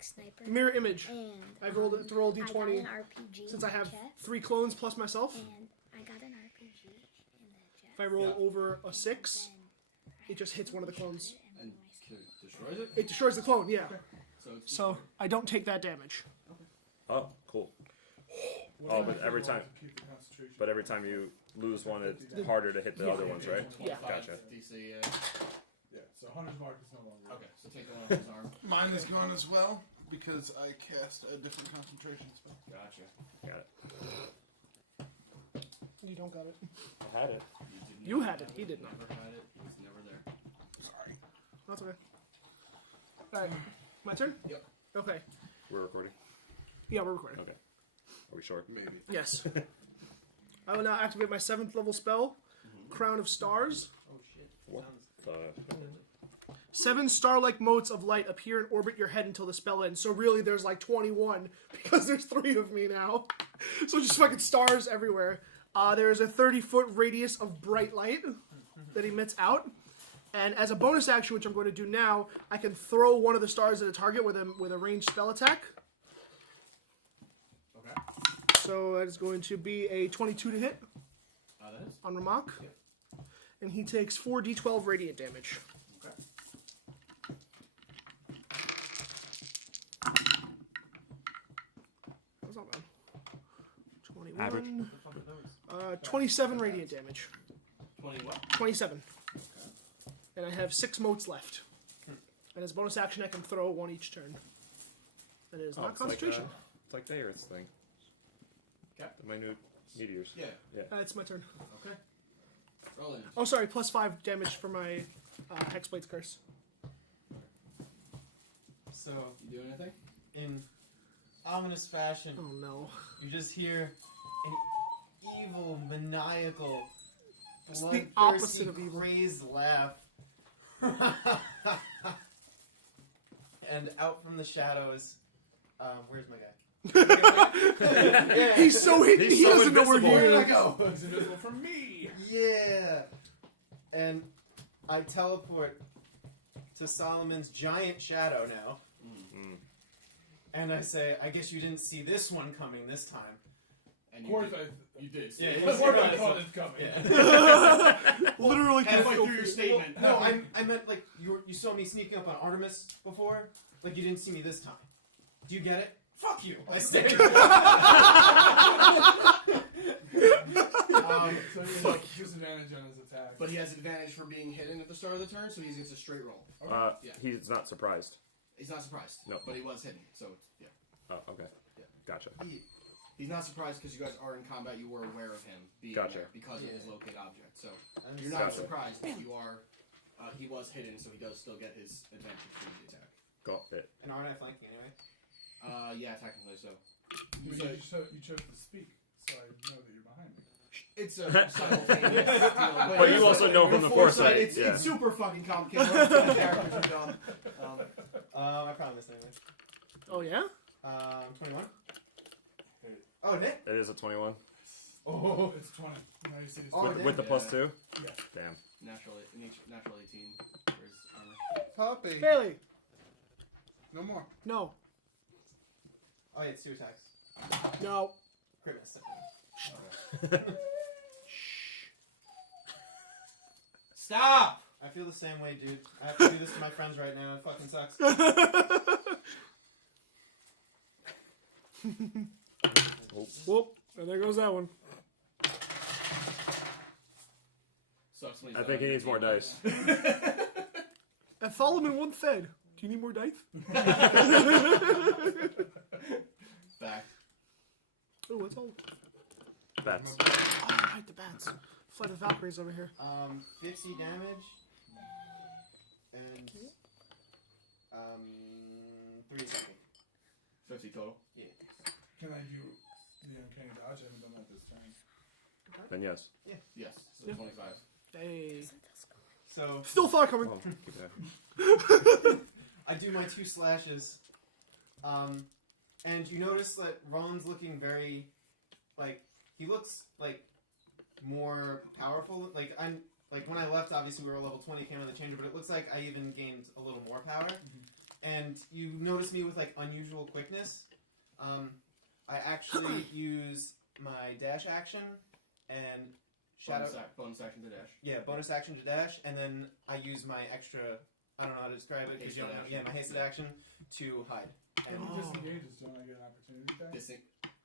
like sniper. Mirror image. And I've rolled it to roll I got d20 an RPG since in I have the chest, 3 clones plus myself. and I got an RPG in the chest. If I roll over a 6, Then it just hits one of the clones. And destroys it? It destroys the clone, yeah. So, it's So I don't take that damage. Oh, cool. Oh, but every time you lose one, it's harder to hit the other ones, right? Yeah. Gotcha. DC, Yeah, so Hunter's Mark is no longer. okay, so take the one off his arm. Mine is gone as well because I cast a different concentration spell. Gotcha. Got it. You don't got it. I had it. You had it, he did not. Never had it. He was never there. Sorry. That's okay. Alright, my turn? Yep. Okay. We're recording. Yeah, we're recording. Okay. Are we sure? Maybe. Yes. I will now activate my 7th level spell, Crown of Stars. Oh shit. What? 7 star-like motes of light appear and orbit your head until the spell ends. So really, there's like 21 because there's 3 of me now. So just fucking stars everywhere. There's a 30-foot radius of bright light that emits out. And as a bonus action, which I'm going to do now, I can throw one of the stars at a target with a ranged spell attack. Okay. So that is going to be a 22 to hit That is. on Rammok. Yep. And he takes 4d12 radiant damage. Okay. That's not bad. 21. Average. 27 radiant damage. 20 what? 27. Okay. And I have 6 motes left. And as a bonus action, I can throw 1 each turn. And it is not it's like, concentration. it's like Daenerys thing. Okay. The minute meteors. Yeah. It's my turn. Okay. Roll in. Oh, sorry, plus 5 damage for my Hexblade's Curse. So, You do anything? in ominous fashion, Oh no. you just hear an evil, maniacal, It's the opposite of evil. crazed laugh. And out from the shadows, where's my guy? Yeah. He's so hidden, He's he so doesn't know where he invisible. is. go? It's invisible from me. Yeah. And I teleport to Solomon's giant shadow now. Mm. And I say, I guess you didn't see this one coming this time. And Of course, you did. Yeah, See, yeah. Of course I thought it coming. Yeah. Literally halfway can't through your statement. No, I meant like you saw me sneaking up on Artemis before. Like you didn't see me this time. Do you get it? Fuck you! I say. So he has disadvantage on his attack. But he has advantage for being hidden at the start of the turn, so he gets a straight roll. Yeah. He's not surprised. He's not surprised. No. But he was hidden, so yeah. Oh, okay. Yeah. Gotcha. He's not surprised because you guys are in combat. You were aware of him being Gotcha. there because of his locate object. So I'm you're not Gotcha. surprised that you are. He was hidden, so he does still get his advantage from the attack. Got it. And aren't I flanking anyway? Yeah, technically so. You chose to speak, so I know that you're behind me. It's a simultaneous deal. But you also know from the foresight. It's, Yeah. it's super fucking complicated. The characters are dumb. I probably missed anyway. Oh yeah? 21. Oh, it hit? It is a 21. Oh, It's 20. Now you see this. Oh, With the plus 2? Yeah. Damn. Natural 18 for his armor. Puppy. Bailey! No more. No. Oh, yeah, it's 2 attacks. No. Crit miss. Stop! I feel the same way, dude. I have to do this to my friends right now. It fucking sucks. Whoop. And there goes that one. Sucks when he's I think he needs more dice. And Solomon once said, do you need more dice? back. Oh, what's all? Bats. Oh, right, the bats. Flight of Valkyries over here. 50 damage. And 3 something. 50 total. Yeah. Can I do the uncanny dodge? I haven't done that this turn. Then yes. Yes, so Yeah. 25. Hey. So Still thought coming. Oh, keep that. I do my 2 slashes. And you notice that Roland's looking very, like, he looks like more powerful. Like when I left, obviously we were level 20, came on the changer, but it looks like I even gained a little more power. and you notice me with like unusual quickness. I actually use my dash action and shadow. Bonus action to dash. Yeah, bonus action to dash, and then I use my extra. I don't know how to describe it. Hasted You don't know, action. yeah, my hasted action to hide. When And he disengages, don't I get an opportunity attack?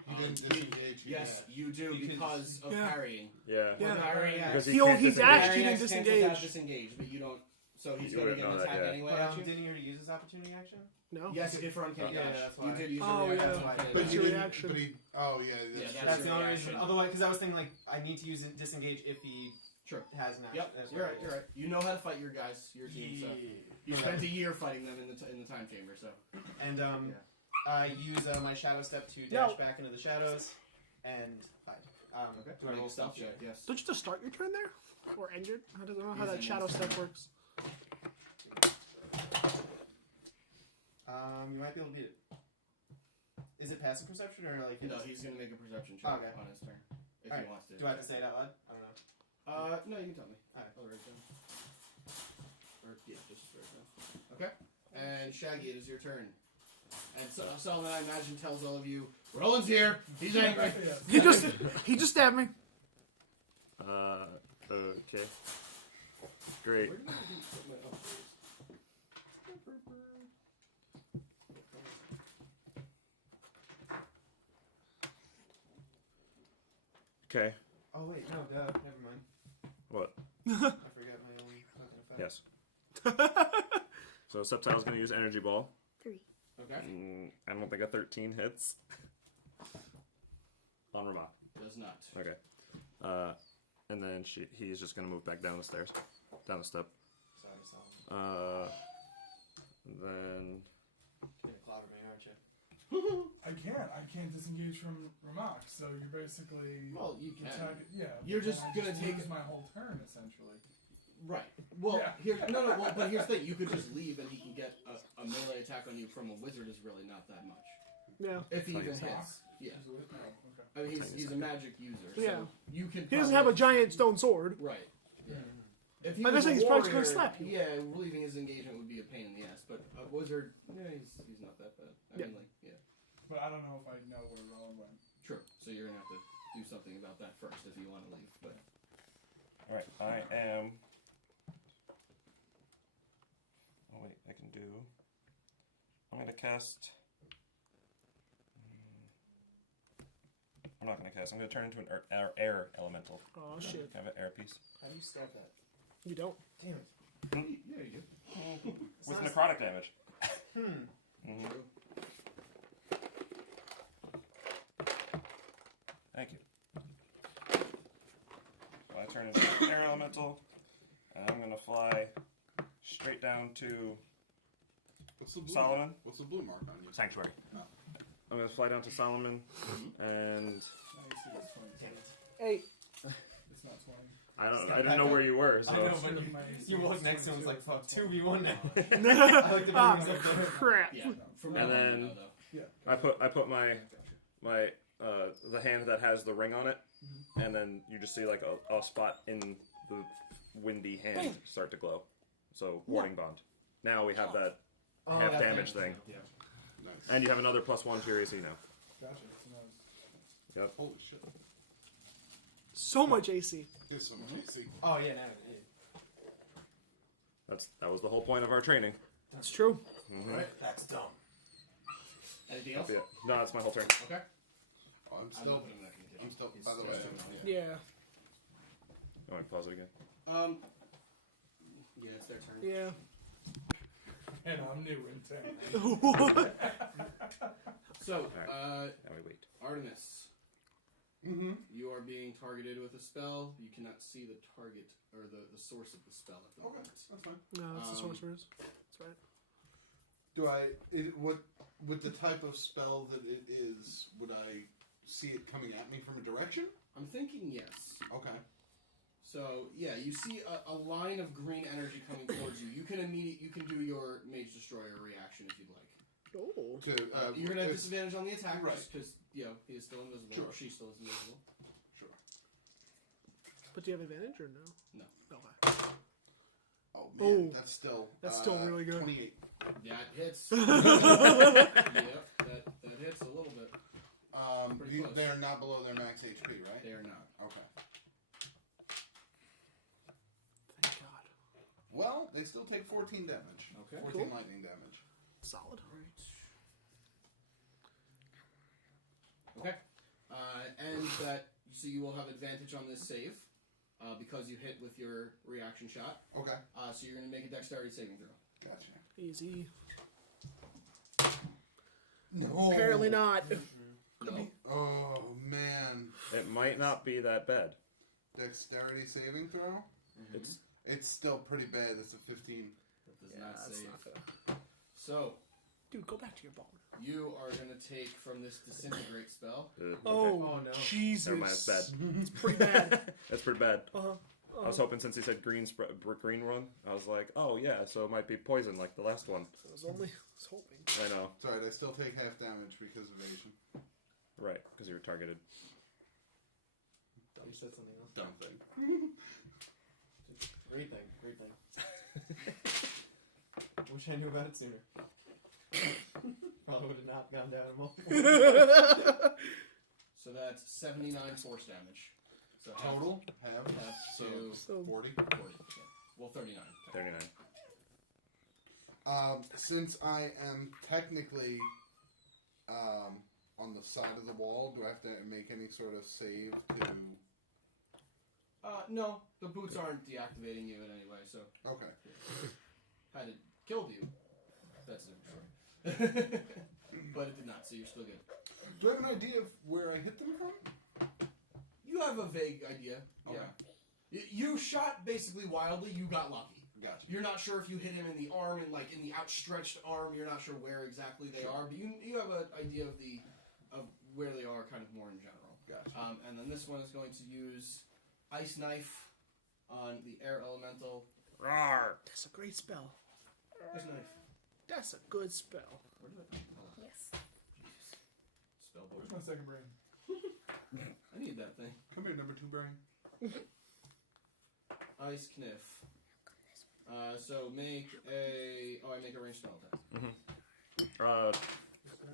You didn't disengage. Yes, you do because of Yeah. parrying. Yeah. Yeah. Parrying Because He can't he disengage. dashed, he Parrying didn't cancels out disengage. disengage, but you don't. So he's You going to wouldn't get an know that, attack yeah. anyway. but at you? didn't you already use his opportunity action? No? Yes, you did for uncanny Yeah, dash. that's You why. did use Oh, your reaction. yeah. to uncanny But dash. your But reaction. he, oh yeah, Yeah, that's That's the your only reaction. reason. Otherwise, because I was thinking like I need to use it disengage if he Sure. has an action. Yep, That's you're what right. it You're is. right. You know how to fight your guys, your team. So you spent a year fighting them in the time chamber. So And I use my shadow step to Yo. dash back into the shadows and hide. Do I roll make stealth stealth check. check? Yes. Don't you just start your turn there? Or end your... I don't know how Use that an shadow instant. step works. You might be able to beat it. Is it passive perception or like? No, he's gonna make a perception check Okay. on his turn if Alright. he wants to. Do I have to say it out loud? I don't know. No, you can tell me. Alright. I'll write it down. Or yeah, just write it down. Okay. And Shaggy, it is your turn. And so Solomon, I imagine, tells all of you, Roland's here. He's angry. Yes. He just stabbed me. Okay. Great. Where did I put my upgrades? Okay. Oh wait, no, duh. Never mind. What? I forgot my own fucking effect. Yes. So Septile's going to use Energy Ball. 3. Okay. I don't think a 13 hits. On Rammok. Does not. Okay. And then he's just going to move back down the stairs. Down the step. Sorry, Solomon. Then... You're gonna clobber me, aren't you? I can't disengage from Rammok, so you're basically Well, you can. attack. Yeah, You're but just then I gonna take lose it- my whole turn essentially. Right. Well, Yeah. but here's the thing. You could just leave and he can get a melee attack on you from a wizard is really not that much. Yeah. If he Tiny even sock. hits. Yeah. Oh, okay. I mean, he's a Tiny magic user. So Yeah. you can He doesn't have a giant stone sword. Right. Yeah. If he Like I was said, a he's probably just warrior, gonna slap you. Yeah, leaving his engagement would be a pain in the ass. But a wizard, yeah, he's not that bad. I Yeah. mean, like, yeah. But I don't know if I know where Roland went. True. So you're gonna have to do something about that first if you want to leave. But Alright, I am... Oh wait, I can do... I'm going to cast... I'm not going to cast. I'm going to turn into an air elemental. Oh, shit. Kind of an air piece. How do you start that? You don't. Damn it. yeah, you do. With not- necrotic damage. Hmm. True. Thank you. So I turn into an air elemental, and I'm going to fly straight down to What's the blue Solomon. Mark? What's the blue mark on you? Sanctuary. Oh. I'm going to fly down to Solomon, and Now you see it's 20. Damn it. Hey. It's not 20. I didn't know where you were, so... I know, It's but gonna be my AC. you walk It's next to him, it's like, 22, fuck, it's not 2v1 now. Ah, I like the buildings up there. crap. Yeah. From And now on, then- you know, though. Yeah. I put my the hand that has the ring on it, and then you just see like a spot in the windy hand start to glow. So warding bond. Now we have that Oh, half that damage thing, Yeah. Nice. and you have another +1 to your AC now. Gotcha. So now Holy shit. So much AC. There's so much AC. Oh, yeah, now That was the whole point of our training. That's true. Right. that's dumb. Anything else? That's it. No, that's my whole turn. Okay. Oh, I'm I'm still. putting that in the I'm still. kitchen. By the way, It's yeah. Yeah. You want to pause it again? Yeah, it's their turn. Yeah. and I'm new in town. So, Now we wait. Artemis, Mm-hmm. you are being targeted with a spell. You cannot see the target or the source of the spell at the Okay, moment. that's fine. No, that's the Um, sorcerers. That's right. Do what with the type of spell that it is? Would I see it coming at me from a direction? I'm thinking yes. Okay. So yeah, you see a line of green energy coming towards you. You can do your Mage Destroyer reaction if you'd like. Oh. You're gonna have if- disadvantage on the attack, right. because he is still invisible. Sure. Or she still is invisible. Sure. But do you have advantage or no? No. Okay. Oh man, Oh. that's still That's still really good. 28. That hits. Yep, that hits a little bit. Pretty close. They're not below their max HP, right? They are not. Okay. Thank God. Well, they still take 14 damage. Okay. 14 Cool. lightning damage. Solid. Okay. And that, so you will have advantage on this save because you hit with your reaction shot. Okay. So you're going to make a dexterity saving throw. Gotcha. Easy. No. Apparently not. No. Oh, man. It might not be that bad. Dexterity saving throw? Mm-hmm. It's still pretty bad. It's a 15. That does Yeah, not that's save. not good. So, Dude, go back to your ball. you are going to take from this disintegrate spell. Okay. Oh, no. Jesus. Never mind, it's bad. It's pretty bad. That's pretty bad. Uh-huh. I was hoping since he said green run, I was like, oh yeah, so it might be poison like the last one. I was hoping. I know. It's alright, I still take half damage because of evasion. Right, because you were targeted. You said something else. Dumb thing. Great thing. Great thing. Wish I knew about it sooner. Probably would have not gone down a multiple. So that's 79 force damage. So Total? Half? half to So 40? 40. Yeah. Well, 39. 39. Since I am technically on the side of the wall, do I have to make any sort of save to... No, the boots aren't deactivating you in any way, so Okay. had it killed you, that's a different story. But it did not, so you're still good. Do I have an idea of where I hit them from? You have a vague idea. Okay. Yeah. You shot basically wildly, you got lucky. Gotcha. You're not sure if you hit him in the arm, and like in the outstretched arm, you're not sure where exactly they are, but you have an idea of where they are kind of more in general. Gotcha. And then this one is going to use Ice Knife on the air elemental. Rawr! That's a great spell. Ice Knife. That's a good spell. Where did it? Yes. Spell Where's book. my second brain? I need that thing. Come here, number 2 brain. Ice Kniff. So make a... Oh, I make a ranged spell attack.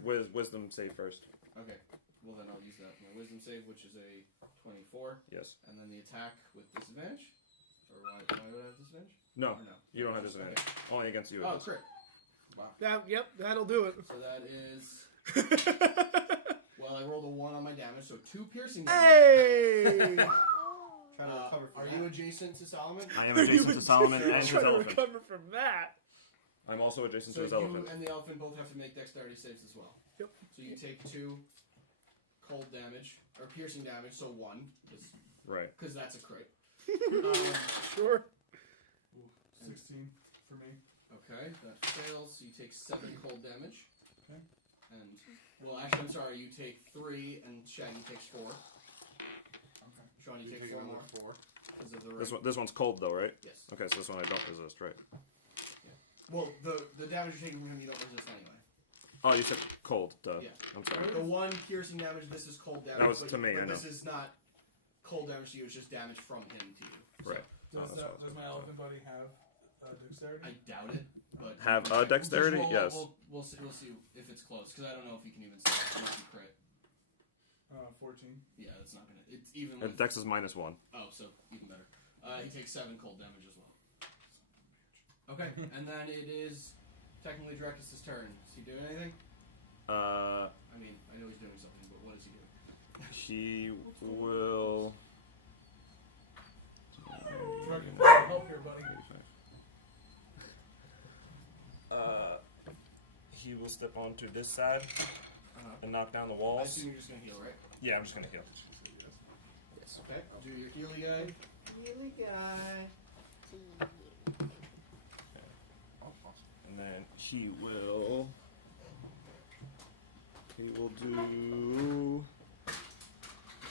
Wisdom save first. Okay. Well, then I'll use that. My wisdom save, which is a 24. Yes. And then the attack with disadvantage? Or why would I have disadvantage? No, Or no? you don't have disadvantage. Okay. Only against you. Oh, crit. Yep, that'll do it. So that is... Well, I rolled a 1 on my damage, so 2 piercing damage. Hey! Trying to recover from Are that. you adjacent to Solomon? I am adjacent to Solomon and his Trying to elephant. recover from that. I'm also adjacent So to his you elephant. and the elephant both have to make dexterity saves as well. Yep. So you take 2 cold damage, or piercing damage, so 1, Right. because that's a crit. Sure. 16 for me. Okay, that fails, so you take 7 cold damage. Okay. And, well, actually, I'm sorry, you take 3, and Shaggy takes 4. Okay. Sean, you take take 4 another more. 4. Because of the This one's cold though, right? Yes. Okay, so this one I don't resist, right? Well, the damage you're taking from him, you don't resist anyway. Oh, you said cold. Duh. Yeah. I'm sorry. The 1 piercing damage, this is cold damage. That was but, to me, but I know. this is not cold damage to you, it's just damage from him to you. So Right. Oh, Does, that's what I was does my elephant buddy have dexterity? I doubt it, but... Have we'll dexterity? just roll- Yes. We'll see if it's close, because I don't know if you can even see it unless you crit. 14. Yeah, that's not gonna... It's even And with... Dex is -1. Oh, so even better. He takes 7 cold damage as well. Okay, and then it is technically Drekas' turn. Is he doing anything? I mean, I know he's doing something, but what does he do? He will. Fucking help here, buddy. He will step onto this side and knock down the I walls. assume you're just gonna heal, right? Yeah, I'm just gonna heal. Yes. Okay, do your healy guy. Healy guy. And then he will do.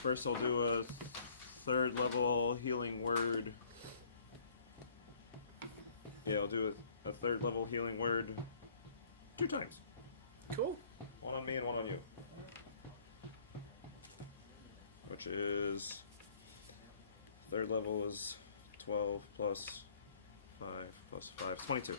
First, I'll do a 3rd level healing word. Yeah, I'll do a 3rd level healing word 2 times. Cool. 1 on me and 1 on you. Which is 3rd level is 12 plus 5 plus 5, 22.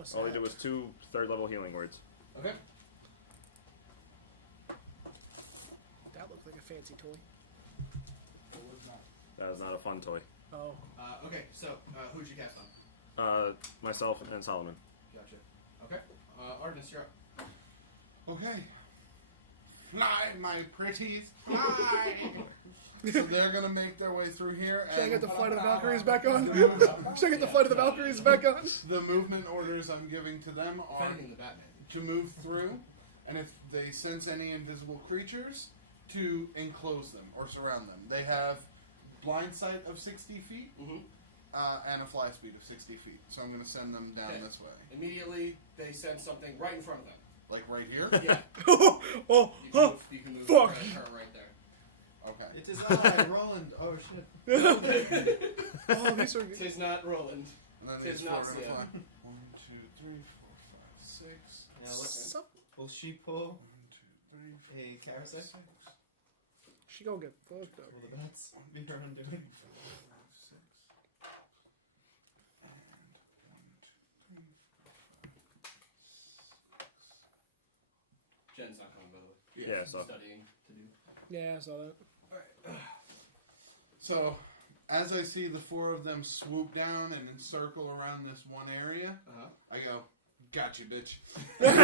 What's All he that? did was 2 third-level healing words. Okay. That looked like a fancy toy. It was not. That is not a fun toy. Oh. Okay, so who'd you cast on? Myself and Solomon. Gotcha. Okay. Artemis, you're up. Okay. Fly, my pretties, fly! So they're gonna make their way through here. Should I And get the Flight of the Valkyries back on? Should I get the Flight of the Valkyries back on? the movement orders I'm giving to them are Defending the Batman. to move through, and if they sense any invisible creatures, to enclose them or surround them. They have blind sight of 60 feet and a fly speed of 60 feet. So I'm going to send them down Okay. this way. Immediately, they sense something right in front of them. Like right here? Yeah. Oh, You can move fuck. her right there. Okay. It is I, Roland. Oh shit. oh, these are Tis not Roland. And then Tis these not four are gonna Sia. fly. 1, 2, 3, 4, 5, 6. Now look. Sup? Will she pull 1, 2, 3, a carousel? 6. She gonna get fucked up. Will the bats be her undoing? 6. And 1, 2, 3, 4, 5, 6. Jen's not coming, by the way. Yeah, so. Studying to do. Yeah, I saw that. So, as I see the 4 of them swoop down and encircle around this one area, I go, gotcha, bitch. And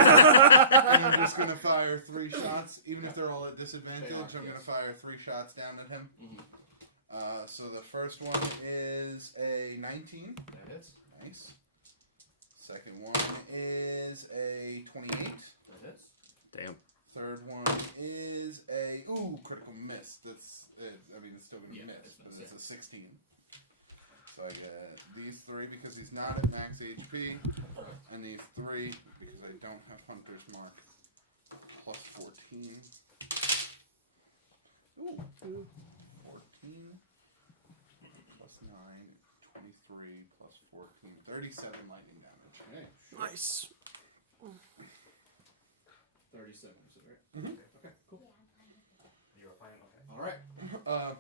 I'm just going to fire 3 shots, even if they're all at disadvantage. They are, I'm going yes. to fire 3 shots down at him. Mm-hmm. So the first one is a 19. That hits. Nice. Second one is a 28. That hits. Damn. Third one is a critical miss. That's it. I mean, it's still gonna Yeah, miss, it's but miss, it's a 16. So I get these 3 because he's not at max HP, and these 3 because I don't have Hunter's Mark. Plus 14. Ooh. 14 plus 9, 23 plus 14, 37 lightning damage. Okay. Nice. 37, is it right? Mhm. Okay, cool. You were playing, okay. Alright.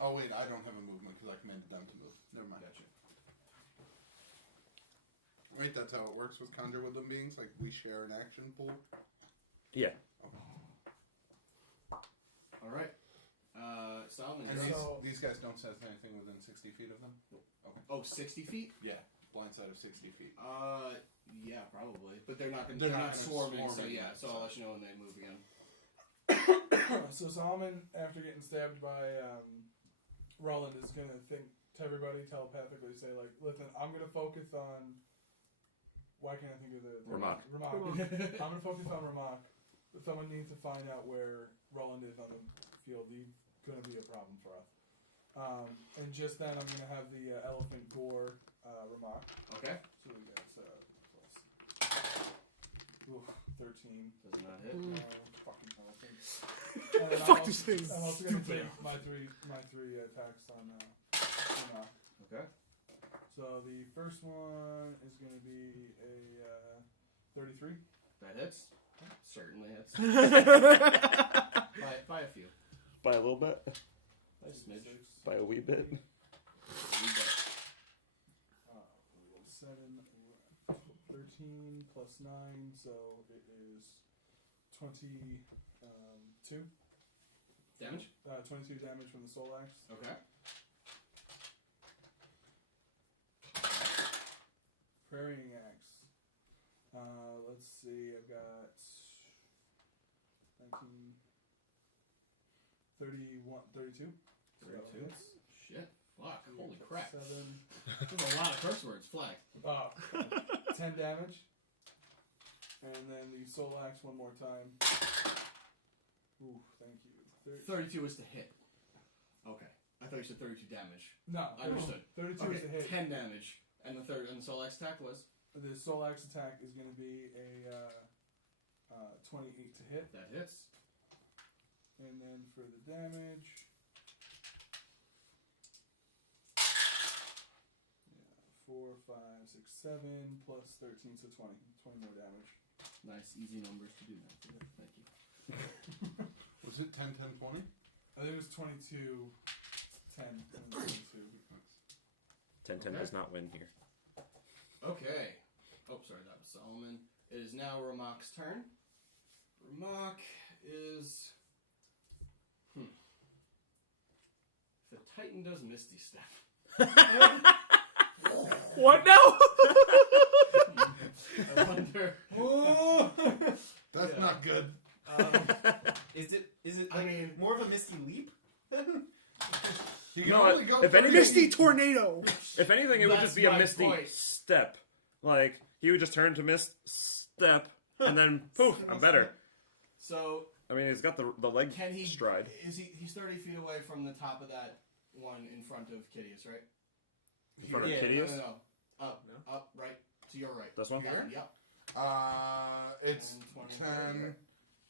Oh wait, I don't have a movement because I commanded them to move. Never mind. Gotcha. Right, that's how it works with Conjure Woodland Beings. Like we share an action pool. Yeah. Alright. Solomon, And you're So- these guys don't sense anything within 60 feet of them. Oh, 60 feet? Yeah, blindside of 60 feet. Yeah, probably. But they're not They're not gonna swarming, so swarm yeah. yet, So I'll so- let you know when they move again. So Solomon, after getting stabbed by Ruland, is going to think to everybody telepathically, say like, "Listen, I'm going to focus on." Why can't I think of the Rammok. Rammok. I'm going to focus on Rammok, but someone needs to find out where Ruland is on the field. He's going to be a problem for us. And just then, I'm going to have the elephant gore Rammok. Okay. So we got plus 13. Does not hit. Fucking elephant. And then Fuck these things. I'm also going to take my three attacks on Rammok. Okay. So the first one is going to be a 33. That hits. Certainly hits. by a few. By a little bit? By a smidge. By a wee bit? We bet. 7, 13 plus 9, so it is 22. Damage? 22 damage from the soul axe. Okay. Prairie axe. Let's see, I've got 19, 31, 32. 32. So Shit. Fuck. Holy that's crap. 7. There's a lot of curse words. Flag. 10 damage. And then the soul axe one more time. Ooh, thank you. 32 is to hit. Okay. I thought you said 32 damage. No, I understood. 32 Okay, is a hit. 10 damage. And the soul axe attack was? The soul axe attack is going to be a 28 to hit. That hits. And then for the damage, 4, 5, 6, 7 plus 13, so 20. 20 more damage. Nice, easy numbers to do that. Thank you. Was it 10, 10, 20? I think it was 22, 10, and 22. 10-10 Okay. does not win here. Okay. Oh, sorry, that was Solomon. It is now Rammok's turn. Rammok is... The Titan does Misty Step. What now? I wonder... That's not good. Is it I like mean- more of a Misty Leap? You You can know only what? go If 30 anything- Misty Tornado. If anything, it would That's just be a my misty point. step. Like, he would just turn to mist step, and then poof, I'm better. So, I mean, he's got the leg can he... stride. He's 30 feet away from the top of that one in front of Kitteus, right? In front of Yeah, Kitteus? No. Up, right. To your right. This one? Here? Yep. It's 10, 10,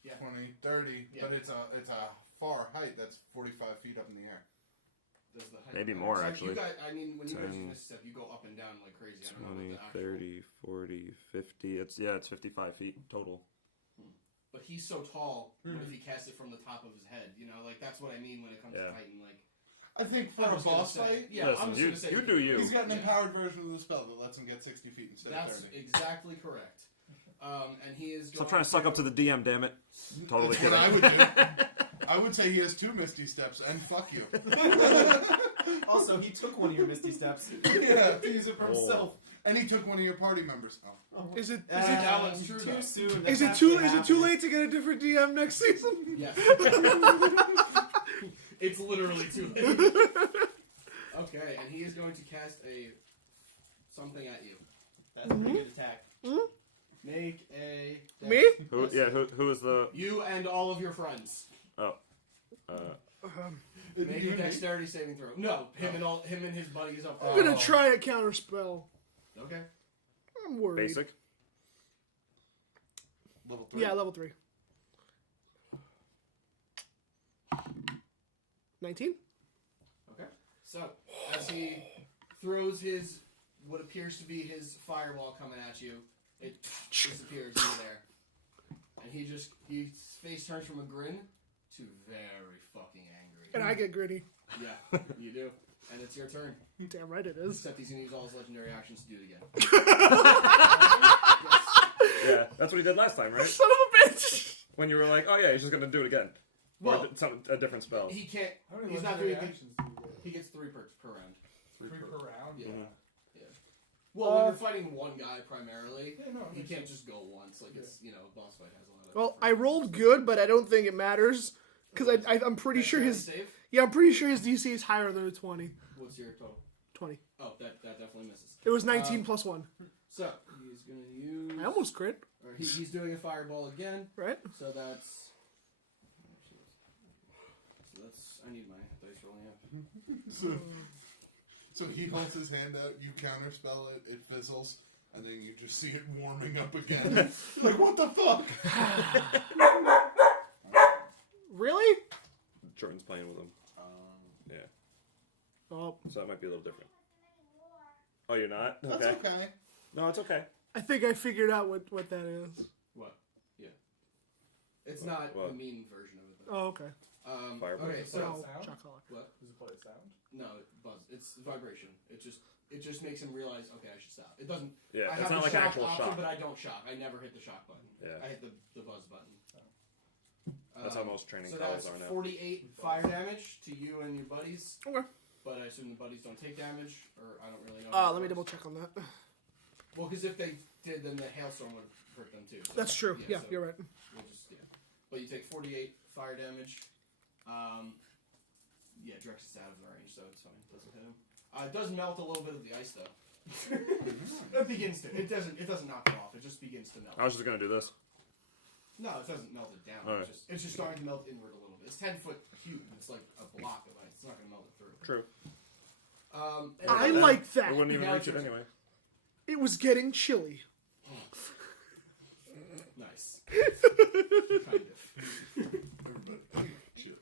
Yeah. 20, 30, Yeah. but it's a far height. That's 45 feet up in the air. Does the height Maybe matter? more, So actually. You guys, I mean, when you guys 10, use this step, you go up and down like crazy. I don't know 20, what the actual... 30, 40, 50. It's 55 feet total. But he's so tall. What if he casts it from the top of his head? You know, like that's what I mean when it comes Yeah. to Titan. Like, I think for I'm a just gonna boss say- fight, Yeah, Listen, I'm just you, gonna say you do you. he's got an Yeah. empowered version of the spell that lets him get 60 feet instead That's of 30. exactly correct. And he is. Stop trying to suck up to the DM, damn it. Totally That's what kidding. I would do. I would say he has 2 Misty Steps, and fuck you. Also, he took one of your Misty Steps Yeah. to use it for Oh. himself. And he took one of your party members. Oh. Is it that one's true, Too though. soon. is That's it too actually happening. late to get a different DM next season? Yes. It's literally too late. Okay, and he is going to cast something at you. That's a pretty good attack. Make a Me? Who? Yeah. Who is the? You and all of your friends. Oh. Make a dexterity saving throw. No, him and his buddies up there. I'm gonna try a counter spell. Okay. I'm worried. Basic. Level 3. Yeah, level 3. 19? Okay. So as he throws his what appears to be his fireball coming at you, it disappears into there, and his face turns from a grin to very fucking angry. And I get gritty. Yeah, you do. And it's your turn. Damn right it is. Except he's going to use all his legendary actions to do it again. Yeah, that's what he did last time, right? Son of a bitch! When you were like, oh yeah, he's just gonna do it again. Well, Or a different spell. he can't. How many He's not legendary doing. actions do you get? He gets 3 perks per round. 3 per round? Yeah. Mhm. Well, when you're fighting one guy primarily, Yeah, no, it he makes can't sense. just go once. Like it's boss fight has a lot of. Well, I rolled good, but I don't think it matters. Because I'm pretty sure his... Save? Yeah, I'm pretty sure his DC is higher than a 20. What's your total? 20. Oh, that definitely misses. It was 19 plus 1. So he's gonna use. I almost crit, Or he's doing a fireball again. right? So that's. I need my dice rolling up. So he holds his hand out, you counterspell it, it fizzles, and then you just see it warming up again. Like, what the fuck? Really? Jordan's playing with him. Yeah. Oh, So that might be a little different. Oh, you're not? That's Okay. okay. No, it's okay. I think I figured out what that is. What? Yeah. It's not What? the mean version of it though. Oh, okay. Fireball? Okay, so Oh, sound? chocolate. what? Does it play a sound? No, it buzz. It's vibration. It just makes him realize, okay, I should stop. It doesn't. Yeah, I it's have not the like an shock actual option, shock. but I don't shock. I never hit the shock button. Yeah. I hit the buzz button. That's how most training So colors that's are now. 48 fire damage to you and your buddies. Okay. But I assume the buddies don't take damage, or I don't really know. Let me double check on that. Well, because if they did, then the hailstorm would hurt them too. So, That's true. Yeah, so you're right. We'll just, But you take 48 fire damage. Yeah, Drex is out of the range, so it's fine. It doesn't hit him. It does melt a little bit of the ice though. It begins to. It doesn't knock it off. It just begins to melt. I was just gonna do this. No, it doesn't melt it down. Alright. It's just starting to melt inward a little bit. It's 10-foot cube. It's like a block of ice. It's not going to melt it through. True. I and- like that. It wouldn't even Now reach it's it your anyway. It was getting chilly. Nice. Kind of. Everybody, chill.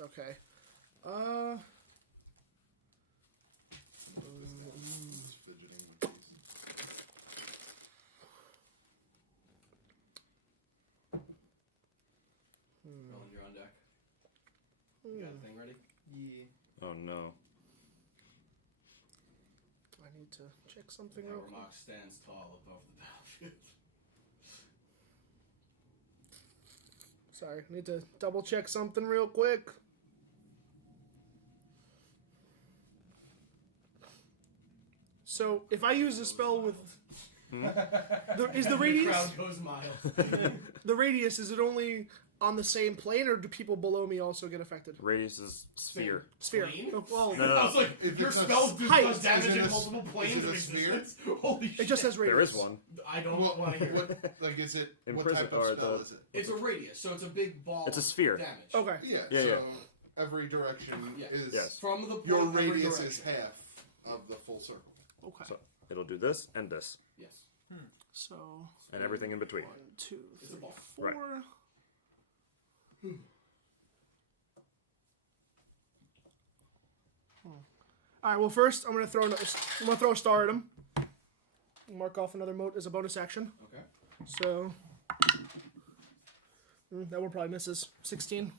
Okay. It's fidgeting with these. Roland, you're on deck. You got a thing ready? Yeah. Oh no. I need need to check something Now real quick. Rammok stands tall above the battlefield. Sorry, I need to double check something real quick. So, if I use a spell with... is the radius... crowd goes mild. The radius, is it only on the same plane, or do people below me also get affected? Radius is sphere. Sphere. Plane? Oh, well, No, no, I was like, If your it's a spells do height, does damage is it in a- multiple planes is it of a sphere? existence. Holy shit. it just says radius. There is one. I don't Well, want to hear it. what, like, is it In what prison- type of or spell the- is it? It's a radius, so it's a big ball. It's a sphere. Damage. Okay. Yeah. Yeah, so yeah. every direction Yeah. is Yes. From the point, your every radius direction. is half of the full circle. Okay. So it'll do this and this Yes. So, and everything in between. 1, 2, It's 3, a ball. 4. Right. All right. Well, first I'm gonna throw a star at him. Mark off another mote as a bonus action. Okay. So that one probably misses. 16.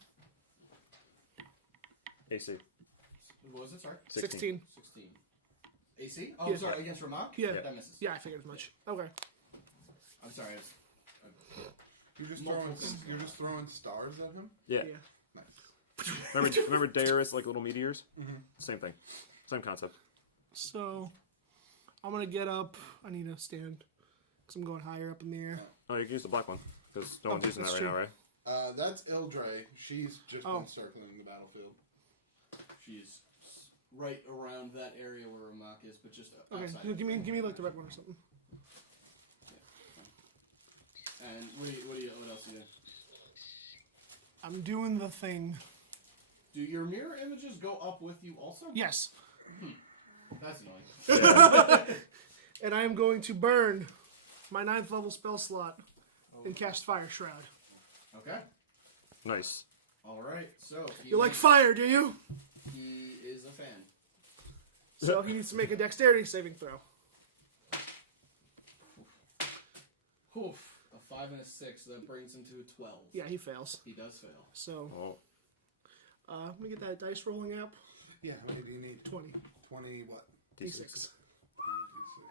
AC. What was it? Sorry. 16. 16. AC? Oh, Yeah. sorry. Against Rammok? Yeah. That misses. Yeah, I figured as much. Okay. I'm sorry. You're just Multiple throwing. things. You're just throwing stars at him. Yeah. Yeah. Nice. Remember Darius, like little meteors? Same thing. Same concept. So I'm gonna get up. I need to stand because I'm going higher up in the air. Oh, you can use the black one because no one's Okay, using that that's right true. now, right? That's Eldrich. She's just Oh. been circling the battlefield. She's right around that area where Rammok is, but just Okay. outside. Give me like the red one or something. And what else are you doing? I'm doing the thing. Do your mirror images go up with you also? Yes. That's annoying. And I am going to burn my 9th level spell slot and cast Fire Shroud. Okay. Nice. All right. So You like fire, do you? he is a fan. So he needs to make a dexterity saving throw. Oof. A 5 and a 6. That brings him to a 12. Yeah, he fails. He does fail. So Oh, let me get that dice rolling app. Yeah. How many do you need? 20. 20 what? D6.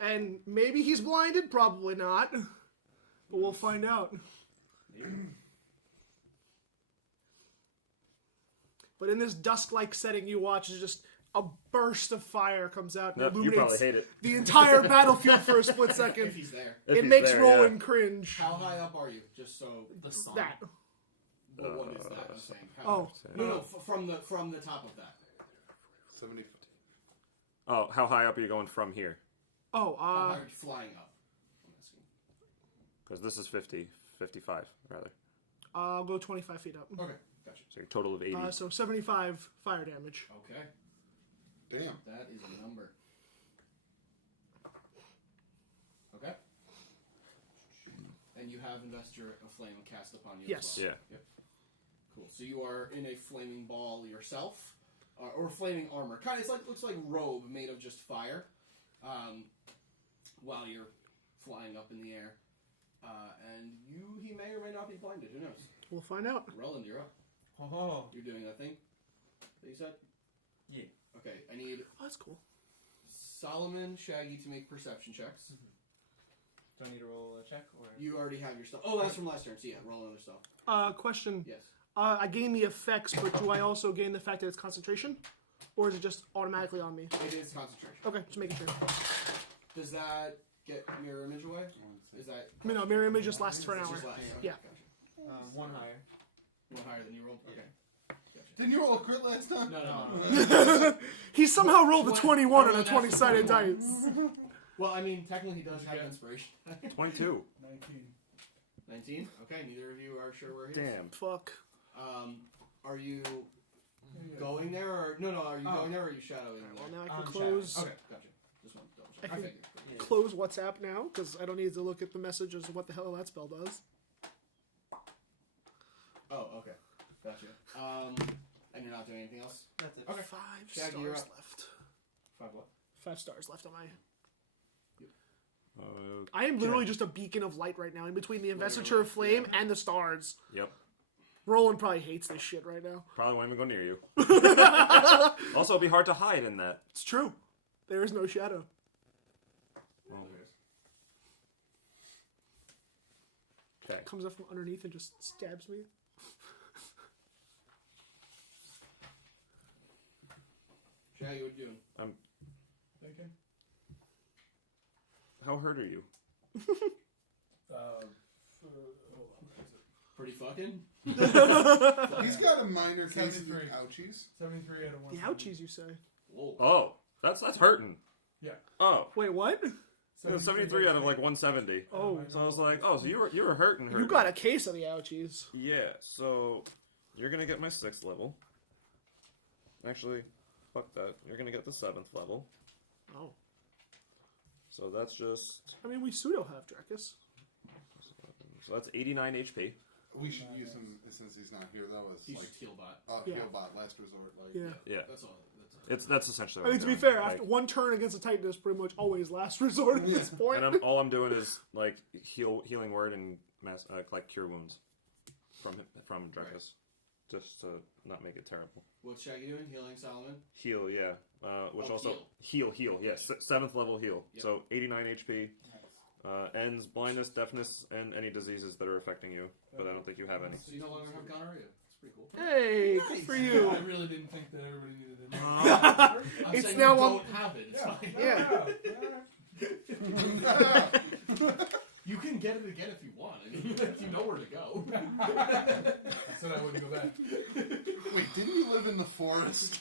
And maybe he's blinded, probably not. But we'll find out. But in this dusk-like setting you watch, is just a burst of fire comes out and no, you illuminates probably hate it. the entire battlefield for a split If second. he's there. If It he's makes there, Roland yeah. cringe. How high up are you? Just so. The sun. That. Well, what is that? I'm saying. Oh. No. From the top of that. 70. Oh, how high up are you going from here? Oh, How high are you flying up? I'm asking. Because this is 50, 55, rather. I'll go 25 feet up. Okay. Gotcha. So your total of 80. So 75 fire damage. Okay. Damn. That is a number. Okay. And you have Investor of Flame cast upon you Yes. as well. Yeah. Yep. Cool. So you are in a flaming ball yourself, or flaming armor. Kind of, looks like robe made of just fire. While you're flying up in the air, and he may or may not be blinded. Who knows? We'll find out. Roland, you're up. Oh. You're doing that thing that you said. Yeah. Okay. I need Oh, that's cool. Solomon, Shaggy to make perception checks. Do I need to roll a check or? You already have your stuff. Oh, that's from last turn. So yeah, roll another stuff. Question. Yes. I gain the effects, but do I also gain the fact that it's concentration? Or is it just automatically on me? It is concentration. Okay, just making sure. Does that get mirror image away? Is that No, mirror image just lasts for an it's hour. just last? Okay, Yeah. Gotcha. One higher. One higher than you rolled. Okay. Gotcha. Didn't you roll a crit last time? No. He somehow rolled a 21 on a That's 20-sided 21. dice. Well, I mean, technically he does have inspiration. 22. 19. 19. Okay, neither of you are sure where he is. Damn. Fuck. Are you going there or no? Are you going there or are you shadowing Well, there? now I can I'm close Okay, gotcha. Just want to double check. I I can- figured. close WhatsApp now because I don't need to look at the messages of what the hell that spell does. Oh, okay. Gotcha. And you're not doing anything else? That's it. Okay. 5 Shaggy, you're stars up. left. 5 what? 5 stars left on my. Uh, I am literally just a beacon of light right now in between the investiture of flame and the stars. yep. Roland probably hates this shit right now. Probably won't even go near you. Also, it'd be hard to hide in that. It's true. There is no shadow. Okay. Comes up from underneath and just stabs me. Shaggy, what you doing? Thinking. How hurt are you? Hold on. Pretty fucking? He's got a minor case of 73. ouchies. 73 out of 1. The ouchies, you say? Whoa. Oh, that's hurting. Yeah. Oh, Wait, what? 73 out of like 170. Oh, So I was like, oh, so you were hurting. you got a case of the ouchies. Yeah. So you're gonna get my 6th level. Actually, fuck that. You're gonna get the 7th level. Oh. So that's just. I mean, we pseudo have Drekas. So that's 89 HP. We should use him since he's not here. That was He's like just heal bot. Yeah. heal bot, last resort. Like, Yeah. Yeah. That's all. That's essentially. I mean, what to be I'm fair, doing. after one turn against a Titan is pretty much always last resort at this point. And all I'm doing is like healing word and like cure wounds from Drekas, just to not make it terrible. What's Shaggy doing? Healing Solomon? Heal, yeah. Which Oh, also heal. Yes, 7th level heal. Yep. So 89 HP. Ends blindness, deafness, and any diseases that are affecting you. But I don't think you have any. So you no longer have gonorrhea. That's pretty cool. Hey, good for you. I really didn't think that everybody needed to know. I'm It's saying now you on- don't have it. It's fine. Yeah. You can get it again if you want. I mean, you know where to go. I said I wouldn't go back. Wait, didn't you live in the forest?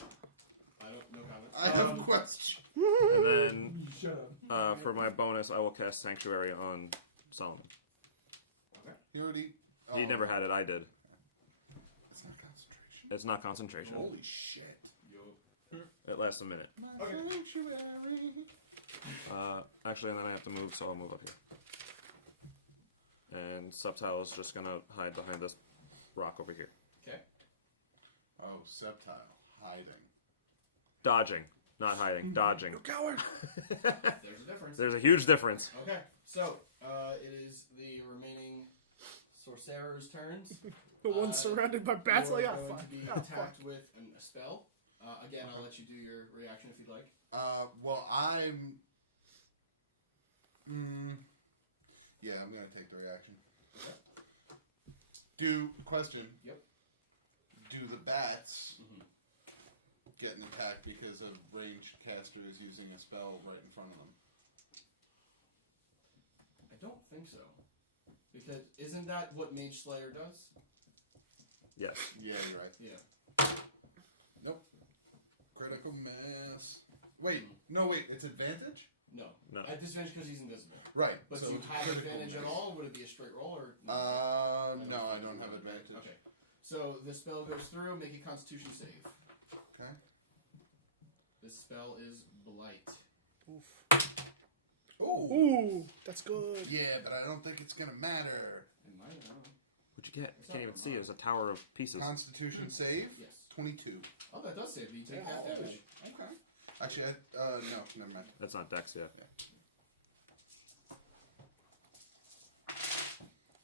I don't. No comment. I have a question. And then Shut up. for my bonus, I will cast Sanctuary on Solomon. You already. He never had it. I did. It's not concentration. It's not concentration. Holy shit. It lasts a minute. Okay. Actually, and then I have to move, so I'll move up here. And Subtile is just gonna hide behind this rock over here. Okay. Oh, Subtile. Hiding. Dodging, not hiding. Dodging. Coward. There's a difference. There's a huge difference. Okay. So it is the remaining sorcerer's turns. The one surrounded by bats. You're Like, oh, going fuck. to be Oh, fuck. attacked with a spell. Again, I'll let you do your reaction if you'd like. Well, I'm. Yeah, I'm gonna take the reaction. Question. Yep. Do the bats Mhm. get an attack because a ranged caster is using a spell right in front of them? I don't think so. Because isn't that what Mage Slayer does? Yes. Yeah, you're right. Yeah. Nope. Critical mass. Wait, no, wait. It's advantage. No. No. At disadvantage because he's invisible. Right. But so do you it's have critical advantage at mass. all? Would it be a straight roll or? No, I think don't you have would. advantage. Okay. So the spell goes through. Make a Constitution save. Okay. This spell is Blight. Ooh. Ooh, that's good. Yeah, but I don't think it's gonna matter. It might. I don't know. What'd you get? I can't even see. It was a tower of pieces. Constitution save. Yes. 22. Oh, that does save. But you take half damage. Okay. Actually, no, never mind. That's not Dex, yeah.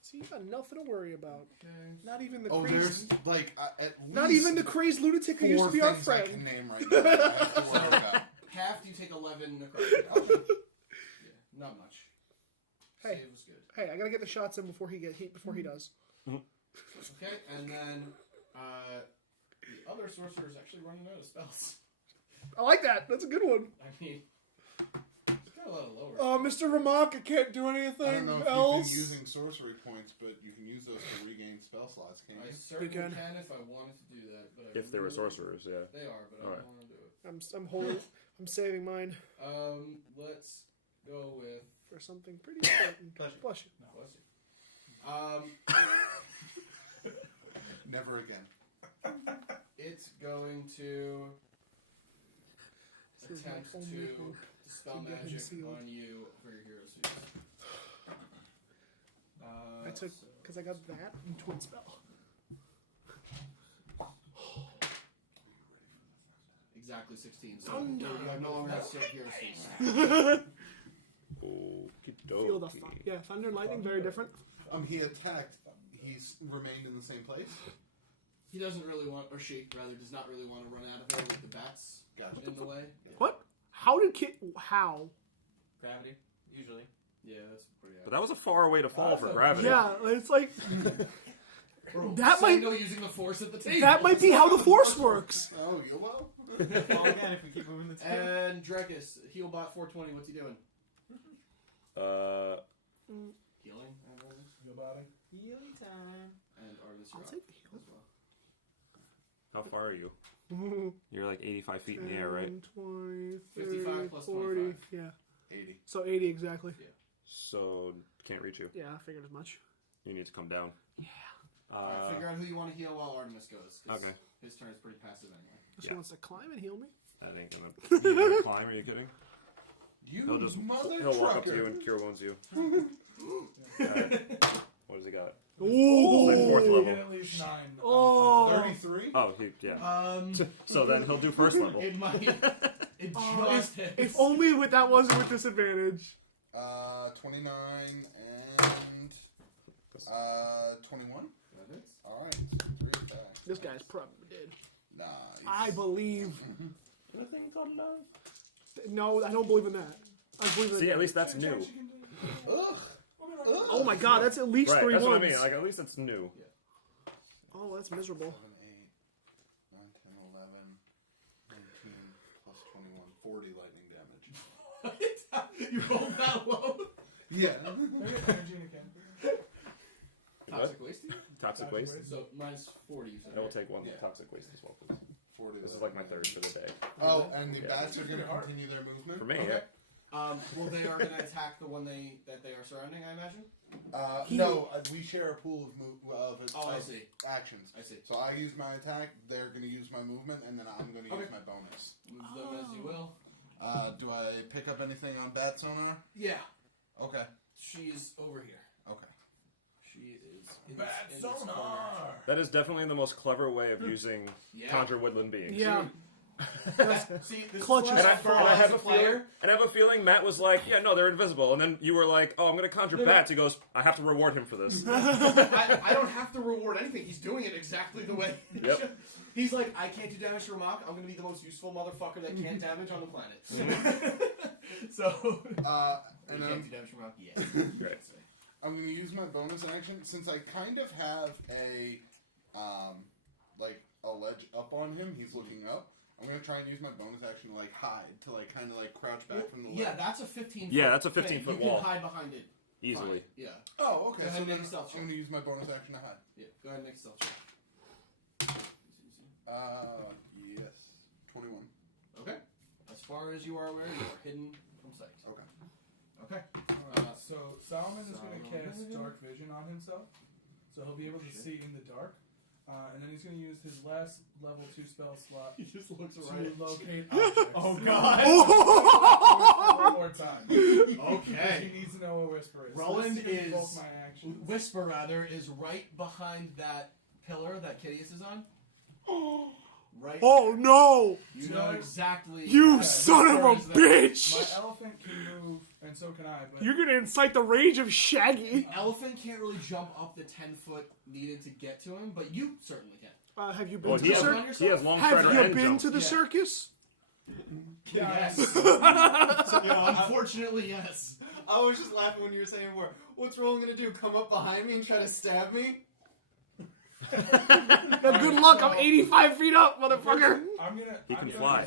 See, you got nothing to worry about. Okay. Not even the Oh, crazy. there's like at least Not even the crazed lunatic who used to be our things I can friend. name right now. that I have to worry about. Half you take 11 necrotic damage. Yeah, not much. Hey. Save was good. Hey, I gotta get the shots in before he does. Okay, and then the other sorcerer is actually running out of spells. I like that. That's a good one. I mean, it's got a lot of lower. Mr. Rammok, I can't do I don't anything know if else. you've been using sorcery points, but you can use those to regain spell slots, can't I you? certainly can. can if I wanted to do that, but I If they were really- sorcerers, yeah. They are, but I Alright. don't want to do it. I'm holding. I'm saving mine Let's go with. for something pretty important. Bless you. Bless you. Bless you. Never again. It's going to This is my attempt only to hope dispel to get him magic sealed. on you for your hero's use. I took because I got that and twin spell. Exactly 16. So Thunder. you no longer have hero's use. Feel the fuck. Yeah, thunder and lightning, very different. He attacked. He's remained in the same place. He doesn't really want, or she rather does not really want to run out of there with the bats Gotcha. in the way. What? How did Kit? How? Gravity, usually. Yeah, that's pretty. But that was a far way to fall for gravity. Yeah, it's like that might using the force at the table. that might be how the force works. Oh, you will? Fall again if we keep moving the table. And Drekas, Healbot 420. What's he doing? Healing. Heal body. Healing time. And Artemis, I'll you're take up the heal. as well. How far are you? You're like 85 feet in the air, right? 20, 30, 55 plus 40. 25. Yeah. 80. So 80 exactly. So, can't reach you. Yeah, I figured as much. You need to come down. Yeah. Alright, figure out who you want to heal while Artemis goes. 'Cause Okay. His turn is pretty passive anyway. She wants to climb and heal me. That ain't gonna... You gonna climb, are you kidding? You He'll just... mother He'll walk up to trucker. you and cure wounds you. Alright. What has he got? Ooh. Like fourth You level. get at least 9. Oh. 33? Oh, yeah. So then he'll do first level. It might. It Oh, just hits. if only that wasn't with disadvantage. 29 and 21. That hits. Alright, so 3 attacks. This guy's probably dead. Nice. I believe. Anything called love? No, I don't believe in that. I believe in See, at least that's new. Ugh. Oh my god, that's at least Right, 3 that's what I ones. mean. Like, at least it's new. Oh, that's miserable. 7, 8, 9, 10, 11, 19, plus 21, 40 lightning damage. You rolled that low. Yeah. Maybe energy again. Toxic waste. Toxic waste? So minus 40. You said. I will take one Yeah. toxic waste as well, please. 40 This is like my third for the day. Oh, and the Yeah. bats are going to Hard. continue their movement? For me, Okay. yeah. Well, they are going to attack the one that they are surrounding, I imagine. No, we share a pool of Oh, I see. actions. I see. So I use my attack, they're going to use my movement, and then I'm going to use Okay. my bonus. Move them as you will. Do I pick up anything on bat sonar? Yeah. Okay. She's over here. Okay. She is in Bad this corner. sonar! That is definitely the most clever way of using Yeah. conjure woodland beings. Yeah. See, this Clutches. is And why I, for and I us have as a player. feeling, and I have a feeling Matt was like, "Yeah, no, they're invisible," and then you were like, "Oh, I'm going to conjure No, no. bats." He goes, "I have to reward him for this." I don't have to reward anything. He's doing it exactly the way. Yep. He's like, I can't do damage to Rammok. I'm going to be the most useful motherfucker that can't damage on the planet. So. And you I'm, can't do damage to Rammok? Yes. Great. I'm going to use my bonus action since I kind of have a ledge up on him. He's looking up. I'm going to try and use my bonus action to like hide, to like kind of like crouch back from the ledge. Yeah, that's a 15 Yeah, foot that's a thing. 15-foot You wall. can hide behind it. Easily. Fine. Yeah. Oh, okay. Go ahead So and then make a stealth check. I'm going to use my bonus action to hide. Yeah. Go ahead and make a stealth check. Yes. 21. Okay. As far as you are aware, you are hidden from sight. Okay. Okay. So Solomon is going to cast Solomon. Dark Vision on himself, so he'll be able to see in the dark. And then he's going to use his last level 2 spell slot He just looks to right. locate objects. Oh God. One more time. Because Okay. he needs to know what Whisper is. Roland So this is is- both my actions. Whisper rather is right behind that pillar that Kitteus is on. Right. Oh no! You know exactly. You that son of a Whisper is there. My bitch! elephant can move, and so can I. But You're gonna incite the rage of Shaggy. The elephant can't really jump up the 10-foot needed to get to him, but you certainly can. Have you been Well, to he the has, circus? he has long Have strider you and been jump. to the Yeah. circus? Yes. Unfortunately, yes. I was just laughing when you were saying, "What's Roland gonna do? Come up behind me and try to stab me?" Good luck, I'm 85 feet up, motherfucker! He can fly.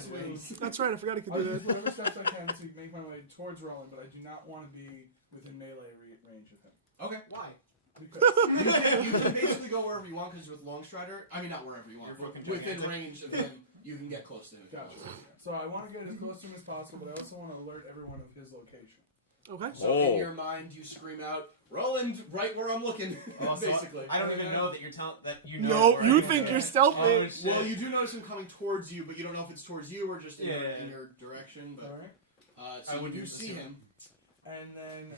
That's right, I forgot he could I'll do use that. whatever steps I can to make my way towards Roland, but I do not want to be within melee range of him. Okay. Why? Because You can basically go wherever you want because with Long Strider, I mean not wherever you want, You're fucking within gigantic. range of him, you can get close to him. gotcha. So I want to get as close to him as possible, but I also want to alert everyone of his location. Okay. So Oh. in your mind, you scream out, "Roland, right where I'm looking." Oh, so basically. I don't even know that you're No, where you I'm think going. you're stealthy. Oh, shit. Well, you do notice him coming towards you, but you don't know if it's towards you or just in, Yeah, your, yeah, in yeah. your direction. But Alright. so I you would do see assume. him. And then.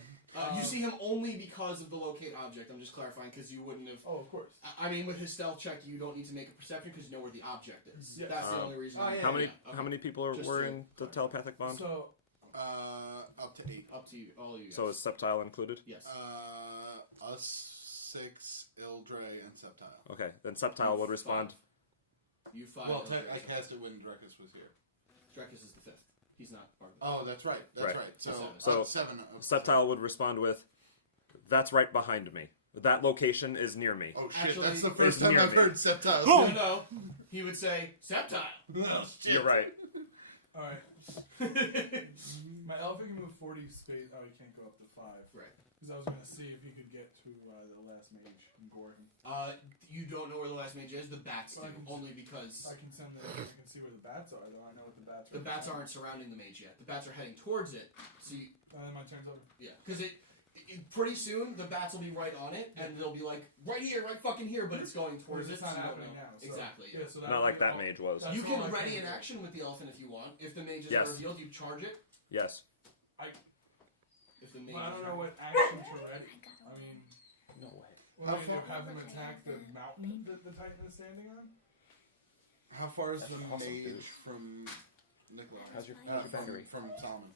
You see him only because of the locate object. I'm just clarifying because you wouldn't have. Oh, of course. I mean, with his stealth check, you don't need to make a perception because you know where the object is. Yes. That's the only reason. Oh, yeah, How many okay. how many people Just were two. in the telepathic bond? So, Up to 8. Up to you, all of you guys. So is Septile included? yes. Us 6, Ildre, and Septile. Okay, then Septile would respond. You five. Well, Eldrich. I cast it when Drekas was here. Drekas is the 5th. He's not part of it. Oh, that's right. That's Right. right. So, So- 7. Septile would respond with, "That's right behind me. That location is near me." Oh shit! Actually, That's the it's first time near I've me. heard Septile. No, no. He would say, Septile. Oh, shit. You're right. All right. My elephant can move 40 space. Oh, he can't go up to 5. Right. Because I was going to see if he could get to the last mage and gore him. You don't know where the last mage is. The bats Well, I do, can- only because I can see where the bats are, though. I know what the bats are. the bats aren't surrounding the mage yet. The bats are heading towards it. So you, And then my turn's over. yeah, because pretty soon the bats will be right on it, and they'll be like right here, right fucking here, but it's going towards It's it. not so you don't happening know. now. So, Exactly. Yeah, so Not like that mage was. That's You all can I ready can an do. action with the elephant if you want. If the mage is Yes. not revealed, you charge it. Yes. If the mage Well, I is don't know revealed. what action to ready. I mean, No way. what How am I gonna do? far- Have them attack the mountain that the Titan is standing on? How far is the That's awesome, mage dude. from Nicholi? How's your from battery? Solomon?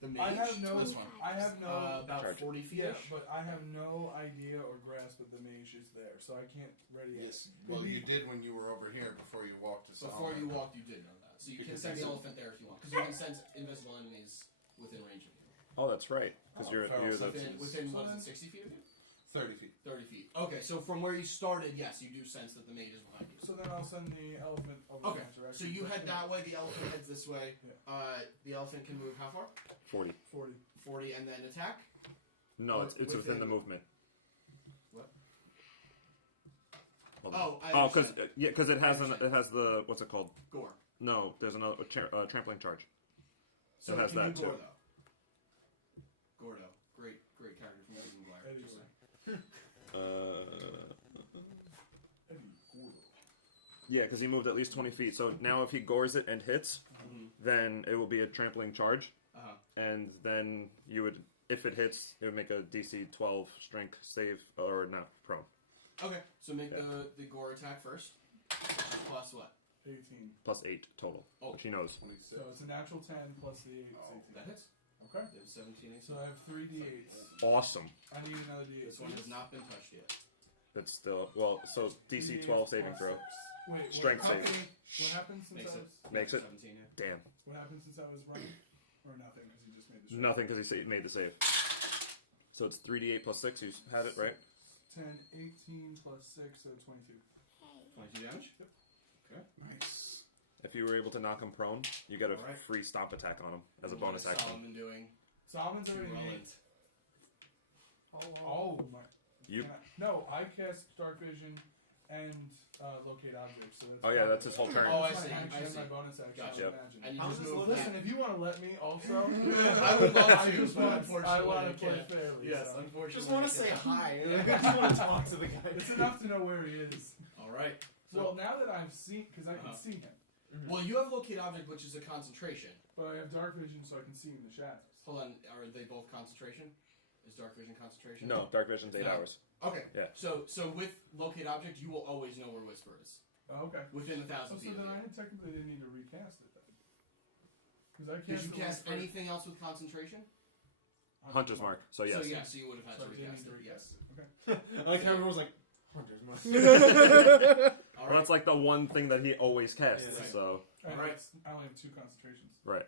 The mage. I have no. This one. I have no. About Charge. 40 feet. Yeah, but I have no idea or grasp that the mage is there, so I can't ready it. Yes. Well, you did when you were over here before you walked to Solomon. Before you walked, you did know that. So you can Because send the he's- elephant there if you want, because you can sense invisible enemies within range of you. Oh, that's right. Because Oh, you're feral the substance. Within So what is then- it, 60 feet of you? 30 feet. 30 feet. Okay, so from where you started, yes, you do sense that the mage is behind you. So then I'll send the elephant over Okay, that direction. so you head that way, the elephant heads this way. Yeah. The elephant can move how far? 40. 40. 40 and then attack? No, Or it's within within- the movement. What? Hold on. Oh, I Oh, because understand. it has I understand. it has the what's it called? Gore. No, there's another trampling charge. So It has can that you Gore, too. though? Gordo. Great character from Legend of Blair. Eddie Just Gordo. saying. Eddie Gordo. Yeah, because he moved at least 20 feet. So now if he gores it and hits, Mhm. then it will be a trampling charge, Uh-huh. and then you would, if it hits, it would make a DC 12 strength save or not prone. Okay, so make Yeah. the gore attack first. Plus what? 18. Plus 8 total, Oh. which he knows. 26. So it's a natural 10 plus the 8. Oh, 18. that hits. Okay. It was 17 AC. So I have 3 d8s. Awesome. I need another d8. This one has not been touched yet. It's still well. So DC 3d8 12 saving plus throw. 6. Wait, Strength what save. happened, what happened since Makes I it. was Makes it. 17, yeah. Damn. what happened since I was running? Or nothing because you just made the strike. Nothing because he made the save. So it's 3d8 plus 6. You had it right. 10, 18 plus 6, so 22. 22 damage? Nice. If you were able to knock him prone, you get a Alright. free stomp attack on him as a What bonus is action. Solomon doing? Solomon's To already made. Ruland. Oh my. You. No, I cast Dark Vision and Locate Objects. So that's Oh yeah, that's his whole turn. Oh, I That's see, my action I and see. my bonus action. Gotcha. I would imagine. And you How just does this move look? Listen, if you want to let me also, I would love I to, just but want, unfortunately I want I to play can't. fairly. Yes, so. unfortunately. Just want I to say can't. hi. I just want to talk to the guy. It's enough to know where he is. Alright. So, Well, now that I've seen, because I can Uh-huh. see him, well, you have locate object, which is a concentration. but I have Dark Vision, so I can see in the shadows. Hold on, are they both concentration? Is dark vision concentration? No, dark vision's 8 No. hours. Okay. Yeah. So with locate object, you will always know where Whisper is Oh, okay. within Oh, 1,000 so feet. then of I you. technically didn't need to recast it then. Because I Did you cast the cast Whisper- anything else with concentration? Hunter's mark. So yes. So yeah, so you would have had So I to didn't recast need to it. recast Yes. it. Okay. I like how everyone was like, Hunter's Mark. All Well, that's like the one thing that he always casts. Yeah, right. So I Alright. only have 2 concentrations. right.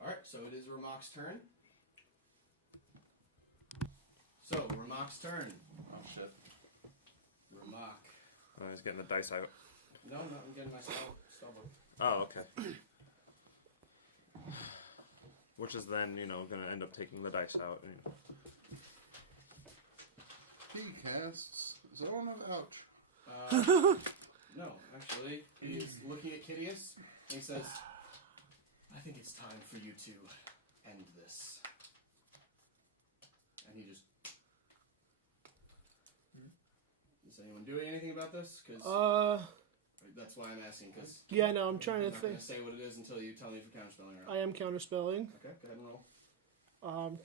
All right. So it is Rammok's turn. So Rammok's turn. Oh shit. Rammok. He's getting the dice out. No, I'm getting my spell book. Oh, okay. Which is then, going to end up taking the dice out. He casts Zone of Ouch. No, actually, he's looking at Kitteus and he says, "I think it's time for you to end this." And he just. Is anyone doing anything about this? Because that's why I'm asking. Because Yeah, no, I'm trying to I'm not going think. to say what it is until you tell me if you're counterspelling or not. I am counterspelling. Okay, go ahead and roll.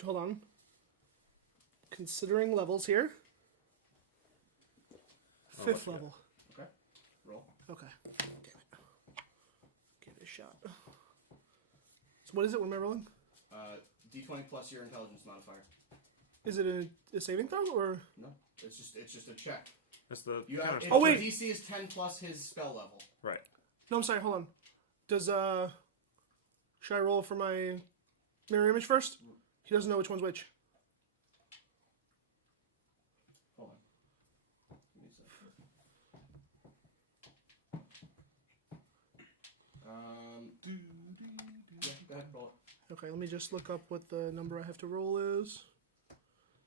Hold on. Considering levels here. Oh, 5th yeah. level. Roll. Okay. Damn it. Give it a shot. So what is it? What am I rolling? D20 plus your intelligence modifier. Is it a saving throw or? No, it's just a check. That's the You have, counter if Oh, wait. your DC is 10 plus his spell level. Right. No, I'm sorry. Hold on. Does Should I roll for my mirror image first? He doesn't know which one's which. Hold on. Give me a second. Yeah, go ahead, roll it. Okay, let me just look up what the number I have to roll is.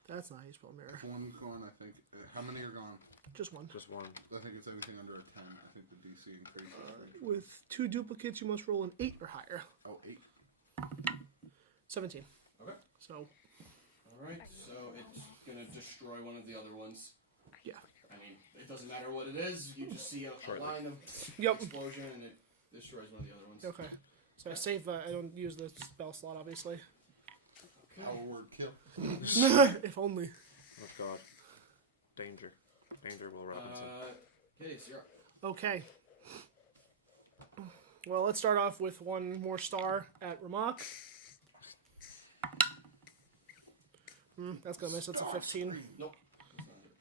That's not how you spell mirror. One's gone, I think. How many are gone? Just one. Just one. I think it's anything under a 10. I think the DC increases. With 2 duplicates, you must roll an 8 or higher. Oh, 8. 17. Okay. So, Alright, so it's gonna destroy one of the other ones. yeah. I mean, it doesn't matter what it is, you just see a line of Yep. explosion and it destroys one of the other ones. Okay. So I save, I don't use the spell slot, obviously. Power word kill. If only. Oh god. Danger. Danger, Will Robinson. Kitteus, you're up. Okay. Well, let's start off with one more star at Rammok. That's gonna miss. That's a 15. Nope.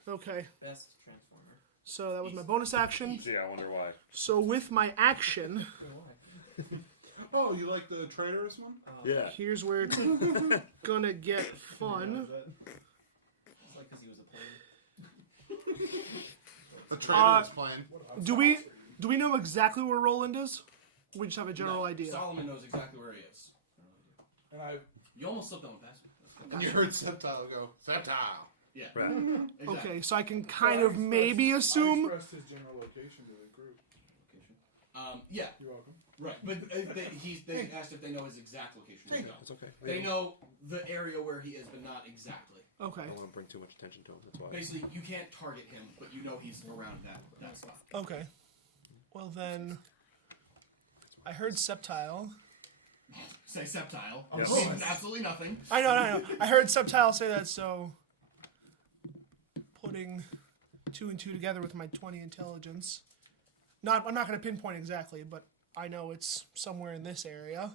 Okay. Best transformer. So that was my bonus action. Yeah, I wonder why. So with my action, Oh, you like the traitorous one? Yeah. here's where it's gonna get fun. It's like because he was a player. The traitorous plan. Do we know exactly where Ruland is? We just have a general No, idea. Solomon knows exactly where he is. And I You almost slipped on past me. And you heard Septile go, Septile! Yeah. Right. Exactly. Okay, so I can kind of maybe assume. I expressed his general location to the group. Yeah, You're welcome. right. But they asked if they know his exact location. They know. It's okay. They know the area where he is, but not exactly. Okay. I don't want to bring too much attention to him, that's why. Basically, you can't target him, but you know he's around that spot. Okay. Well then, I heard Septile. Say Septile. Yes. Means absolutely nothing. I know. I heard Septile say that, so putting 2 and 2 together with my 20 intelligence. I'm not going to pinpoint exactly, but I know it's somewhere in this area.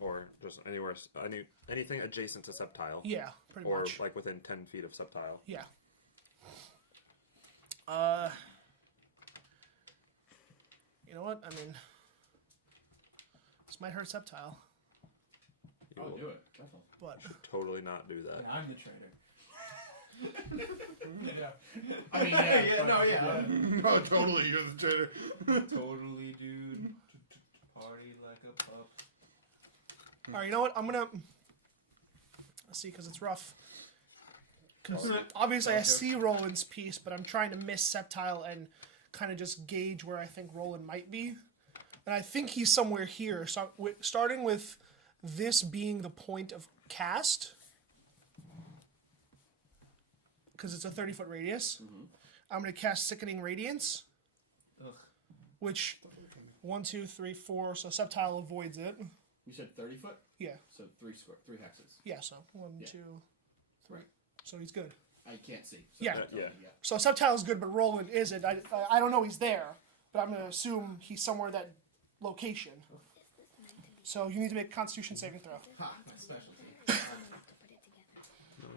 Or just anywhere, anything adjacent to Septile. Yeah, pretty Or much. like within 10 feet of Septile. Yeah. You know what? I mean, this might hurt Septile, You Oh, will do it. Definitely. but totally not do that. I'm the traitor. Yeah. I mean, yeah. No, totally, you're the traitor. Totally, dude. Party like a pup. all right. You know what? I'm gonna see because it's rough. Because obviously I see Roland's piece, but I'm trying to miss Septile and kind of just gauge where I think Ruland might be. And I think he's somewhere here. So starting with this being the point of cast, because it's a 30-foot radius, I'm going to cast Sickening Radiance, Ugh. which 1, 2, 3, 4. So Septile avoids it. You said 30 foot? Yeah. So 3 hexes. Yeah. So 1, Yeah. 2, 3. Right. So he's good. I can't see. Yeah. Yeah. So Septile is good, but Ruland isn't. I don't know he's there, but I'm going to assume he's somewhere that location. So you need to make a Constitution saving throw. Ha, my specialty. To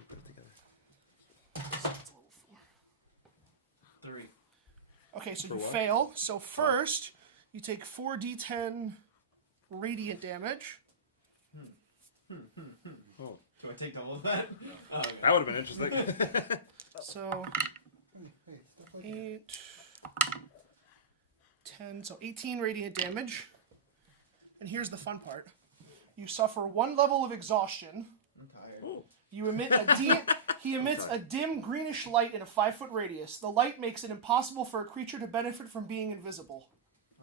put it together. No, put it together. 3. Okay, so For you what? fail. So first, you take 4d10 radiant damage. Oh, Do I take all of that? Oh, okay. that would have been interesting. So 8, 10, so 18 radiant damage. And here's the fun part. You suffer 1 level of exhaustion. I'm tired. You emit he emits a dim greenish light in a 5-foot radius. The light makes it impossible for a creature to benefit from being invisible.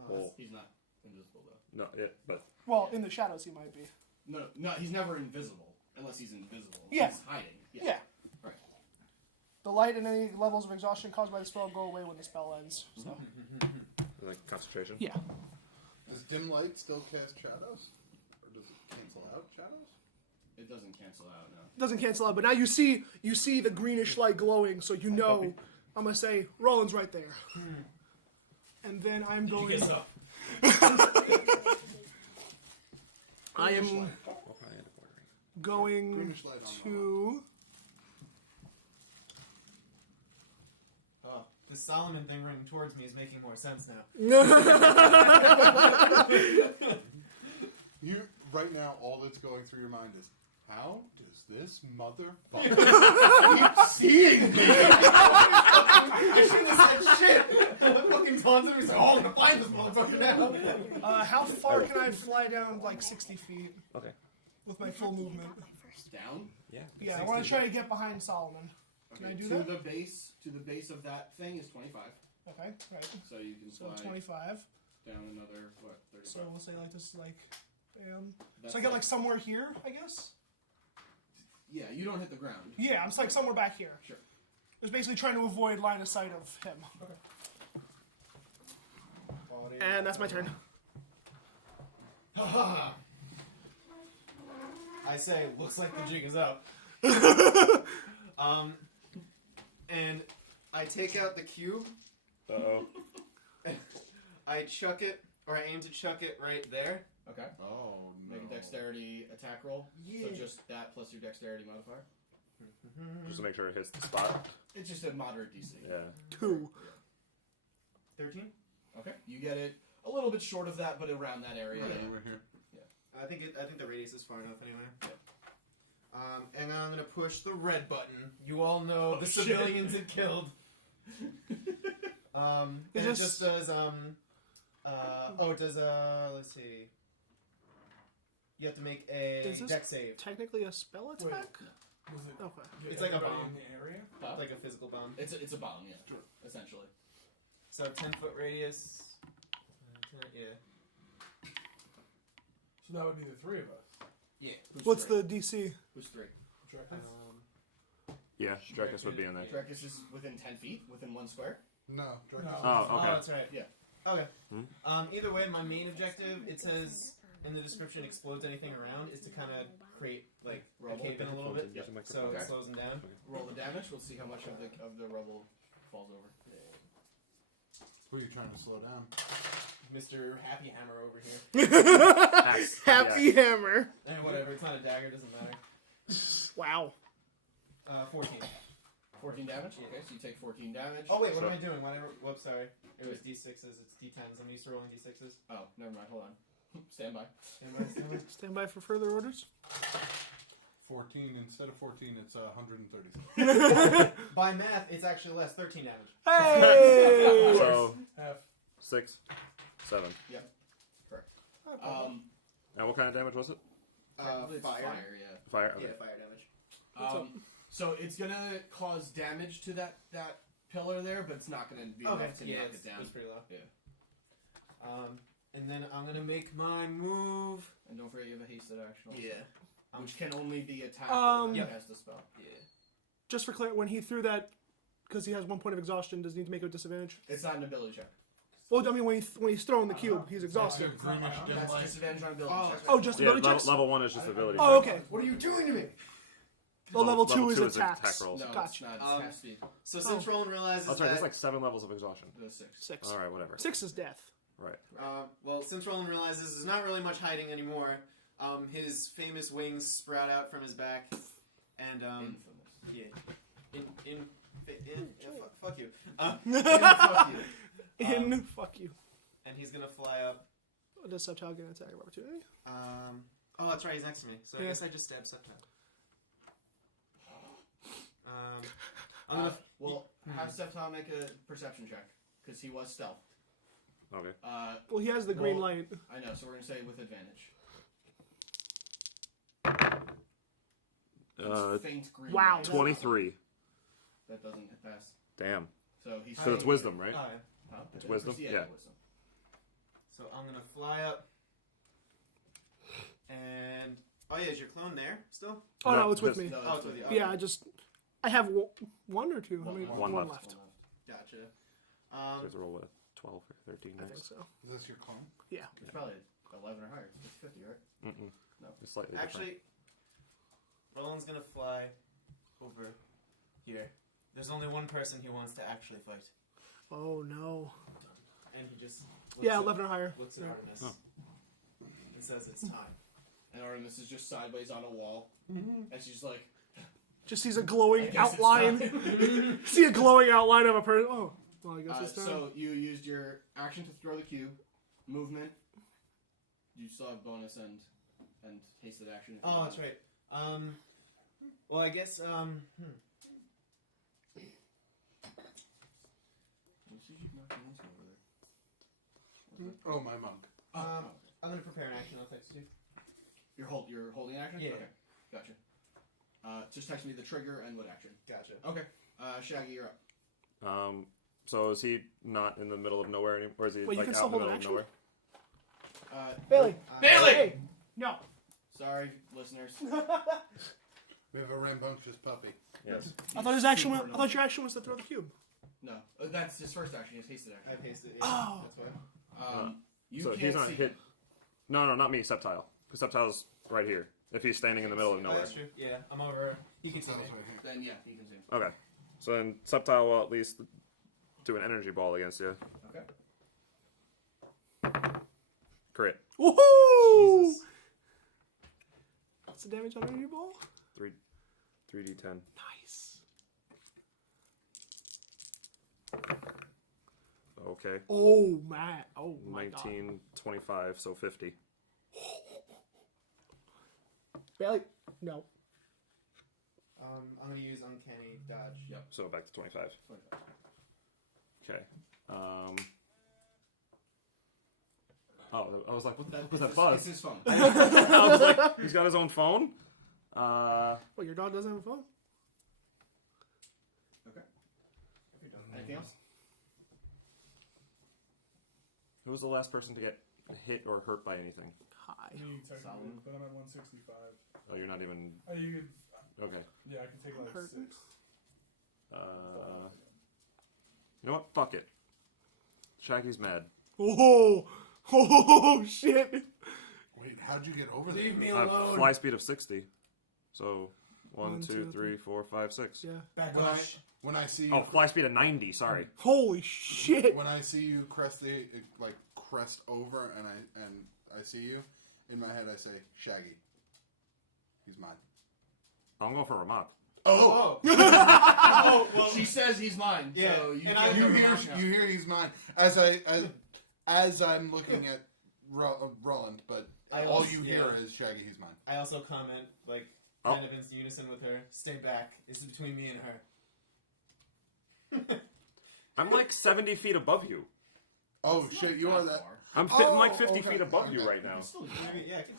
Well, He's not invisible, though. no, yeah, but Well, in the shadows he might be. No, he's never invisible. Unless he's invisible. Yeah. He's hiding. Yeah. Right. The light and any levels of exhaustion caused by the spell go away when the spell ends. So like concentration. yeah. Does dim light still cast shadows? Or does it cancel out shadows? It doesn't cancel out, no. Doesn't cancel out, but now you see the greenish light glowing, so you know. I'm gonna say Roland's right there, and then I'm going. Yes, up. I am I'll probably end up ordering. going Greenish light on to. Oh, the Solomon thing running towards me is making more sense now. right now, all that's going through your mind is, how does this motherfucker keep seeing me? I shouldn't have said shit. Fucking taunts him. He's like, oh, I'm gonna find this motherfucker now. How far can I fly down? Like 60 feet. Okay. With my full movement. Down? Yeah. Yeah, I want to try to get behind Solomon. Can I do that? The base of that thing is 25. Okay, right. So you can So fly 25. down another, what, 35? So we'll say like this is like, bam. That's So I get like somewhere here, I guess? Yeah, you don't hit the ground. Yeah, I'm just like somewhere back here. Sure. Just basically trying to avoid line of sight of him. Okay. And that's my turn. I say, looks like the jig is up. And I take out the cube. Uh-oh. I chuck it, or I aim to chuck it right there. Okay. Oh, no. Make a dexterity attack roll. Yeah. So just that plus your dexterity modifier. Just to make sure it hits the spot. It's just a moderate DC. Yeah. 2. 13? Okay. You get it a little bit short of that, but around that area. Right Yeah. over here. I think the radius is far enough anyway. And I'm gonna push the red button. You all know the shit. civilians it killed. And it just does it does let's see. You have to make a Is this dex save. technically a spell attack? Was it Okay. It's like a everybody bomb. in the area? Huh? Like a physical bomb. It's a bomb, yeah. Sure. Essentially. So 10-foot radius. Yeah. So that would be the three of us. Yeah. Who's What's three? the DC? Who's 3? Drekas? Yeah, Drekas would be in there. Drekas is within 10 feet, within 1 square. No, Drekas. No. Oh, okay. Oh, that's right. Yeah. Okay. Hmm? Either way, my main objective, it says in the description, explodes anything around, is to kind of create like a Rubble. cave in a little bit, Yep. so Okay. it slows them down. Roll the damage. We'll see how much of the rubble falls over. Who are you trying to slow down? Mr. Happy Hammer over here. Happy hammer. And whatever, it's not a dagger, doesn't matter. Wow. 14. 14 damage. Okay, so you take 14 damage. Oh wait, what am I doing? Whoops, sorry. It was d6s, it's d10s. I'm used to rolling d6s. Oh, never mind. Hold on. Stand by. Stand by for further orders. 14. Instead of 14, it's 130. By math, it's actually less. 13 damage. Hey! So, Half. 6, 7. Correct. Now, what kind of damage was it? It's Fire. yeah. Fire? Okay. Yeah, fire damage. So it's gonna cause damage to that pillar there, but it's not gonna be enough to yeah, knock it's it down. pretty low. Yeah. And then I'm gonna make my move. And don't forget you have a hasted action. Also, Yeah. which can only be attacked when Yep. he has the spell. Yeah. Just for clarity, when he threw that, because he has 1 point of exhaustion, does he need to make a disadvantage? It's not an ability check. Well, I mean, when he's throwing the cube, he's exhausted. Greenish dim That's light. disadvantage on ability checks. Oh, just Yeah, ability checks? level 1 is just ability. Oh, check. okay. What are you doing to me? Well, level 2 is is attacks. attack rolls. No, Gotcha. it's not. It's half speed. So since Roland realizes That's right, that, there's like 7 levels of exhaustion. The 6. 6. Alright, whatever. 6 is death. Right. since Roland realizes there's not really much hiding anymore, his famous wings sprout out from his back, and Infamous. fuck you. Fuck you. Fuck you. And he's gonna fly up. Does Subtile get an attack of opportunity? Oh, that's right, he's next to me. So I Yeah. guess I just stab Subtile. I'm gonna. Have Septom make a perception check because he was stealth. Okay. Well, he has the green Well- light. I know, so we're gonna say with advantage. Faint green. Wow. light. 23. That doesn't pass. Damn. So he's. So it's wisdom, right? Oh, yeah. Huh? It's wisdom? Yeah. Yeah. Wisdom. So I'm gonna fly up. And oh yeah, is your clone there still? Oh, no, it's with this- me. No, Oh, it's with you. Yeah, I have 1 or 2. How many? One One One left. left. Gotcha. You have to roll with 12 or 13 I think next. so. Is this your clone? Yeah. It's probably 11 or higher. It's 50, right? Mm-mm. No. It's slightly different. Actually, Roland's gonna fly over here. There's only one person he wants to actually fight, Oh, no. and he just Yeah, at, 11 or higher. looks at Yeah. Artemis Oh. and says it's time. And Artemis is just sideways on a wall, and she's like, Just sees a I glowing guess it's outline. time. See a glowing outline of a person. Oh, well, I guess it's time. So you used your action to throw the cube, movement. You still have bonus and and hasted action. Oh, that's right. Well, I guess, Oh, my monk. I'm gonna prepare an action. I'll text you. You're holding action? Yeah. Okay. Gotcha. Just text me the trigger and what action. Gotcha. Okay. Shaggy, you're up. So is he not in the middle of nowhere anymore? Or is he Wait, you like can out still in the hold middle an of nowhere? Bailey. Bailey! Hey. No. Sorry, listeners. We have a rambunctious puppy. Yes. I thought his action. I thought your action was to throw the cube. No, that's his first action. His hasted I action. pasted it. Oh. That's why. You So can't he's not see. hit. No, not me, Septile. Because Septile's right here. If he's standing in the middle of Oh, nowhere. that's true. Yeah, I'm over. He can see Sounds me. right here. Then yeah, you can see him. Okay. So then Septile will at least do an energy ball against you. Okay. Crit. Woohoo! Jesus. What's the damage on your ball? 3d10. Nice. Okay. Oh man. Oh my 19, god. 25, so 50. Bailey. No. I'm gonna use uncanny dodge. Yep. So back to 25. 25. Okay. Oh, I was like, what the fuck was that It's buzz? his phone. I was like, he's got his own phone? Wait, your dog doesn't have a phone? Okay. Anything else? Who was the last person to get hit or hurt by anything? Hi. Me, technically, Solomon. but I'm at 165. Oh, you're not even... You could, Okay. yeah, I can take like Hurting. 6. You know what? Fuck it. Shaggy's mad. Oh. Oh shit. Wait, how'd you get over there? Leave me alone. Fly speed of 60. So, 1, One, 2, two, 3, 4, 5, 6. Yeah. Backlash. When I see you, Oh, fly speed of 90, sorry. Holy shit. when I see you crest over, and I see you, in my head I say, Shaggy. He's mine. I'm going for Rammok. Oh, Oh, well, She says he's mine. Yeah, So you and can't I- go you wrong now. hear he's mine. As I'm looking at Ruland, but I all also- you hear is Shaggy. He's mine. I also comment, like, Oh. kind of in unison with her. Stay back. This is between me and her. I'm like 70 feet above you. Oh shit, you are that. I'm Oh, like 50 okay, feet above you okay. right now. Still Yeah, I can.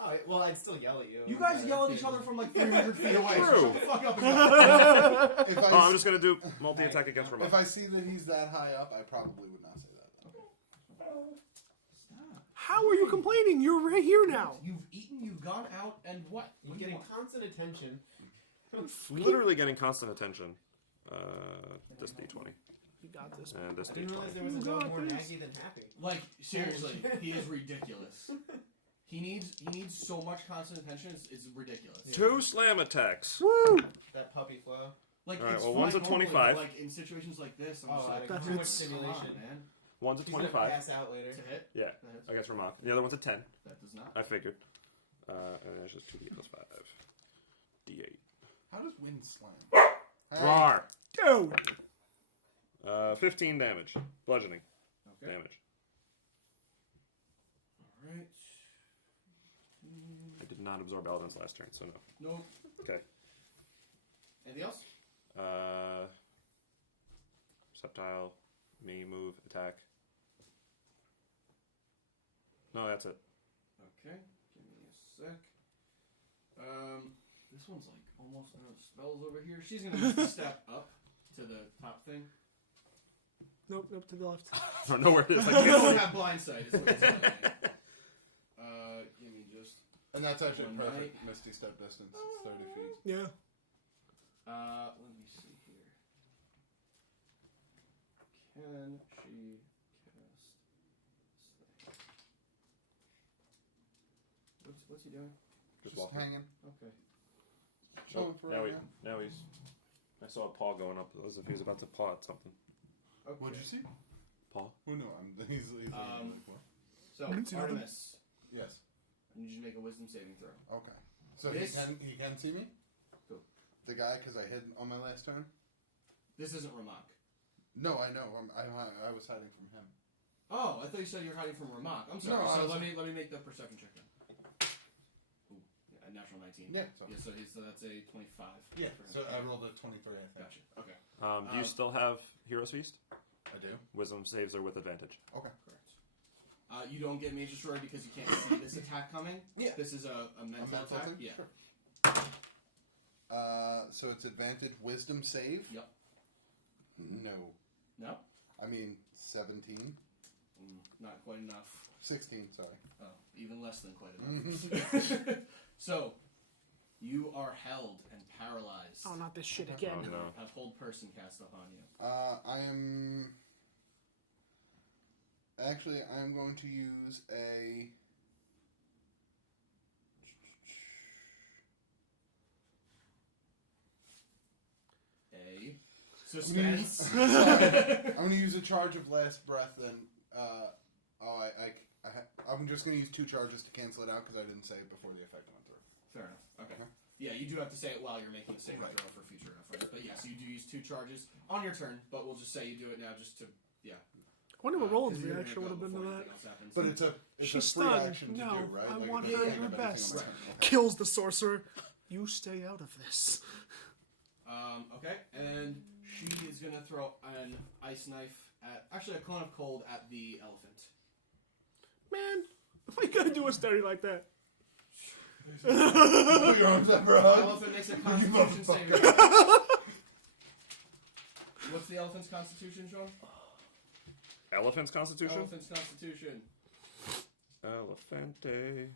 Oh, well, I'd still yell at you. You guys yell at each other from like 300 feet away. So True. shut the fuck up and go. If Oh, I'm just going to do multi-attack against if Rammok. I see that he's that high up, I probably would not say that. Stop. How are you complaining? You're right here now. You've eaten, you've gone out, and what? You're What do you getting want? constant attention. Literally getting constant attention. This D20. You got this. And this I didn't realize D20. there was a You dog got more this. naggy than happy. Like, seriously, he is ridiculous. He needs so much constant attention, it's ridiculous. Yeah. 2 slam attacks. Woo! That puppy flow. Like, All right, it's well, fine one's a normally, 25. but, like, in situations like this, I'm just Oh, like, like, That too much hits. stimulation. come on, man. One's a He's gonna 25. pass out later. To hit? Yeah, That hits. against Rammok. The other one's a 10. That does not. I figured. And it's just 2d plus 5. D8. How does wind slam? Hey, Rar! Dude. 15 damage. Bludgeoning Okay. damage. Alright. I did not absorb Eldon's last turn, so no. Nope. Okay. Anything else? Septile, me, move, attack. No, that's it. Okay. Give me a sec. This one's like almost out of spells over here. She's gonna use the step up to the top thing. Nope, to the left. I don't know where it is. I You don't can't have blind sight. Is what it's telling me. Give me just. And that's actually One perfect Misty Step distance. It's 30 feet. Yeah. Let me see here. Can she cast this thing? What's he doing? Just Just walking. hanging. Okay. Chilling for now, right now. now he's. I saw a paw going up as if he was about to paw at something. Okay. What'd you see? Paw? Who knew? He's So I didn't see nothing. Artemis, Yes. I need you to make a wisdom saving throw. Okay. So This- he can see me? Who? The guy, because I hid on my last turn? This isn't Rammok. No, I know. I was hiding from him. Oh, I thought you said you were hiding from Rammok. I'm sorry. No, I so was- let me make the perception check then. natural 19. Yeah. So, Yeah, so that's a 25. yeah. for him. So I rolled a 23. I think. Gotcha. Okay. Do you still have Hero's Feast? I do. Wisdom saves are with advantage. Okay. Correct. You don't get Mage Destroyer because you can't see this attack coming. Yeah. This is a mental mental attack. thing? Yeah. Sure. So it's advantage Wisdom save. Yep. No. No? I mean 17. Not quite enough. 16. Sorry. Oh, even less than quite enough. So, you are held and paralyzed. Oh, not this shit again. Oh, no. Have hold person cast upon you. I am. Actually, I'm going to use a. Suspense. I'm going to use a charge of last breath. Then, I'm just going to use 2 charges to cancel it out because I didn't say it before the effect went through. Fair enough. Okay. Yeah, you do have to say it while you're making a saving Right. throw for future reference. But yeah, so you do use 2 charges on your turn, but we'll just say you do it now just to, yeah. I wonder what Roland's 'cause you're reaction gonna would have go been to before that. anything else happens. But it's a She's free stunned. action to No, do, right? I Like, want it her doesn't at her have anything on best. my turn. Okay. Kills the sorcerer. You stay out of this. Okay, and she is gonna throw an ice knife at, actually a cone of cold at the elephant. Man, why you gotta do a study like that? Put your arms up, The bro. elephant makes a constitution saving throw. What's the elephant's constitution, Sean? Elephant's Constitution? Elephant's constitution. Elephante.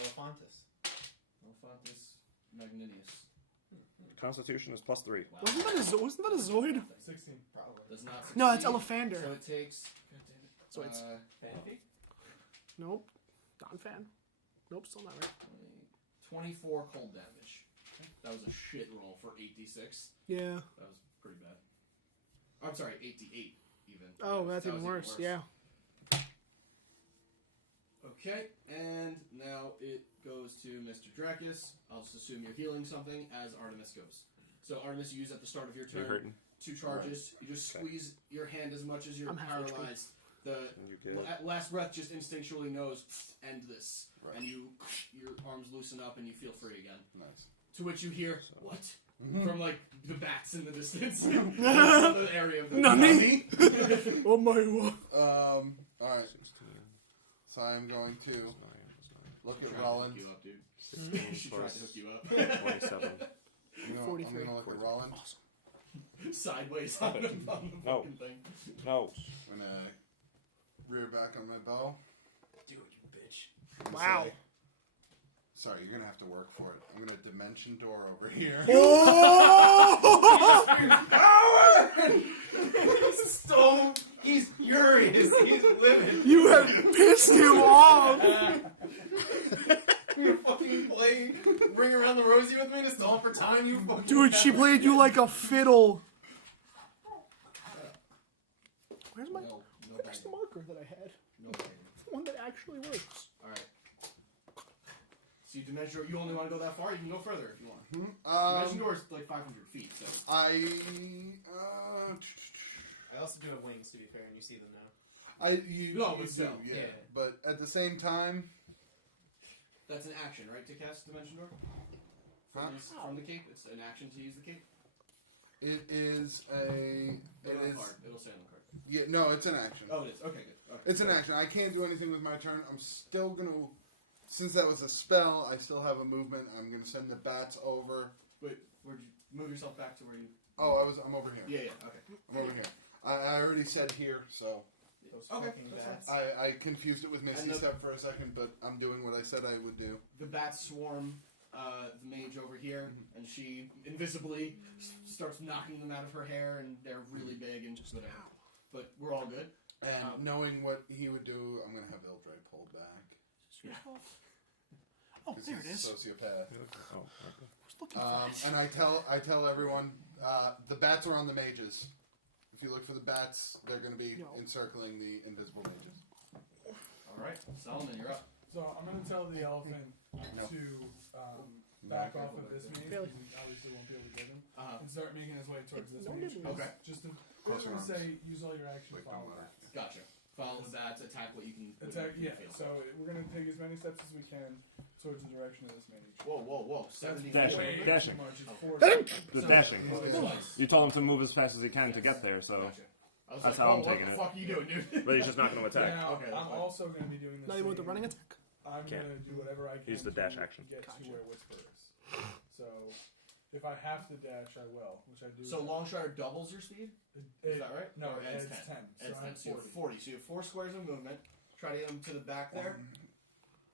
Elephantis. Elephantis magnanius. Constitution is +3. Wow. Wasn't that a Zoid? 16. Probably. Does not succeed. No, it's Elephander. So it takes. God damn it. So it's- Fanfic? Nope. Non-fan. Nope, still not right. 24 cold damage. That was a shit roll for 8d6. Yeah. That was pretty bad. I'm sorry, 8d8 even. Oh, that's That even was worse. Yeah. Okay, and now it goes to Mr. Drekas. I'll just assume you're healing something as Artemis goes. So Artemis, you use at the start of your You're turn hurting. 2 charges. You just squeeze your hand as much as you're I'm half HP. paralyzed. The And you get at last breath just instinctually knows, end this. Right. And your arms loosen up and you feel free again. Nice. To which you hear, what? Mm-hmm. From like the bats in the distance. The area of the Nani? Oh my god. Alright. So I'm going to look at Trying to Roland. hook you up, dude. 16 She tried plus to hook you up. 27. You know, I'm 43. going to look at Roland. Sideways on the No. fucking thing. No. I'm going to rear back on my bow. Do it, you bitch. I'm gonna Wow. say, sorry, you're going to have to work for it. I'm going to dimension door over here. So he's furious. He's livid. You have pissed him off. You're fucking playing Ring Around the Rosie with me to stall for time, you fucking Dude, she played you like a fiddle. Where's my... No Where's the banging. marker that I had? No banging. The one that actually works. Alright. So you dimension door, you only want to go that far? You can go further if you want. Dimension door is like 500 feet, so. I also do have wings, to be fair, and you see them now. you No, but do, still. yeah. Yeah. But at the same time, That's an action, right, to cast dimension door? huh? From the cape? It's an action to use the cape? It is a. Put It on the is. card. It'll say on the card. Yeah, no, it's an action. Oh, it is. Okay, good. Okay. It's an action. I can't do anything with my turn. I'm still gonna. Since that was a spell, I still have a movement. I'm gonna send the bats over. Wait, where'd you move yourself back to where you. Oh, I'm over here. Yeah, okay. I'm over here. I already said here, so Those Okay, fucking that's bats. I confused it with Misty And the- Step for a second, but I'm doing what I said I would do. The bats swarm the mage over here, and she invisibly starts knocking them out of her hair, and they're really big and just whatever. But we're all good. And knowing what he would do, I'm gonna have Eldrich pull back. Oh, 'Cause there it he's a is. sociopath. Oh, okay. I was looking for it. And I tell everyone the bats are on the mages. If you look for the bats, they're going to be No. encircling the invisible mages. Alright, Solomon, you're up. So I'm going to tell the elephant No. to back off of this mage, Really? because he obviously won't be able to get him, Uh-huh. and start making his way towards this No mage. nibbles. Okay. Just to Closer arms. say, use all your action Like, follow don't that. Gotcha. Follow the bats, attack what you can. Attack, yeah. Feel. So we're gonna take as many steps as we can towards the direction of this mage. Whoa. 70 Dashing. feet. Dashing. Too much. It's 40. The dashing. Slice. You told him to move as fast as he can to get there, so Gotcha. I was That's like, how I'm what taking the it. fuck are you doing, dude? but he's just not going to attack. Now, Okay, that's I'm fine. also gonna be doing the Now you want the same. running attack? I'm Can't. gonna do whatever I can. Use the dash to action. Get Gotcha. to where Whisper is. So if I have to dash, I will, which I do. So Longstrider doubles your speed? Is that right? No, Or it adds 10. So Adds I 10. have So you have 40. 40. So you have 4 squares of movement. Try to get them to the back there. 1,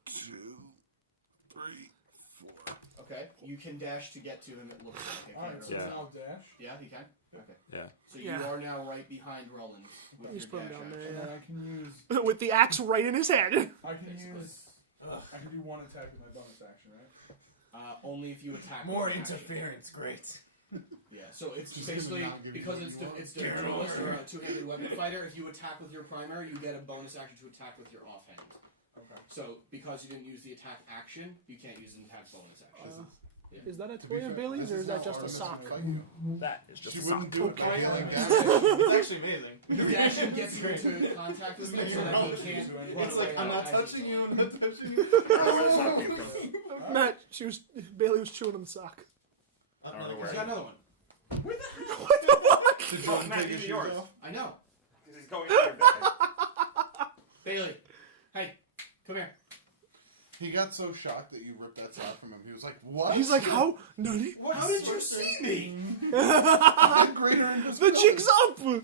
2, 3, 4. Okay. You can dash to get to him, it looks like. Alright, so Yeah. I'll dash. Yeah, he can? Okay. Yeah. So you Yeah. are now right behind Ruland with Just your put him dash down action. there. And then Yeah. I can use. With the axe right in his head. I can Basically. use. I can do one attack with my bonus action, right? Only if you attack. More with an action. interference, great. Yeah, so it's Just basically gonna not give you because what it's you want. it's a duelist or a two-handed weapon fighter. If you attack with your primary, you get a bonus action to attack with your offhand. Okay. So because you didn't use the attack action, you can't use an attack bonus action. Is that a To be toy fair, of Bailey's this or is that how just a Artemis sock? would fight you. That is just She a wouldn't sock. do it by Okay. yelling It's damage. actually amazing. Your dashing gets you into contact with him so that he can't. run It's like, away I'm not as touching he's you, going. I'm not touching you. Where the sock came from. Matt, Bailey was chewing him the sock. I don't know He's where. got another one. What the fuck? Did Oh, Matt, these are yours. I know. Because he's going out there. Bailey, hey, come here. He got so shocked that you ripped that sock from him. He was like, "What?" He's like, how? Nani? How did you see me? The greater The invisibility. jig's up! Alright.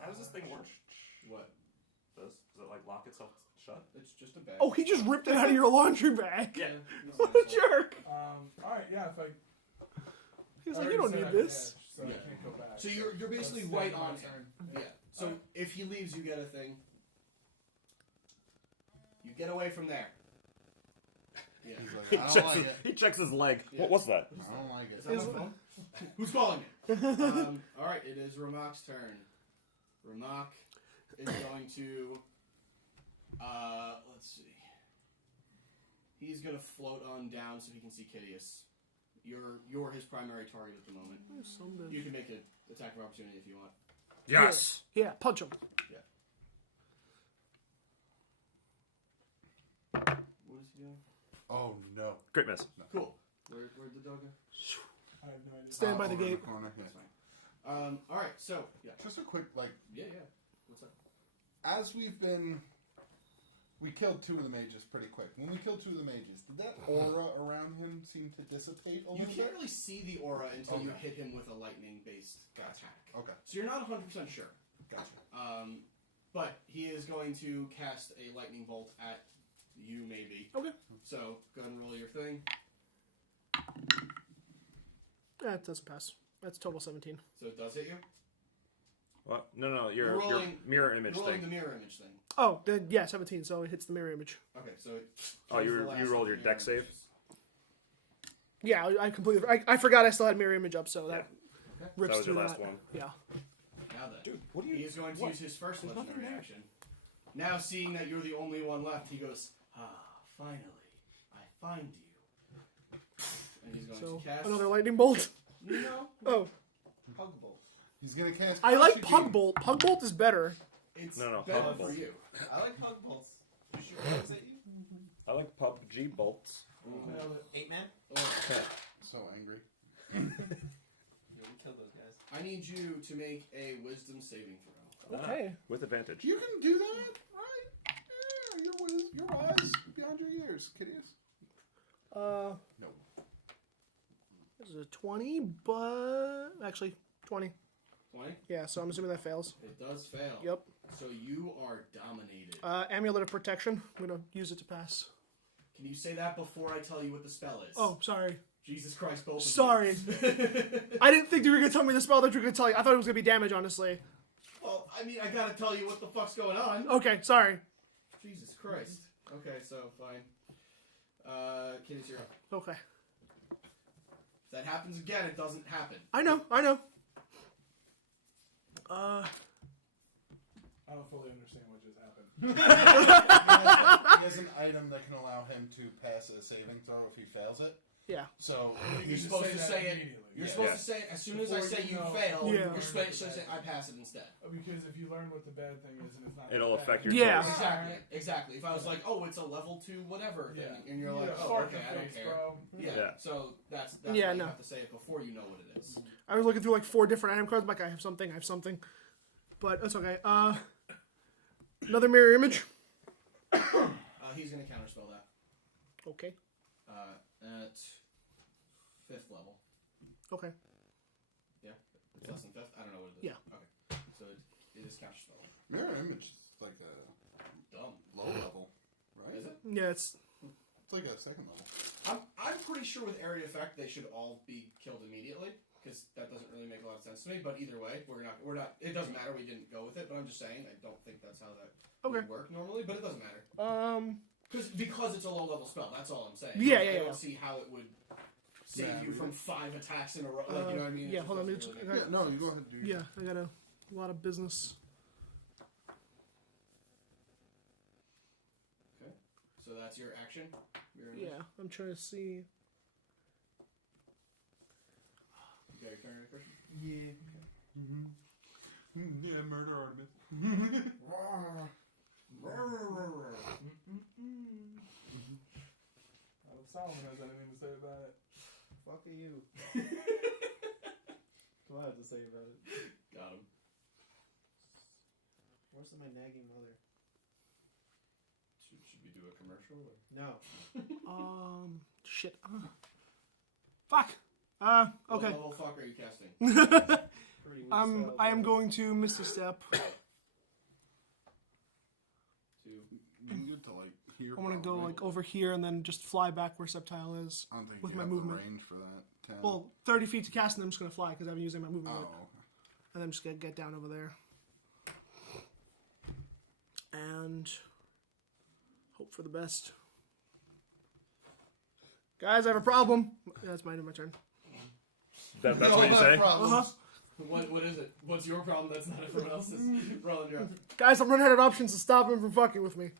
How does this thing work? What? Does it like lock itself shut? It's just a bag. Oh, he just ripped it out of your laundry bag. Yeah. What a jerk! Alright, yeah, if I. He's I like, you don't already need said I this. dash, so Yeah. I can't go back. So you're basically That's right my on turn. him. Yeah. So if he leaves, you get a thing. You get away from there. Yeah. He's like, He "I don't checks, like his, it. he checks his leg. Yeah. What was that? I don't like Is it." that my phone? Who's calling me? All right, it is Rammok's turn. Rammok is going to. Let's see. He's gonna float on down so he can see Kitteus. You're his primary target at the moment. You can make an attack of opportunity if you want. Yes. Yeah, punch him. What is he doing? Oh no! Great miss. Cool. Where'd the dog go? I have no idea. Stand by the Over in gate. corner, yeah. That's fine. All right. So yeah. Just a quick, like, Yeah. What's up? as we killed 2 of the mages pretty quick. When we killed 2 of the mages, did that aura around him seem to dissipate a You little can't bit? really see the aura until you Okay. hit him with a lightning-based attack. Okay, So you're not 100% sure. gotcha. But he is going to cast a lightning bolt at you, maybe. Okay. So go ahead and roll your thing. That doesn't pass. That's total 17. So it does hit you. What? No, You're your rolling- mirror image You're rolling thing. the mirror image thing. Oh, yeah, 17, so it hits the mirror image. Okay, so it Oh, kills you the last rolled of your the deck mirror save? images. Yeah, I completely. I forgot I still had mirror image up, so that Okay. rips That was through your last that. one. Yeah. Now then, Dude, what do he is going to use his first There's nothing legendary there. action. Now, seeing that you're the only one left, he goes, finally, I find you. And he's going So to cast another lightning bolt. No, Oh, Pugbolt. He's gonna cast. I like Clashing Pug Bolt. Pug Bolt is better. it's No, better Pug for Bolt. you. I like Pugbolts. You shoot bullets at you? I like PUBG bolts. Nailed it. 8 man? So angry. Yeah, we killed those guys. I need you to make a wisdom saving throw. Okay. With advantage. You can do that, right? Yeah, you're wise beyond your years, Kitteus. No. This is a 20, but actually 20. 20? Yeah, so I'm assuming that fails. It does fail. Yep. So you are dominated. Amulet of Protection. I'm gonna use it to pass. Can you say that before I tell you what the spell is? Oh, sorry. Jesus Christ, both of you. Sorry. I didn't think you were gonna tell me the spell that you were gonna tell you. I thought it was gonna be damage, honestly. Well, I mean, I gotta tell you what the fuck's going on. Okay, sorry. Jesus Christ. Okay, so fine. Kitty's you're up. Okay. If that happens again, it doesn't happen. I know. I don't fully understand what just happened. He has an item that can allow him to pass a saving throw if he fails it. Yeah. So You're just supposed to that say it. immediately. You're Yeah. supposed to say it as soon as I Before say you you know- fail. Yeah. You're supposed to say I pass it instead. Because if you learn what the bad thing is and it's not It'll bad, affect your Yeah. choice. Exactly. If I was like, oh, it's a level 2 whatever thing, Yeah. and you're like, oh, fart okay, in the I don't face, care. bro. Yeah. Yeah. So that's Yeah, why no. you have to say it before you know what it is. I was looking through like 4 different item cards. I'm like, I have something. But that's okay. Another mirror image. He's gonna counterspell that Okay. at 5th level. Okay. Yeah, it's less than 5th. I don't know what it is. Yeah. Okay. So it is counterspell. mirror image is like a Dumb. low level, right? Is it? Yeah, it's It's like a second level. I'm pretty sure with area effect they should all be killed immediately because that doesn't really make a lot of sense to me. But either way, we're not. It doesn't matter. We didn't go with it. But I'm just saying I don't think that's how that would work normally. But it doesn't matter. Because it's a low level spell. That's all I'm saying. Yeah, I yeah, don't yeah. see how it would save Yeah. you from 5 attacks in a row. Like, you know what I mean? It yeah, just hold on, doesn't let me really just- make Yeah, no, you go ahead, dude. yeah. I got a lot of business. Okay. So that's your action. Yeah, I'm trying to see. You got your turn, Christian? Yeah. Yeah, murder Artemis. I don't Solomon has anything to say about it. Fuck are you? What do I have to say about it? Got him. Where's my nagging mother? Should we do a commercial? Or? No. Shit. Fuck. What Okay. level fuck are you casting? Pretty weak spell, I am but- going to Misty Step. You can get to like here. I want to go probably. like over here and then just fly back where Septile is. I don't think with you my have movement. the range for that. 10. Well, 30 feet to cast, and I'm just going to fly because I haven't used my movement oh, yet. And I'm just going to get down over there. And hope for the best. Guys, I have a problem. Yeah, that's my turn. That's what you say? Uh-huh. What is it? What's your problem that's not everyone else's? Roland, you're up. Guys, I'm running out of options to stop him from fucking with me.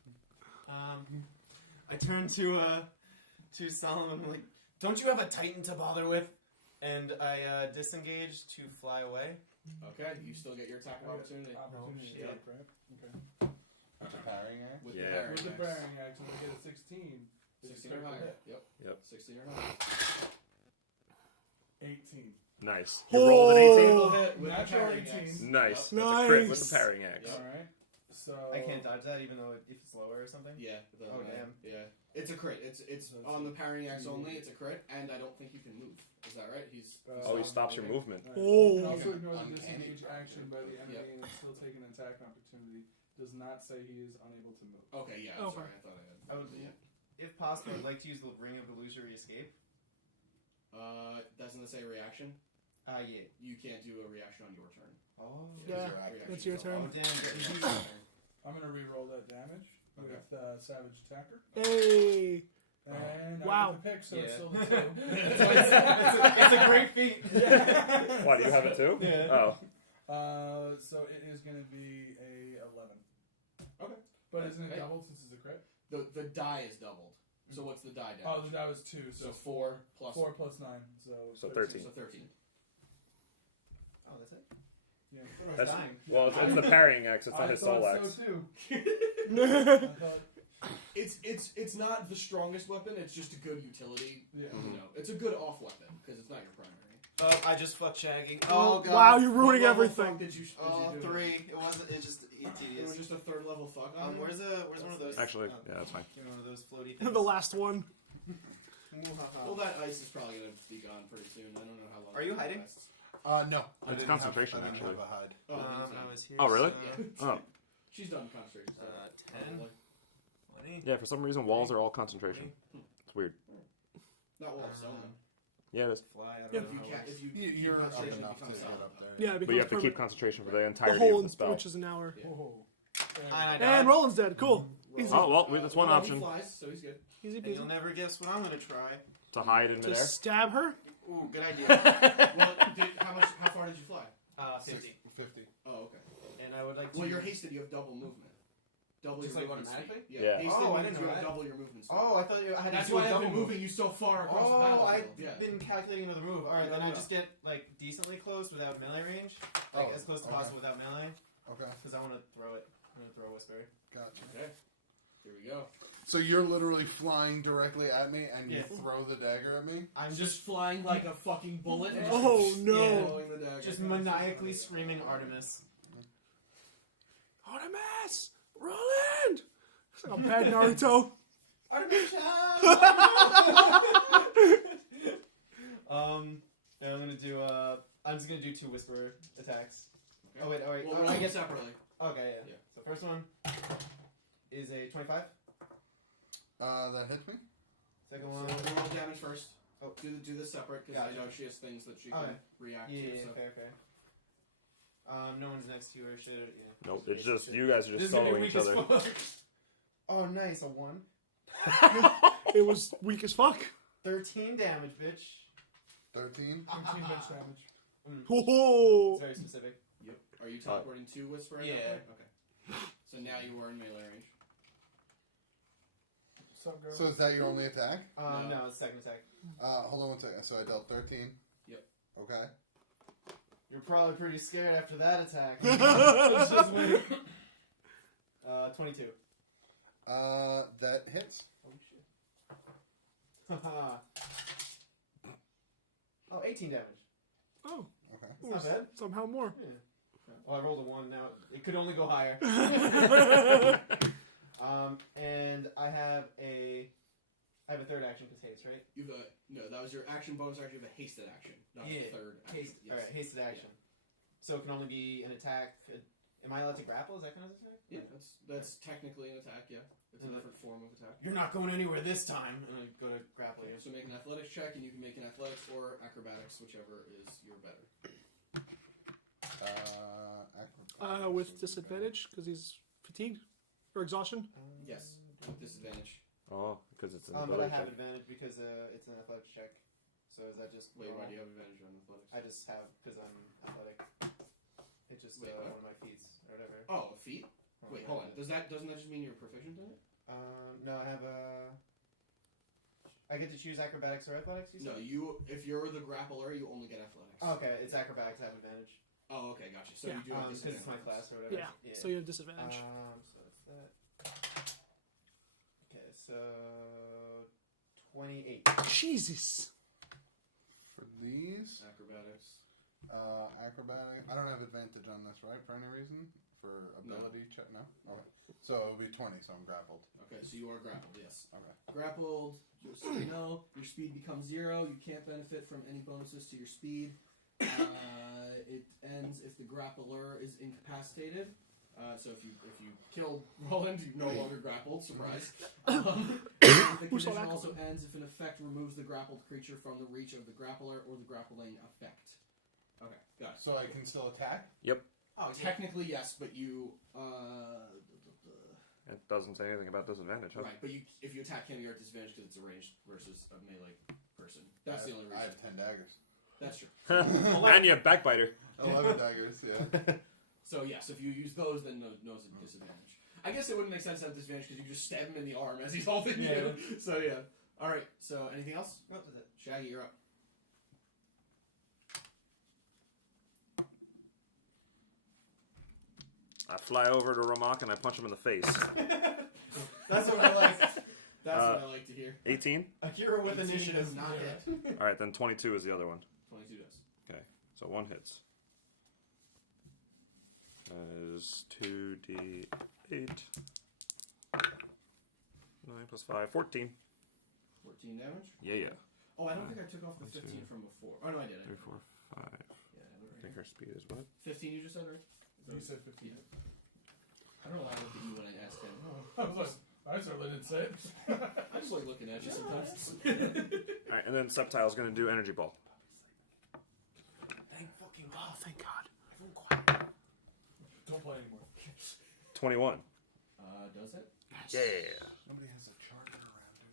I turn to Solomon. I'm like, don't you have a Titan to bother with? And I disengage to fly away. Okay, you still get your attack of opportunity. Opportunity shit. attack, right? Okay. With the parrying axe? With Yeah. the parry With the axe. bearing action, we get a 16. 16 or higher. Yep. Yep. 16 or higher. 18. Nice. You rolled an 18? Single hit with the Natural parrying 18. axe. Nice. Yep. That's a crit with Nice. the parrying axe. Yep. Alright. So. I can't dodge that even though if it's lower or something? Yeah. It doesn't Oh, matter. damn. Yeah. It's a crit. It's on the parrying axe only. It's a crit, and I don't think you can move. Is that right? Oh, he stops your movement. Alright. Oh. You can also ignore the Uncanny disengage action by the enemy Yep. and still take an attack opportunity. Does not say he is unable to move. Okay. Yeah. I'm Okay. sorry. I thought I had. I would, if possible, I'd like to use the Ring of Illusory Escape. Doesn't it say reaction? Yeah. You can't do a reaction on your turn. Oh. Yeah, Reaction's that's your all- turn. Oh, damn. It's but- your turn. I'm going to re-roll that damage Okay. with Savage Attacker. Hey. And Wow. I get the pick, so Yeah. it's still the 2. it's a great feat. Why, do you have it too? Yeah. Oh. So it is going to be a 11. Okay. But isn't it Hey. doubled since it's a crit? The die is doubled. So what's the die damage? Oh, the die was 2, So so 4 plus 4 plus 9, so 13. So 13. Oh, that's it? Yeah. That's, dying. well, it's the parrying axe. It's not I his soul thought axe. so too. I thought, It's not the strongest weapon. It's just a good utility. yeah. You know, it's a good off weapon because it's not your primary. Oh, I just fucked Shaggy. Oh, God. wow, you're ruining What level fuck everything. Did you Oh, do 3. It wasn't. It's just It tedious. was just a third level fuck on Where's one of those? Actually, yeah, that's fine. Give me one of those floaty things. The last one. Well, that ice is probably gonna be gone pretty soon. I don't know how long. Are you that hiding? lasts. No. I It's didn't concentration, have, I didn't actually. have a hide. Oh, when he's I done. was here. Oh, really? so- Yeah. Oh. She's done concentration. stuff. 10, Probably. 20. Yeah, for some reason, walls are all concentration. It's weird. Not well sewn. Yeah, it is. Fly. I don't Yeah. know If you how it can't, works. if you You're keep up concentration, enough it to becomes get solid. up there. Yeah, But you have to keep perfect. concentration for the The entirety whole, of the spell. which is an hour. Yeah. Oh. I died. And Roland's dead. Cool. Easy. Oh, well, that's one Well, option. He flies, so he's good. Easy And you'll peasy. never guess what I'm gonna try. To hide in To midair. stab her? Ooh, good idea. How far did you fly? 50. 50. Oh, okay. And I would like to. Well, you're hasted. You have double movement. Double Just your like movement automatically? speed. Yeah. Hasted Oh, I means didn't you know have that. double your movement speed. Oh, I thought I had That's to do why a I've double been move. moving you so far across the Oh, battlefield. I've Yeah. been calculating another move. Alright, No, then I no. just get, like, decently close without melee range. Like, Oh, as close as okay. possible without melee. Okay, Because I want to throw it. I'm going to throw a Whisper. gotcha. Okay. Here we go. So you're literally flying directly at me, and you Yeah. throw the dagger at me. I'm Just flying like a fucking bullet. And Oh, just no. throwing the dagger. just maniacally screaming Artemis. Artemis! Ruland! It's like a bad Naruto. Artemis! And I'm going to do, I'm just going to do 2 Whisper attacks. Okay. Oh, wait. Well, Oh, we'll I get guess. separately. Okay, yeah. Yeah. So, first one is a 25. That hits me. Second So one. we'll roll damage first. Oh. Do this separate because Gotcha. I know she has things that she Oh, can react Yeah, to. So. fair. No one's next to you or shit. Yeah. Nope, it's just you guys are This just is gonna be soloing each weak as other. fuck. Oh, nice. A 1. It was weak as fuck. 13 damage, bitch. 13. 15 bench damage. Whoa! It's very specific. Yep. Are you teleporting to Whisper? At that Yeah. point? Okay. So now you are in melee range. What's up, girl? So is that your only attack? No, it's second attack. Hold on one second. So I dealt 13. Yep. Okay. You're probably pretty scared after that attack. Just wait. 22. That hits. Holy shit. Haha. Oh, 18 damage. Oh, Okay. It's not bad. somehow more. Yeah. Well, I rolled a 1 now. It could only go higher. And I have a third action because haste, right? You've no, that was your action bonus action. You have a hasted action, not Yeah. a third action. Haste. Yes. Alright, hasted action. So it can only be an attack. Am I allowed to grapple? Is that kind of attack? Yeah, that's technically an attack. Yeah, it's a Mhm. different form of attack. You're not going anywhere this time. And I go to grapple you. So make an athletics check, and you can make an athletics or acrobatics, whichever is your better. Acrobatics With is disadvantage because he's fatigued or exhaustion. Yes, with disadvantage. Oh, because it's an But I ability have check. advantage because it's an athletics check. So is that just Wait, why normal? do you have advantage on athletics? I just have because I'm athletic. It's just Wait, what? one of my feats or whatever. Oh, feet. Wait, hold on. Doesn't that just mean you're proficient in it? No, I have a. I get to choose acrobatics or athletics. You No, said? if you're the grappler, you only get athletics. Oh, okay, it's acrobatics. I have advantage. Oh, okay, gotcha. So Yeah. you do have Because it's my disadvantage. class or whatever. Yeah. So you have disadvantage. So it's that. Okay, so 28. Jesus. For these, Acrobatics. acrobatic. I don't have advantage on this, right? For any reason? For No. ability check? No? Okay. So it would be 20, so I'm grappled. Okay, so you are grappled. Yes. Okay. Grappled. Just so you know, your speed becomes 0. You can't benefit from any bonuses to your speed. It ends if the grappler is incapacitated. So if you kill Roland, you no longer grappled. Surprise. The Who saw condition that also ends if an effect removes the grappled creature from the reach of the grappler or the grappling effect. Okay, got it. So I can still attack? Oh, Technically, yes, but you It doesn't say anything about disadvantage. Huh? right. But if you attack him, you're at disadvantage because it's a ranged versus a melee person. That's the only I reason. have 10 daggers. That's true. And you have backbiter. 11 daggers, yeah. So yes, if you use those, then no's a disadvantage. I guess it wouldn't make sense to have disadvantage because you just stab him in the arm as he's holding you. So yeah. All right. So anything else? What was it? Shaggy, you're up. I fly over to Rammok and I punch him in the face. That's what I like. That's what I like to hear. 18? Akira with 18 initiative. does not hit. Alright, then 22 is the other one. 22 does. Okay, so 1 hits. That is 2d8. 9 plus 5, 14. 14 damage. Yeah. Oh, I don't think I took off the 15 from before. Oh no, I did. 3, 4, 5. Yeah, I I think her speed is what? 15 you just said, right? You said 15. Yeah. I don't know why I looked at you when I asked him. I was like, I certainly didn't say it. I just like looking at you sometimes. Alright, and then Sceptile's gonna do Energy Ball. Thank fucking Oh, thank God. Everyone quiet. Don't play anymore. 21. Does it? Yeah. Nobody has a charger around, do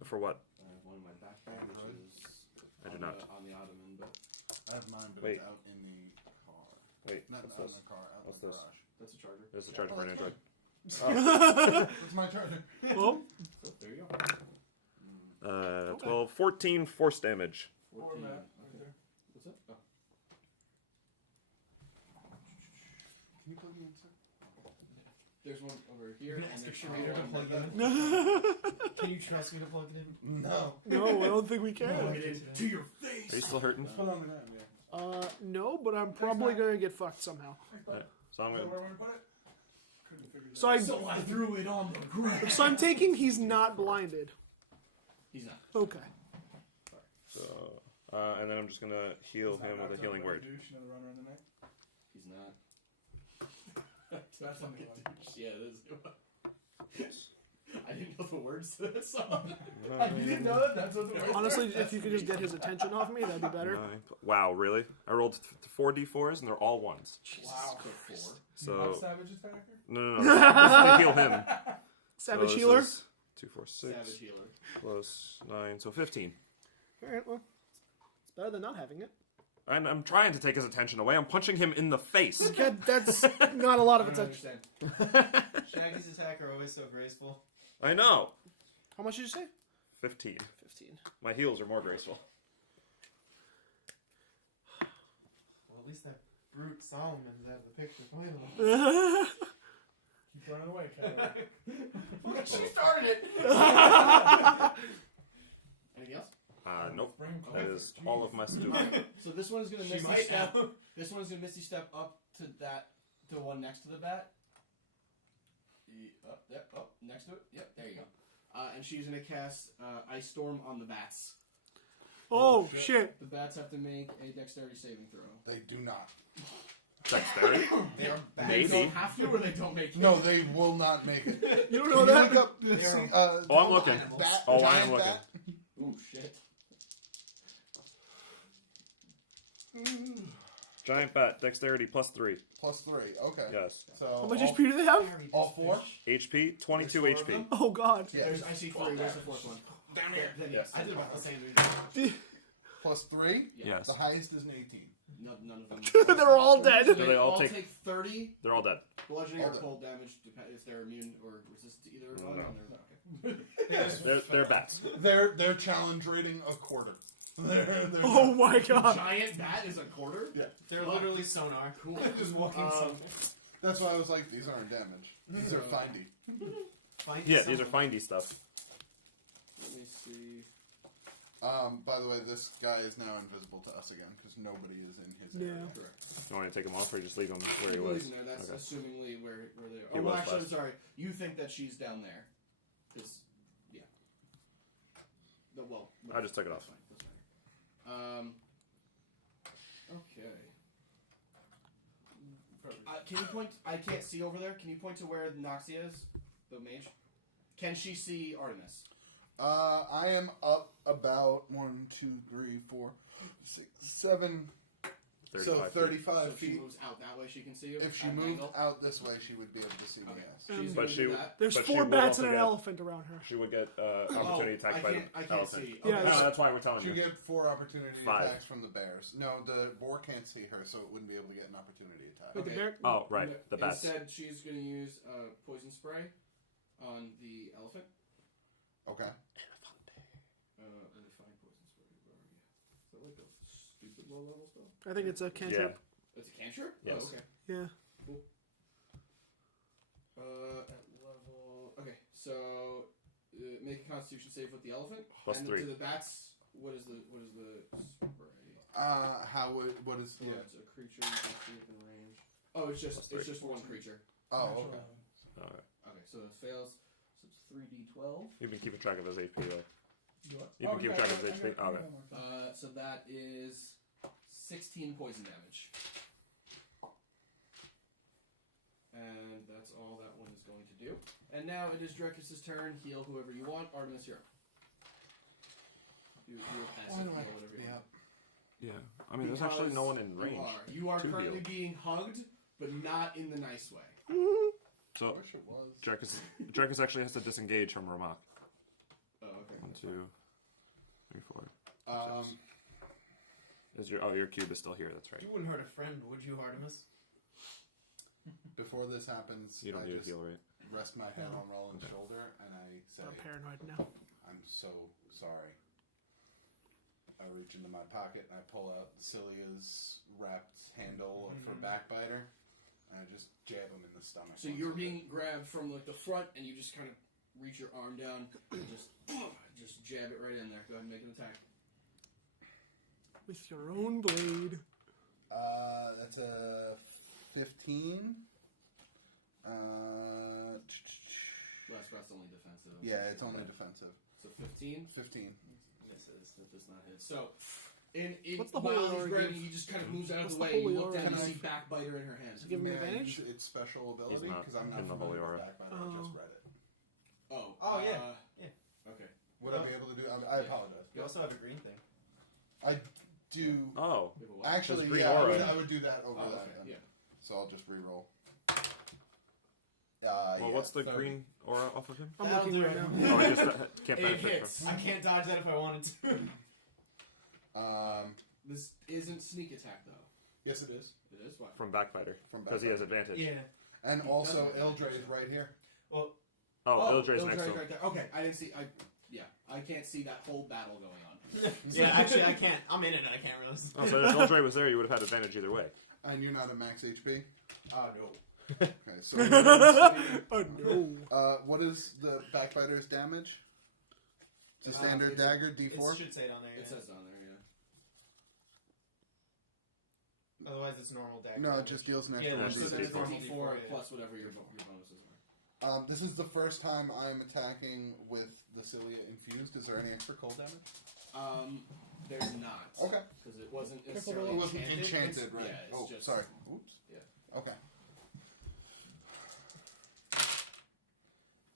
they? For what? I have one in my backpack, which is I do on not. on the ottoman, but I have mine, but Wait. it's out in the car. Wait, Not what's out this? in the car, out What's in the this? garage. that's a charger. There's a charge for an Android. It's my turn. Well, So, there you go. 12, 14 force damage. 14. Matt, Okay. right there. What's up? Oh. Can you plug me in, sir? There's one over here. You're gonna and ask the there's curator to one plug there. Can you trust me to plug it in? No. no, I don't think we can. Plug it in to your face. Are you still hurting? Put on the ground, yeah. No, but I'm probably gonna get fucked somehow. So I'm Where gonna. am I gonna put it? Couldn't figure it So out. I, So I threw it on the ground. so I'm taking he's not blinded. He's not. Okay. So, and then I'm just gonna heal him with a healing word. Douche, another runner in the neck. He's not. That's on the one. Yeah, it is. I didn't know the words to that song. You didn't know that? That's what the words Honestly, were? if you could just get his attention off me, that'd be better. Wow, really? I rolled 4 d4s and they're all ones. Wow. So Savage attacker? no. This is to heal him. Savage So this healer. is 2, 4, 6 Savage healer. plus 9, so 15. All right, well, it's better than not having it. And I'm trying to take his attention away. I'm punching him in the face. That's not a lot I of don't attention. understand. Shaggy's attack are always so graceful. I know. How much did you say? 15. 15. My heels are more graceful. Well, at least that brute Solomon's out of the picture finally. Keep running away, Kyle. She started it. Anything else? Nope. Bring him That closer. is all of my stew. So this one is gonna She misty might step. now. This one is gonna misty step up to the one next to the bat. Up, yep, up next to it. Yep, there you go. And she's gonna cast Ice Storm on the bats. Oh, shit. The bats have to make a dexterity saving throw. They do not. Dexterity? They are They Maybe. don't have to, or they don't make it. No, they will not make it. You don't Can know you that? look up this, Oh, I'm looking. Bat, Oh, I giant am looking. bat? Ooh, shit. Giant bat, dexterity plus 3. Plus 3. Okay. Yes. So How much all, HP do they have? all 4? HP, 22 There's 4 of HP. them? Oh, God. Yes. There's I see 3. Where's the fourth one? Down here. Then Yes. I did about the same thing. Plus 3? Yeah. Yes. The highest is an 18. None of them. They're all dead. So Do they all all take- take 30 They're all dead. bludgeoning All or dead. cold damage if they're immune or resistant to either No, one. no. And they're, okay. They're bats. Their challenge rating a quarter. They're Oh, my God. Giant bat is a quarter? Yeah. They're literally sonar. Cool. Just walking Um, That's why I was like, these aren't damage. These are findy. Find Yeah, these are someone. findy stuff. Let me see. By the way, this guy is now invisible to us again because nobody is in his area. Yeah. Correct. You want me to take him off or just leave him where he Keep was? leaving there. That's Okay. assumingly where they are. He Oh, well, was actually, last. sorry. You think that she's down there. Yeah. Well, I just took it that's off. fine. That's fine. Okay. Can you point? I can't see over there. Can you point to where Noxia is, the mage? Can she see Artemis? I am up about 1, 2, 3, 4, 6, 7. So 35 feet. 35 So if she feet. moves out that way, she can see you. If she at an moved angle? out this way, she would be able to see me. Okay. Yes. She's Um, gonna But do she- that. There's But she 4 would bats also and an get- elephant around her. She would get opportunity attack by the I can't elephant. see. Yeah, Okay. there's- That's why we're telling She you. get 4 opportunity 5. attacks from the bears. No, the boar can't see her, so it wouldn't be able to get an opportunity attack. Wait, the Okay. bear? Oh, right. The bats. Instead, she's going to use poison spray on the elephant. Okay. Let me find poison spray. Where are you? Is that like a stupid low level spell? I think it's a cantrip. It's a cantrip? Yes. Oh, okay. Yeah. At level. Okay, so make a Constitution save with the elephant. Plus and 3. to the bats, what is the spray? What is Oh, it's a creature. You can see within range. Oh, it's just Plus 3. one creature. Oh, Natural okay. element. Okay, so it fails. So it's 3d12. You've been keeping track of his HP, though. You what? You can keep track of his HP. I got Okay. one. So that is 16 poison damage. And that's all that one is going to do. And now it is Drekas' turn. Heal whoever you want. Artemis, you're up. Do a passive heal, whatever you want. Yeah. I mean, there's actually no one in range. You are to currently heal. being hugged, but not in the nice way. I So, wish it was. Drekas actually has to disengage from Rammok. Oh, okay. 1, 2, 3, 4. Um, Your cube is still here, that's right. You wouldn't hurt a friend, would you, Artemis? before this happens, You don't I need a just heal, right? rest my head No. on Roland's shoulder and I say, I'm paranoid now. I'm so sorry. I reach into my pocket and I pull out Celia's wrapped handle for backbiter and I just jab him in the stomach. So you're being grabbed from like the front, and you just kind of reach your arm down and just jab it right in there. Go ahead and make an attack. With your own blade. That's a 15. That's only defensive. Yeah, it's only defensive. So 15. 15. Misses. That does not hit. So, What's the while holy he's aura grabbing, give? he just kind of moves out of What's the the way. You holy look aura down and give? see Backbiter in her hand. Does it give him May I advantage? use its special ability? not Because I'm not in the holy familiar with aura. Backbiter. I just read it. Oh, yeah. Okay. Would I be able to do? I apologize. You also have a green thing. I do. Oh. We have a what? Actually, green yeah, aura. I would do that over Oh, that. okay. Then. Yeah. So I'll just re-roll. Well, Yeah, what's the 30. green aura off of him? I'm That'll looking do right it. now. Oh, I just can't It benefit hits. from. I can't dodge that if I wanted to. This isn't sneak attack though. Yes, it is. It is what? From Backbiter. From Because he has advantage. Yeah. And also, doesn't have Eldrich advantage, is right here. Well, Oh, Eldric's next to him. right there. Okay, I didn't see. I can't see that whole battle going on. yeah, actually, I can't. I'm in it, and I can't really. Oh, so if Eldrich was there, you would have had advantage either way. And you're not at max HP? No. Okay, so... Oh no. what is the Backbiter's damage? It's a standard it's a- dagger, It D4? should say it on there. It Yeah. says on there, yeah. Otherwise, it's normal dagger. No, it damage. just deals an Yeah, extra there's So one. then it's a normal D4 D4, yeah. plus whatever your bonuses are. This is the first time I'm attacking with the Cilia infused. Is there any extra cold damage? There's not. Okay. Because it wasn't It necessarily wasn't enchanted. enchanted, It's- right? Yeah, it's Oh, just, sorry. Oops. Yeah. Okay.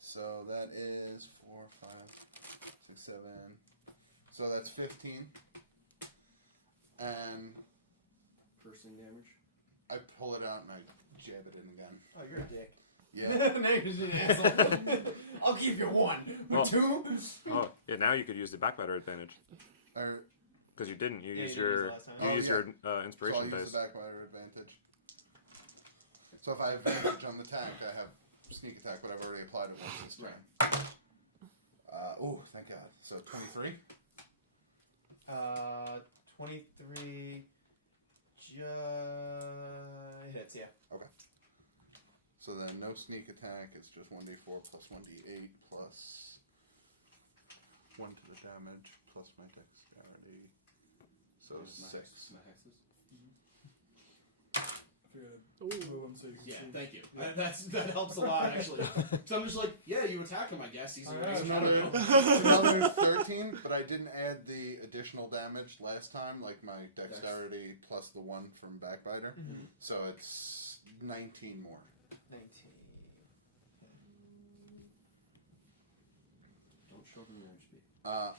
So that is 4, 5, 6, 7. So that's 15. And Piercing damage. I pull it out and I jab it in again. Oh, you're a dick. Yeah. Now you're just an asshole. I'll give you one. But Well- two? Oh, yeah, now you could use the Backbiter advantage. Or, Because you didn't. You Yeah, used you didn't your use it last time. you Oh, used yeah. your so I'll inspiration use base. the backfire advantage. So if I have advantage on the attack, I have sneak attack, but I've already applied it once this time. Oh, thank God. So 23? 23 hits, yeah. Okay. So then no sneak attack, it's just 1d4 plus 1d8 plus 1 to the damage plus my dexterity. So My 6. hexes. My hexes. I figured I'd move him so you can Yeah, see. thank you. That helps a lot, actually. So I'm just like, yeah, you attacked him, I guess. He's Oh, a It's yeah. another 13, but I didn't add the additional damage last time, like my dexterity plus the 1 from Backbiter. So it's 19 more. 19. Don't show them your HP.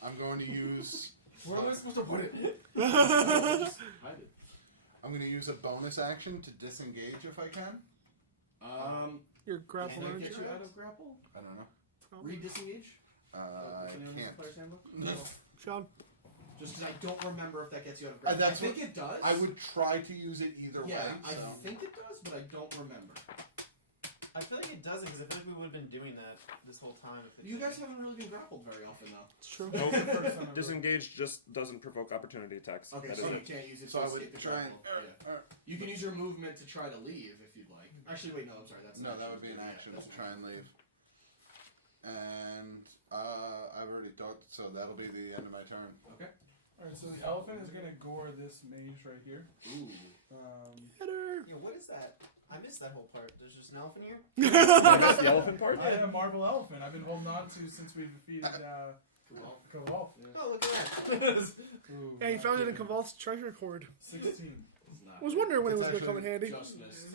I'm going to use... Where am I supposed to put it? Just hide it. I'm going to use a bonus action to disengage if I can. You're grappled, Can I aren't get you? you out of grapple? I don't know. Re-disengage? I Can you use the can't. player's handbook? Sean. Just because I don't remember if that gets you out of grapple. that's I think it does. I would try to use it either Yeah, way. I So. think it does, but I don't remember. I feel like it doesn't, because I feel like we would have been doing that this whole time. If it You guys haven't really been grappled very often, though. It's true. Nope. First time I've Disengage just doesn't provoke opportunity attacks. Okay, That so is you it. can't use it So to I would escape the try and... grapple. Yeah. You can use your movement to try to leave if you'd like. Actually, wait, no, I'm sorry. That's No, an that action. would be an Yeah, action that's to an try action. and leave. And I've already talked, so that'll be the end of my turn. Okay. Alright, so the elephant is going to gore this mage right here. Ooh. Header. Yeah, what is that? I missed that whole part. There's just an elephant here? That's the elephant part? I had a marble elephant I've been holding on to since we defeated Cool. Kowal. Oh, look at that. Ooh, Yeah, you found it in not Kaval's treasure hoard. 16. It's not I was wondering when it It's was going to come in actually handy. just missed.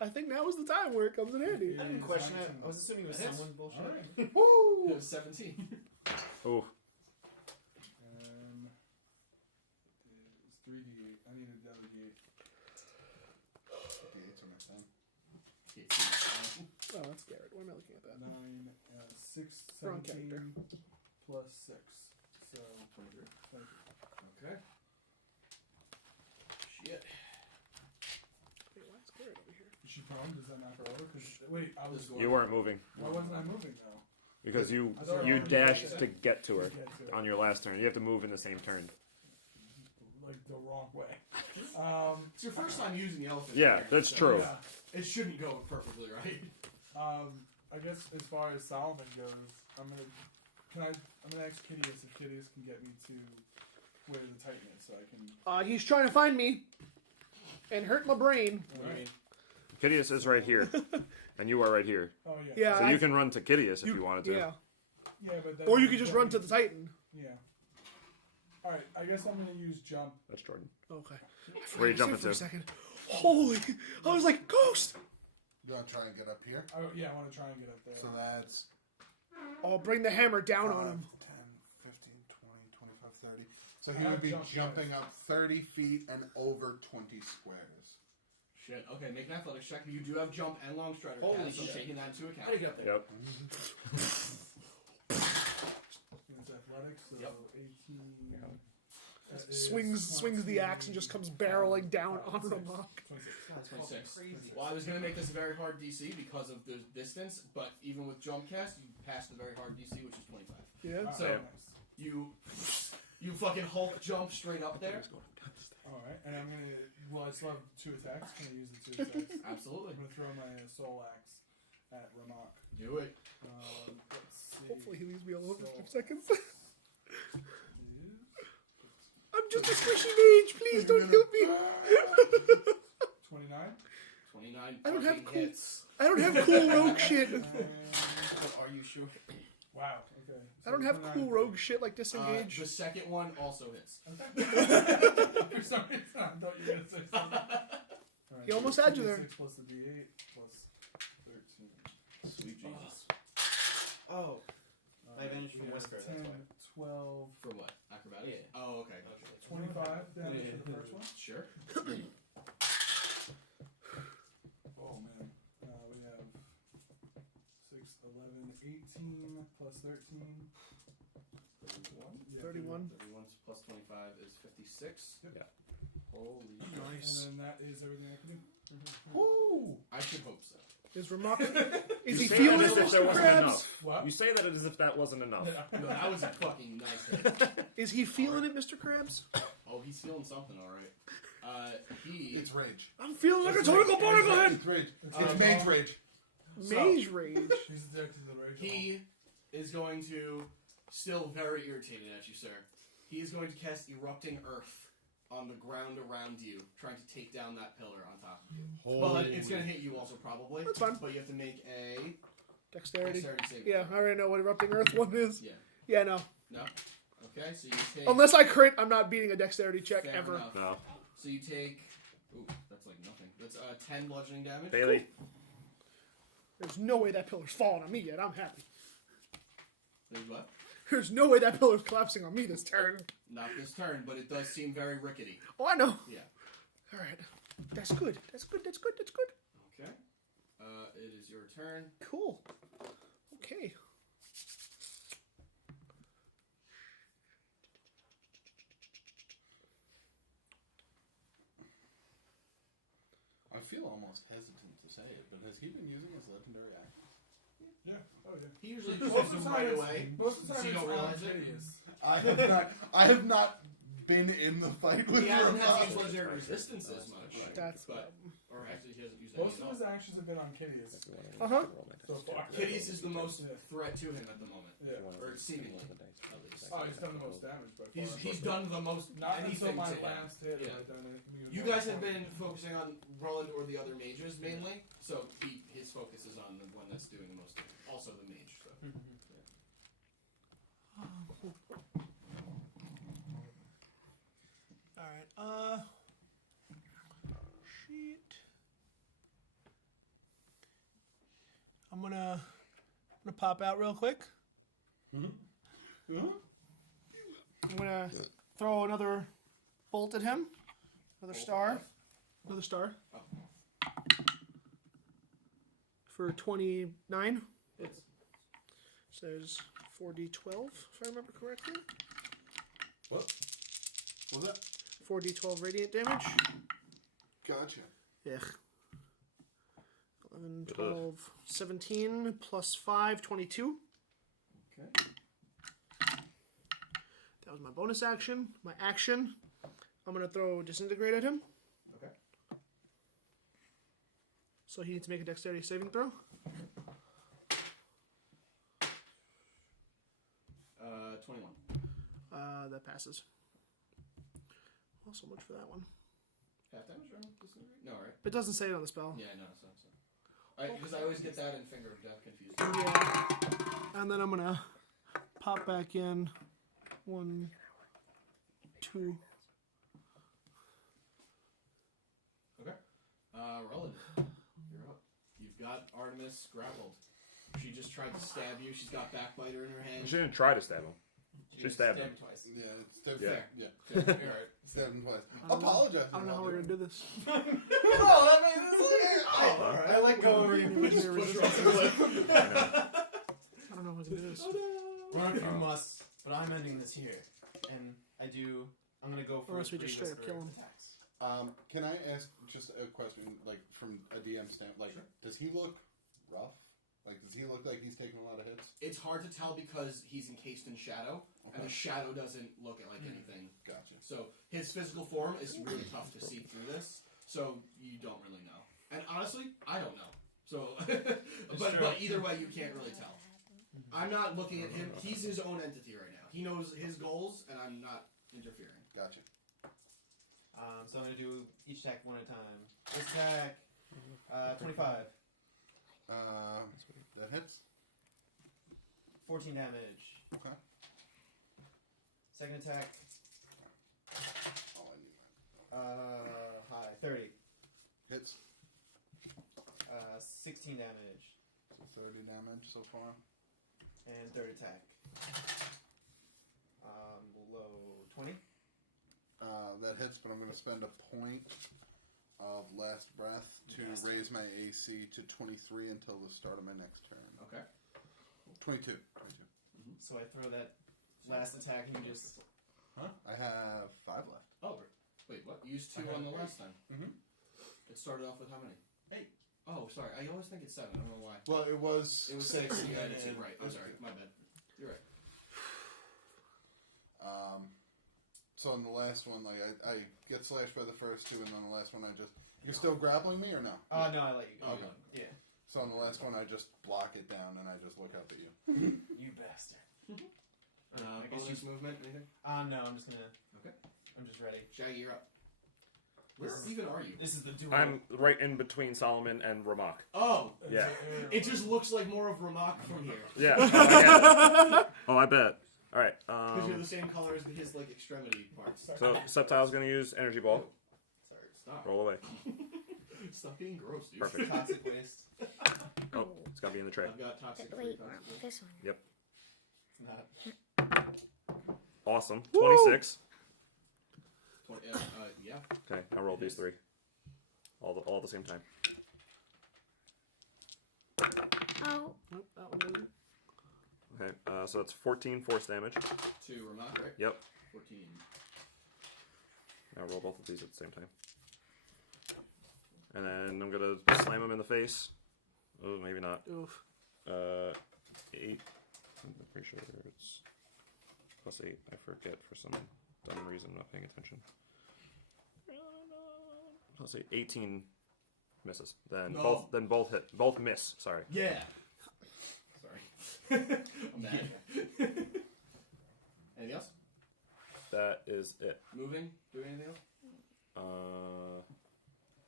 I think now is the time where it comes in handy. I didn't question it. I was assuming it was That hits. someone bullshit. Alright. Woo! It was 17. Oh, It's 3d8. I need a delegate. D8s are my thing. Oh, that's Garrett. Why am I looking at that? 9, 6, Wrong 17 character. plus 6. So, 23. 23. Okay. Shit. Wait, why is Garrett prone. Does that knock her over? Wait, I was. You weren't moving Why wasn't I moving though? because you I thought you I dashed did. to get to her To get to it. on your last turn. You have to move in the same turn. Like the wrong way. It's your first time using the elephant. Yeah, that's true. Yeah. It shouldn't go perfectly right. I guess as far as Solomon goes, I'm gonna ask Kitteus if Kitteus can get me to where the Titan is, so I can. He's trying to find me and hurt my brain. Alright. Kitteus is right here, and you are right here. Oh yeah. Yeah, So you can run to Kitteus if you wanted to. Yeah. Yeah, but then Or you could just run to the Titan. Yeah. All right. I guess I'm gonna use jump. That's Jordan. Okay. Where are you jumping For a to? second. Holy! I was like, ghost! You want to try and get up here? Oh yeah, I want to try and get up there. So that's I'll bring the hammer down 5, on him. 10, 15, 20, 25, 30. So he would be jumping up 30 feet and over 20 squares. Shit. Okay, make an athletics check. You do have jump and long strider. Holy so shit. taking that into account. How do you get up there? Yep. It's athletics, so Yep. 18. That is Swings the axe and just comes barreling down on 26. Rammok. 26. That's 26. crazy. Well, I was going to make this a very hard DC because of the distance, but even with jump cast, you passed the very hard DC, which is 25. Yeah. So- nice. You fucking Hulk jump straight up there. All right, and I'm gonna. Well, I still have 2 attacks. Can I use the 2 attacks? Absolutely. I'm gonna throw my soul axe at Rammok. Do it. Let's see. Hopefully he leaves me alone for So- 5 seconds. Is- I'm just a squishy mage. Please don't kill me. 29. 29 I don't have fucking cool- hits. I don't have cool rogue shit. And, But are you sure? wow. Okay. I don't have cool rogue shit like disengage. The second one also hits. For some reason, I thought you were gonna say something. All right, He almost so had you there. 6 plus the D8 plus 13. Sweet Jesus. Oh, I vanished we from have Whisker, that's 10, why. 12, For what? Acrobatics? Yeah. Oh, okay. 25 damage for the first one. Sure. Oh man. We have 6, 11, 18 plus 13. 31. Yeah, 31. 31 plus 25 is 56. Yep. Yeah. Holy Nice. And then that is everything I can do. Woo! I should hope so. Is Rammok? Is You he say feeling that it, as if there Mr. wasn't Krabs? enough. What? You say that as if that wasn't enough. No, that was a fucking nice hit. Is he feeling it, Mr. Krabs? Oh, he's feeling something, alright. It's rage. I'm feeling like a It's tonical rage. barnacle head. It's rage. It's It's rage. mage rage. Mage rage. He's addicted to the rage. He is going to, still very irritated at you, sir. He is going to cast Erupting Earth on the ground around you, trying to take down that pillar on top of you. But it's going to hit you also, probably. That's fine. But you have to make a Dexterity. dexterity save. Yeah, I already know what Erupting Earth one is. Yeah. Yeah, no. No? Okay, so you take... Unless I crit, I'm not beating a dexterity check Fair ever. enough. No. So you take... Ooh, that's like nothing. That's 10 bludgeoning damage. Bailey. There's no way that pillar's falling on me yet. I'm happy. There's what? There's no way that pillar's collapsing on me this turn. Not this turn, but it does seem very rickety. Oh, I know. Yeah. All right. That's good. That's good. That's good. That's good. Okay. It is your turn. Cool. Okay. I feel almost hesitant to say it, but has he been using his legendary action? Yeah. Oh yeah. He usually Most uses of the them time right it's- away. Most of the So time you it's don't realize it? Artemis. I have not been in the fight with He hasn't had to Rammok. use legendary resistance as much. That's But, or actually, he hasn't used Most any of at his actions have been on Kitteus. Uh-huh. So far. Kitteus is the most threat to him at the moment. Yeah. Or seemingly, at least. Oh, he's done the most damage by far. He's done the most Not until anything my to him. last hit. Yeah. have I done it. You guys have been focusing on Ruland or the other mages mainly, so his focus is on the one that's doing the most damage. Also the mage. So. All right. Shit. I'm gonna pop out real quick. I'm gonna throw another bolt at him. Another star. Another star. Oh. For 29. Hits. Says 4d12, if I remember correctly. What? What was that? 4d12 radiant damage. Gotcha. Yeah. 11, 12, 17, plus 5, 22. Okay. That was my bonus action. My action, I'm going to throw Disintegrate at him. Okay. So he needs to make a dexterity saving throw. 21. That passes. Well, so much for that one. Half damage or disintegrate? No, right? It doesn't say it on the spell. Yeah, no, so. Because I always get that and Finger of Death confused. Yeah. And then I'm going to pop back in. 1, 2. Okay. Ruland, you're up. You've got Artemis grappled. She just tried to stab you. She's got Backbiter in her hand. She didn't try to stab him. She stabbed him. twice. Yeah, it's fair. Fair. Yeah, You're alright. stabbed him twice. I don't know. Apologize. I don't know how we're going to do this. Oh, that means Alright. I like going over We just push her off the cliff. I don't know how to do this. Run if you must, but I'm ending this here. And I'm going to go for Or else we three just straight up whisper kill him. attacks. Can I ask just a question, like from a DM standpoint? Like, does he look rough? Like, does he look like he's taking a lot of hits? It's hard to tell because he's encased in shadow, and the shadow doesn't look at like anything. Gotcha. So his physical form is really tough to see through this. So you don't really know. And honestly, I don't know. So, but either way, you can't really tell. I'm not looking at him. He's his own entity right now. He knows his goals, and I'm not interfering. Gotcha. So I'm going to do each attack one at a time. First attack, 25. That hits. 14 damage. Okay. Second attack, Oh, I need that. high, 30. Hits. 16 damage. So 30 damage so far. And third attack. Low 20. That hits, but I'm going to spend a point of last breath to raise my AC to 23 until the start of my next turn. Okay. 22. So I throw that last attack and you just... Huh? I have 5 left. Oh, wait, what? You used 2 on the last time. Mm-hmm. It started off with how many? 8. Oh, sorry. I always think it's 7. I don't know why. Well, it was 6. You added 2. Right. I'm sorry. My bad. You're right. So on the last one, like I get slashed by the first 2, and then the last one I just... You're still grappling me or no? No, I let you go. Okay. Yeah. So on the last one, I just block it down and I just look up at you. You bastard. Bonus movement, anything? No, I'm just gonna... Okay. I'm just ready. Shaggy, you're up. Where even are you? This is the duel. I'm right in between Solomon and Rammok. Oh! Yeah. It just looks like more of Rammok from here. Yeah. Oh, I get it. Oh, I bet. All right. Because you're the same color as his like extremity parts. So Septile's going to use Energy Ball. Sorry, stop. Roll away. Stop being gross, dude. Perfect. Toxic waste. Oh, it's got to be in the tray. I've got toxic free Wait, toxic waste. this one. Yep. It's not. Awesome. 26. 20, yeah. Okay, now roll these 3. All at the same time. Oh, Nope, that one didn't. Okay, so that's 14 force damage. To Rammok, right? Yep. 14. Now roll both of these at the same time. And then I'm going to slam him in the face. Oh, maybe not. Oof. 8. I'm pretty sure it's plus 8. I forget for some dumb reason. I'm not paying attention. Plus 8. 18 misses. Then No. both hit. Both miss. Sorry. Yeah. Sorry. I'm mad. Anything else? That is it. Moving? Doing anything else?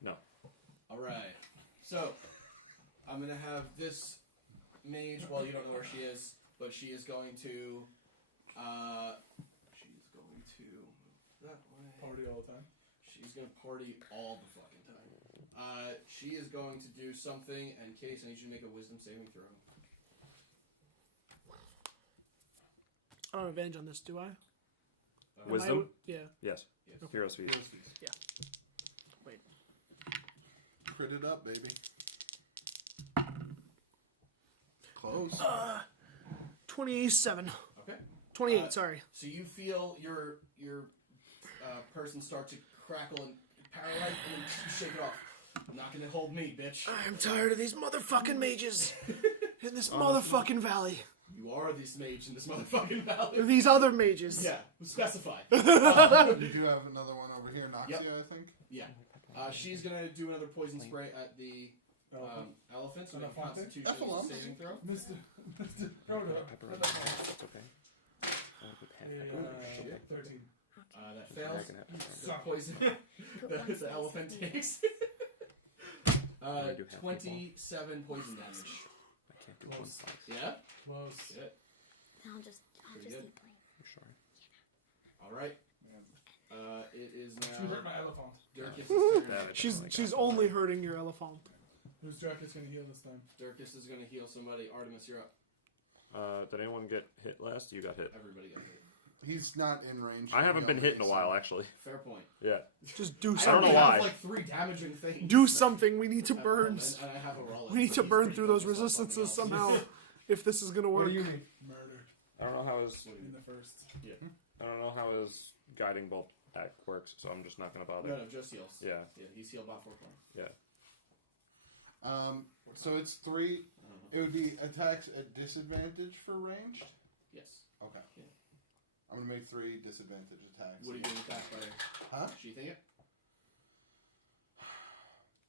No. Alright. So, I'm going to have this mage, well, you don't know where she is, but she is going to... she's going to move that way. Party all the time. She's going to party all the fucking time. She is going to do something, and Case, I need you to make a wisdom saving throw. I don't have advantage on this, do I? Wisdom? Yeah. Yes. Yes. Hero's feet. Wait. Crit it up, baby. Close. 27. Okay. 28, sorry. So you feel your person start to crackle and paralyze, and then you shake it off. Not gonna hold me, bitch. I'm tired of these motherfucking mages in this motherfucking valley. You are this mage in this motherfucking valley. These other mages. Yeah, specify. You do have another one over here, Noxia, Yep. I think. Yeah. She's gonna do another poison spray at the elephant, so make a Constitution saving throw. Mr. Frodo. That's okay. 13. That fails. The poison the elephant takes. 27 poison damage. I can't do one slice. Yeah? Close. Good. I'll just Pretty eat good. brain. You're sorry. Alright. It is You hurt now my elephant. Durkis' turn. She's only hurting your elephant. Who's Drekas gonna heal this time? Durkis is gonna heal somebody. Artemis, you're up. Did anyone get hit last? You got hit. Everybody got hit. He's not in range. I haven't been hit in a while, actually. Fair point. Yeah. Just do I something. don't know have why. like 3 damaging things. Do something. We need to I have burn. and I have a Ruland, We need to but he's burn pretty through those focused on something resistances else. somehow. If this is gonna What work. do you mean? Murdered. I don't know how his In the first. I don't know how his guiding bolt act works, so I'm just not gonna bother. No, just heals. Yeah. Yeah, he's healed by 4 points. Yeah. So it's 3. It would be attacks at disadvantage for ranged. Yes. Okay. Yeah. I'm gonna make 3 disadvantage attacks. What are you doing with that player? Huh? Sheathing it?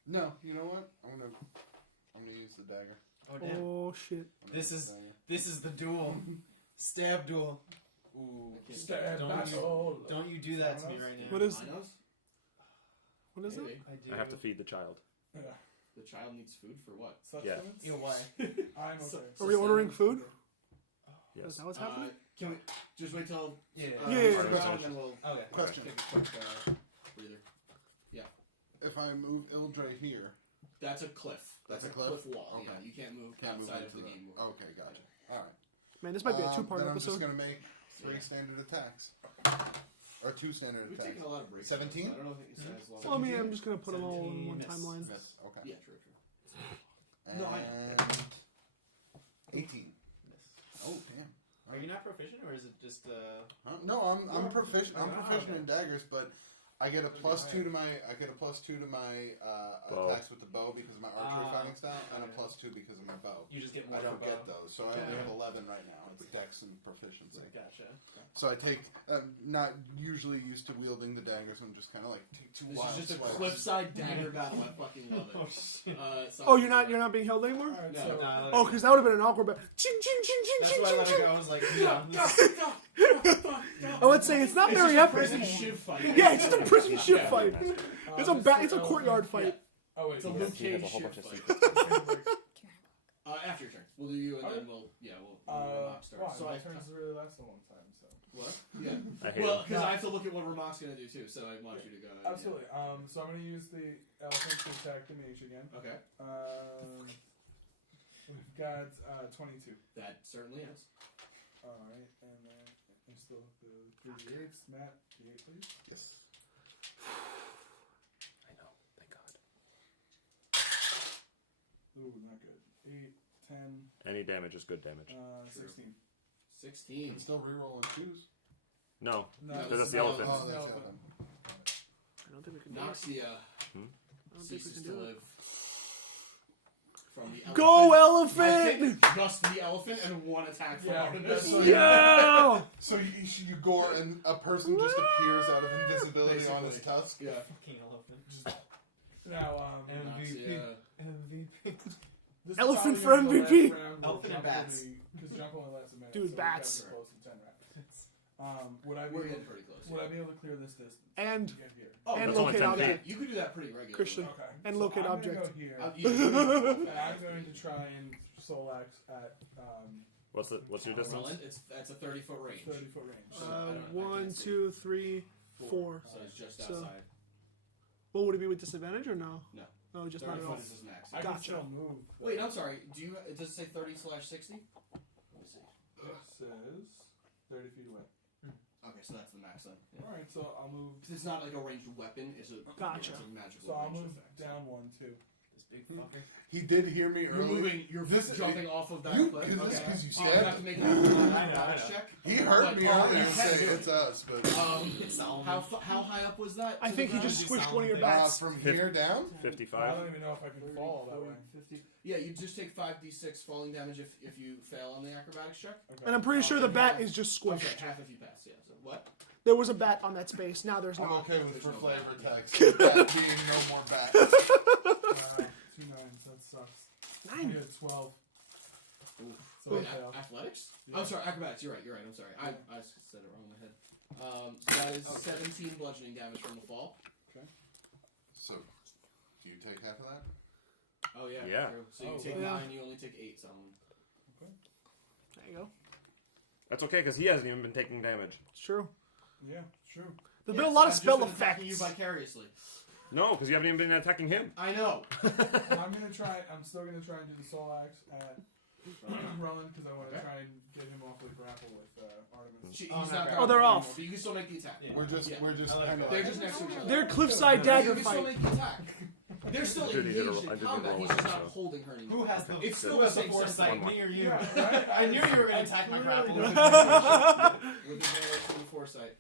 No. You know what? I'm gonna use the dagger. Oh damn! Oh shit. I'm gonna This use is the dagger. this is the duel, stab duel. Ooh. Stab Don't battle. Don't you do that to me right now? What is- Dinos? What is it? Maybe. I do. I have to feed the child. Yeah. The child needs food for what? Sustenance? You know why? I'm okay. Are we ordering food? Yes. Is that what's happening? Can we just wait till Yeah. Yeah, yeah, Artemis yeah. out and then we'll Okay. Question: take a quick breather. If I move Eldrich here, That's a cliff. That's a cliff wall. Okay. Yeah, you can't move can't move outside into of the the. game. Okay, gotcha. All right. Man, this might be a two-part then I'm episode. just gonna make 3 Yeah. standard attacks, or 2 standard We've attacks. taken a lot of breaks. 17? So I don't know if it's as long. Well, I mean, I'm just gonna put them all in 17 one miss. timeline. Miss. Okay. Yeah, true. And No, I 18. Oh damn. Are you not proficient, or is it just No, I'm proficient. I'm Oh, proficient okay. in daggers, but I get a +2 to my Bow. attacks with the bow because of my archery fighting style, and a okay. +2 because of my bow. you just get more? I don't for get bow? those, so I only have 11 right now. It's dex and proficiency. Gotcha. So I take, not usually used to wielding the daggers, and just kind of like take 2 This wild is just a swipes. cliffside dagger battle. I fucking love Oh it. shit! So Oh, you're not being held anymore? Alright, No, so Nah, Oh, because that would have been an awkward. Ching ching ching ching that's ching why I ching let it ching. go. I was like, yeah. I would say it's not It's very just a epic. prison shiv fight. Yeah, it's just a prison ship Yeah. fight. It's a it's a courtyard fight. Oh wait, It's a yes. Luke You have Cage a whole shiv bunch of fight. secrets. After your turn. We'll do you and then we'll Rammok start. Wow, So my I turns really last a long time. So what? Yeah. I hate Well, him. because I have to look at what Rammok's gonna do too, so I want you to go. absolutely. So I'm gonna use the elephant to attack the mage again. Yeah. Okay. We've got 22. That certainly is. All right, and then I'm still the 3d8s. Matt, d8 please. Yes. I know. Thank God. Ooh, not good. 8, 10, Any damage is good damage. 16. 16. You can still reroll and choose. No. No, Because this that's is the elephant. Oh, the that's elephant. I don't think we can do it. Noxia I don't think we ceases can to do it. live from the elephant. Go I elephant! think just the elephant and 1 attack from Yeah, Artemis. that's what- Yeah! So you gore, and a person just appears out of invisibility on his Basically. tusk. Yeah. Fucking elephant. Now, MVP. Noxia. MVP. this is Elephant probably for gonna be the MVP. last round. Elephant and bats. Because jump only lasts a minute. Dude, so we bats. gotta be close to 10 rounds. Would I be We're able, getting pretty close. would I be able to clear this distance? And to get here? Oh, and that's only locate 10 object. you could do that pretty regularly. Christian. Okay. And so locate I'm object. Gonna go here. You- And I'm going to try and soul axe at What's your distance? Roland, that's a 30-foot range. 30-foot range. So I don't- I 1, can't see. 2, 3, 4. So it's just So- outside. Well, would it be with disadvantage or no? No. Oh, just not 30 at all. foot is his max. I Gotcha. can still move. Wait, I'm sorry. Does it say 30/60? Let me see. It says 30 feet away. Okay, so that's the max then. Yeah. Alright, so I'll move. It's not like a ranged weapon. It's a Gotcha. It's a magical So I'll range move effect. down 1, too. This Big fucker. He did hear me You're earlier. moving. You're jumping off of that You, cliff. because Okay. you Oh, you have said to make an I know. acrobatics check. he heard But, me oh, earlier you say can do it. it's us, but How high up was that? I to think the he just ground? squished one of your Sound bats. from here down. I 55. don't even know if I can fall that way. 50. Yeah, you just take 5d6 falling damage if you fail on the acrobatics check. Okay. And I'm pretty sure the bat is just Okay, squished. half if you pass. Yeah. So what? There was a bat on that space. Now there's I'm not. okay with There's for no flavor bat. text. That being no more bats. 2 9s. That sucks. I 9. got 12. Oof. So Wait, I fail. athletics? Yeah. I'm sorry, acrobatics. You're right. I'm sorry. I said it wrong in my head. So that is 17 bludgeoning damage from the fall. So, do you take half of that? Oh yeah. Yeah. True. So you Oh, take yeah. 9. You only take 8. Someone. There you go. That's okay because he hasn't even been taking damage. It's true. Yeah, true. There's been a lot of I've just spell been attacking effects. you vicariously. No, because you haven't even been attacking him. I know. I'm still gonna try and do the soul axe at Ruland because I want to Okay. try and get him off the grapple with Artemis. He's Oh, not no, grappling oh, they're anymore, off. But you can still make the attack. Yeah. We're just Yeah. kind of They're just next to each other. They're cliffside You dagger can still fight. make the attack. They're still I did need to engaged roll- I in did need to combat. roll He's it, just not so. holding her anymore. Who has the It's still who has the the same foresight, symbol. me or you? Yeah, right? I knew you were gonna attack my grapple. With advantage from the foresight.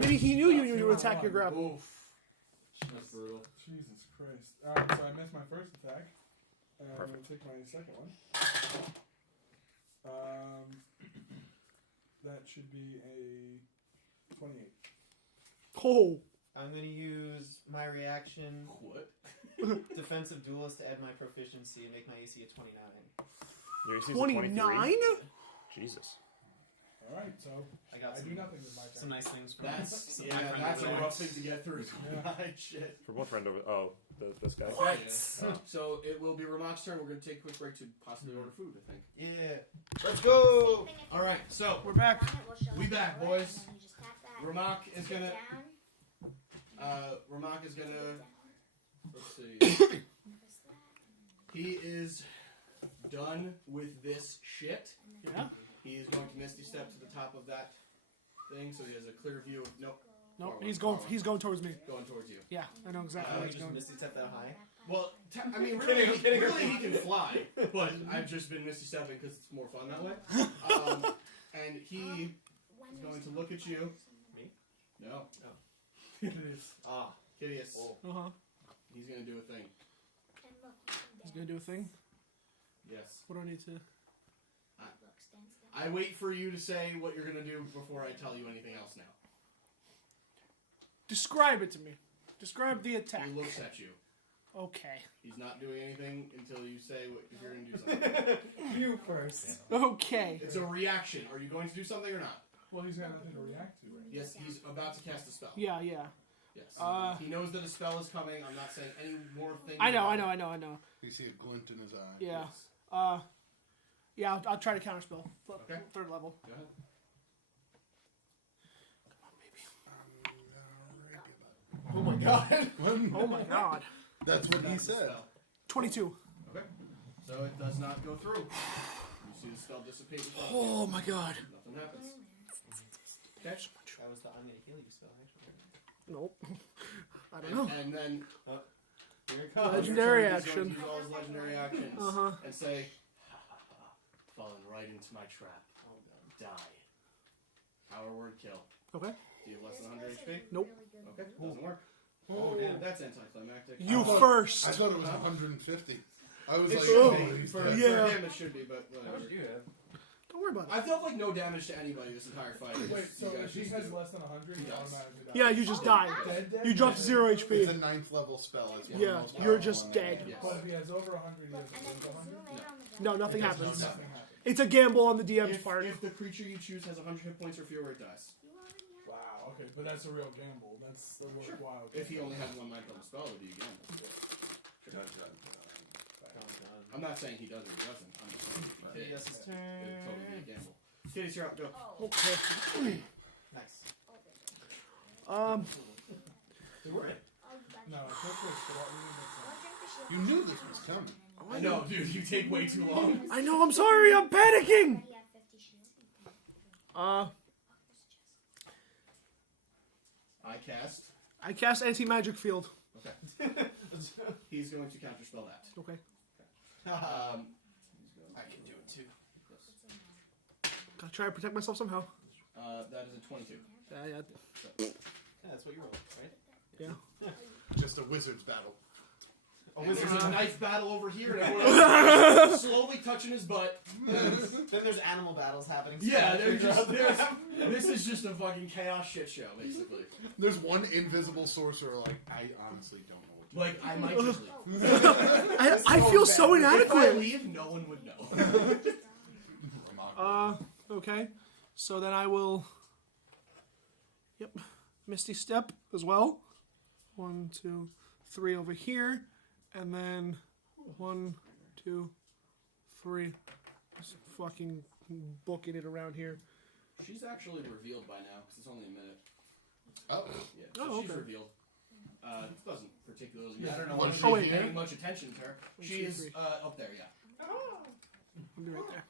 Maybe he knew you would attack your grapple. Oof. That's brutal. Jesus Christ. Alright, so I missed my first attack. And I'm going to take my second one. That should be a 28. Oh, I'm gonna use my reaction What? defensive duelist to add my proficiency and make my AC a 29. Your AC's a 29? Jesus. Alright, so I got I do nothing with my turn. some nice things from That's some yeah. my friend That's a over rough there. thing to get through. Yeah. Shit. For what friend over? Oh, this guy. What? So it will be Rammok's turn. We're going to take a quick break to possibly order food, I think. Yeah. Let's go! All right, so we're back. We back, boys. Rammok is gonna. Rammok is gonna. Let's see. He is done with this shit. Yeah. He is going to Misty Step to the top of that thing, so he has a clear view of. Nope. Nope, he's going towards me. Going towards you. Yeah, I know exactly Oh, where you he's just going. Misty Step that high? Well, I mean, I'm really, kidding. really he can fly, but I've just been Misty Stepping because it's more fun that way. And he is going to look at you. Me? No. Kitteus. Ah. Kitteus. Uh-huh. He's going to do a thing. He's gonna do a thing. Yes. What do I need to... I wait for you to say what you're going to do before I tell you anything else now. Describe it to me. Describe the attack. He looks at you. Okay. He's not doing anything until you say what, if you're going to do something. You first. Okay. It's a reaction. Are you going to do something or not? Well, he's got nothing to react to right Yes, he's about to cast a spell. Yeah, yeah. Yes. Uh, He knows that a spell is coming. I'm not saying any more things. I know. You see a glint in his eye. Yeah. Yes. Yeah, I'll try to counterspell. Okay. Third level. Go ahead. Oh my god. Oh my god. That's what he That's the said. spell. 22. Okay. So it does not go through. You see the spell dissipate. in front of you. Oh my god. Nothing happens. Okay. That was the I'm gonna heal you spell, actually. Nope. I don't know. And then Here it comes. Legendary he's going to action. use all his legendary actions Uh-huh. and say, "Ha ha ha! Fallen right into my trap. Oh no! Die." Power word kill. Okay. Do you have less than 100 HP? Nope. Okay. Doesn't work. Oh, damn. That's anticlimactic. You I first. thought it was 150. I was It like, should oh, be. he's For, dead. Yeah. for him, it should be, but How whatever. much do you have? Don't worry about it. I felt like no damage to anybody this entire fight. Wait, so You guys if he just has do. less than 100, he He does. automatically dies. Yeah, you just died. Dead, dead? You dropped to 0 It's HP. a 9th level spell. It's one Yeah, of the most you're powerful just ones. dead. Yes. But if he has over 100, he has to lose 100? No, nothing happens. Nothing happens. It's a gamble on the DM's If, part. if the creature you choose has 100 hit points or fewer, it dies. Wow, okay, but that's a real gamble. That's the worthwhile. If he only had one 9th level spell, it would be a gamble. I'm not saying he does or he doesn't. I'm just saying if he did, Yes, it would totally be a gamble. Kitteus, you're up. Go. Okay. Nice. No, go first, but that really makes sense. You knew this was coming. I know, dude. You take way too long. I know, I'm sorry, I'm panicking! I cast. I cast anti-magic field. Okay. He's going to counterspell that. Okay. I can do it too. Gotta try to protect myself somehow. That is a 22. Yeah. Yeah, that's what you rolled, right? Yeah. Just a wizard's battle. And there's a knife battle over here, and everyone else is slowly touching his butt. Then there's animal battles happening. Yeah, this is just a fucking chaos shit show, basically. There's one invisible sorcerer, like, I honestly don't know what to Like, I might just leave. I feel so If I inadequate. leave, no one would know. Okay. So then I will. Yep. Misty Step as well. 1, 2, 3 over here. And then 1, 2, 3. Just fucking booking it around here. She's actually revealed by now, because it's only a minute. Oh. Yeah, so Oh, she's okay. revealed. It doesn't particularly Yeah, I matter. don't know No what one's she wait. paying much attention to her. She two, is three. up there, yeah. I'll be right there.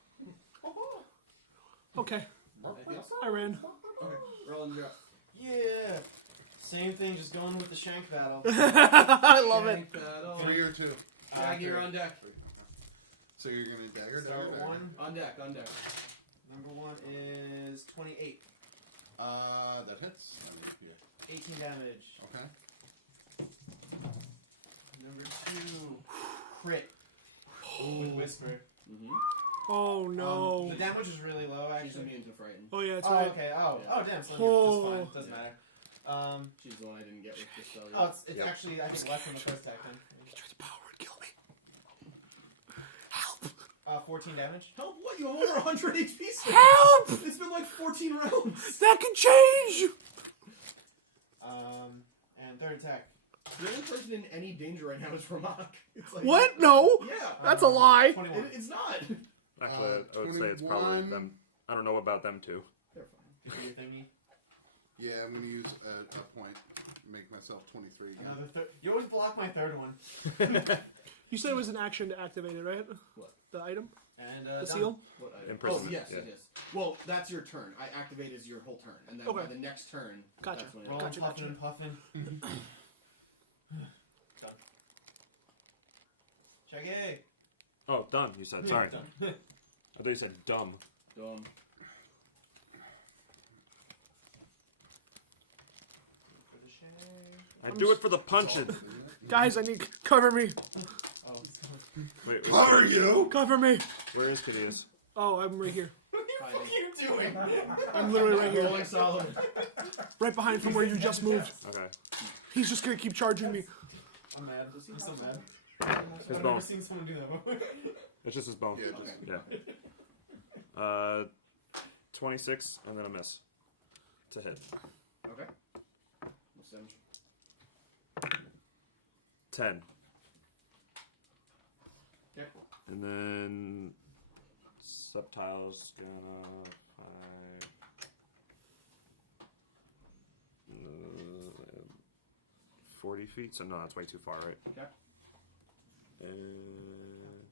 Okay. Anything else? I ran. Okay. Roland, you're up. Yeah. Same thing, just going with the shank battle. I love it. Shank battle. 3 or 2. Shaggy, you're on deck. So you're gonna dagger, Start dagger, dagger. one. On deck, on deck. Number 1 is 28. That hits. That would be 18 damage. okay. Number 2, crit. With Whisper. Mm-hmm. Oh no. The damage is really low, She's actually. immune to frighten. Oh yeah, that's Oh, right. okay. Oh, Yeah. damn. So Oh. that's fine. Doesn't matter. She's the one I didn't get with this spell. Oh, it's Yeah. actually, I think, less than the first attack then. He tried to power and kill me. Help! 14 damage. Help, what? You have over 100 HP still. Help! It's been like 14 rounds. That can change! And third attack. The only person in any danger right now is Rammok. It's like, What? No! Yeah. That's a lie. 21. It's not. Actually, I would say it's probably 21. them. I don't know about them too. They're fine. Do you get thingy? Yeah, I'm gonna use a point. Make myself 23 again. Another third. You always block my third one. You said it was an action to activate it, right? What? The item? And The done. seal? What item? Imprisonment, Oh, yes, yeah. it is. Well, that's your turn. I activate as your whole turn. And then by Okay. the next turn, Gotcha. that's when it Roll Gotcha, puffing gotcha. and puffing. Done. Shaggy! Oh, done. You said sorry. Done. I thought you said dumb. Dumb. For the shag. I do it for the punching. Guys, I need. Cover me. Oh, Wait, Are you? Cover me. where is Kitteus? Oh, I'm right here. what are you doing? I'm literally right here. Rolling solid. Right behind from where you just moved. Okay. He's just gonna keep charging me. I'm mad. I'm so mad. His I've bone. never seen someone do that before. It's just his bone. Yeah, just, Yeah. 26 and then a miss to hit. Okay. What's damage? 10. Okay. And then Subtile's gonna 40 feet, so no, that's way too far, right? Okay. And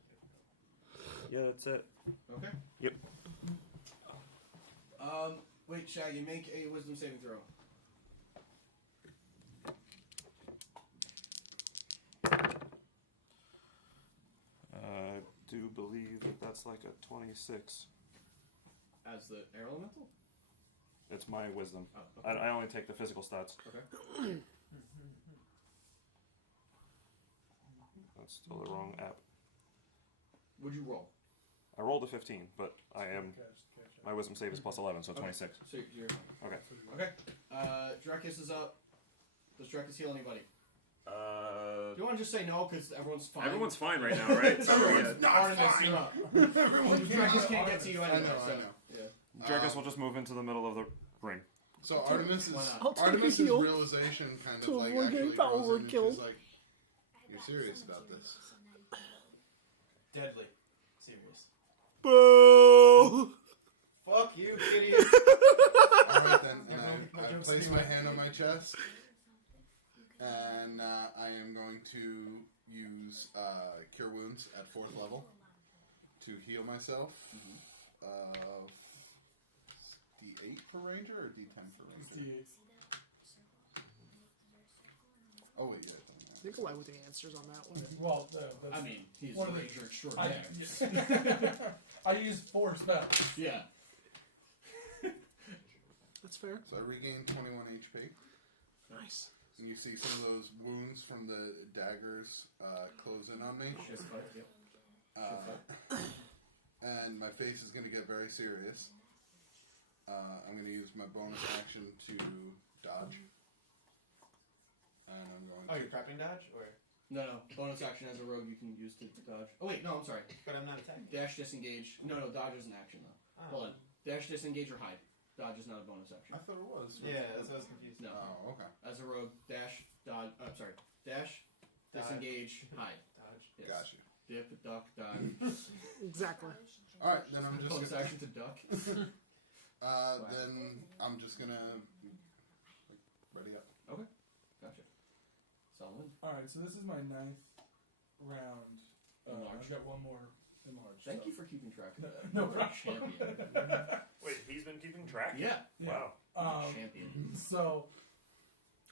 yeah, that's it. Okay. Yep. Wait, Shaggy, make a wisdom saving throw. I do believe that that's like a 26. As the air elemental? It's my wisdom. Oh, okay. I only take the physical stats. Okay. That's still the wrong app. Would you roll? I rolled a 15, but I am Catch. my wisdom save is plus 11, so Okay. 26. So you're Okay. okay. Drekas is up. Does Drekas heal anybody? Do you want to just say no because everyone's fine? Everyone's fine right now, right? So, Everyone's yeah. not Artemis, fine. you're up. Everyone Drekas can't get to you I anyway. know, so, I know. Yeah. Drekas will just move into the middle of the ring. So Artemis is Why not? I'll take a Artemis's heal realization kind of to like avoid actually getting power grows in, and kill. she's like, "You're serious about this?" Deadly. Serious. Boo! Fuck you, Kitteus. All right then, and No, I don't place say my that. hand on my chest, and I am going to use Cure Wounds at 4th level to heal myself. D8 for Ranger or D10 for Ranger? D8. Oh wait, yeah. Nicholi with the answers on that one. Well, that's I mean, he's one a of the- ranger extraordinaire. I used 4 spells. Yeah. That's fair. So I regained 21 HP. Nice. And you see some of those wounds from the daggers close in on me. Fist fight, yep. And my face is going to get very serious. I'm going to use my bonus action to dodge. And I'm going Oh, to... you're prepping dodge? Or... No. Bonus action as a rogue you can use to dodge. Oh, wait, no, I'm sorry. But I'm not attacking. Dash, disengage. No, dodge is an action, though. Oh. Hold on. Dash, disengage, or hide. Dodge is not a bonus action. I thought it was. Yeah, that's what I was confused. No. Oh, okay. As a rogue, dash, dodge. I'm sorry. Dash, disengage, hide. Dodge. Yes. Gotcha. Dip, duck, dive. Exactly. Alright, then I'm just Bonus gonna... action to duck. Then I'm just going to... Ready up. Okay. Gotcha. Solid. Alright, so this is my 9th round. Enlarge. I've got one more enlarged. Thank so. you for keeping track of that. No You're a problem. champion. Wait, he's been keeping track? Yeah. Wow. Champion. So,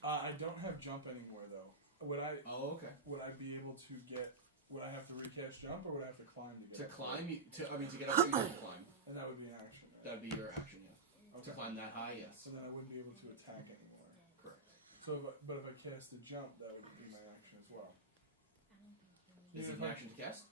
I don't have jump anymore though. Would I Oh, okay. be able to get? Would I have to recast jump, or would I have to climb to get? To up climb, there? to get up there, you have to climb. And that would be an action. Right? That would be your action, yeah. To Okay. climb that high, yes. So then I wouldn't be able to attack anymore. Correct. So, but if I cast the jump, that would be my action as well. Is it an action to cast?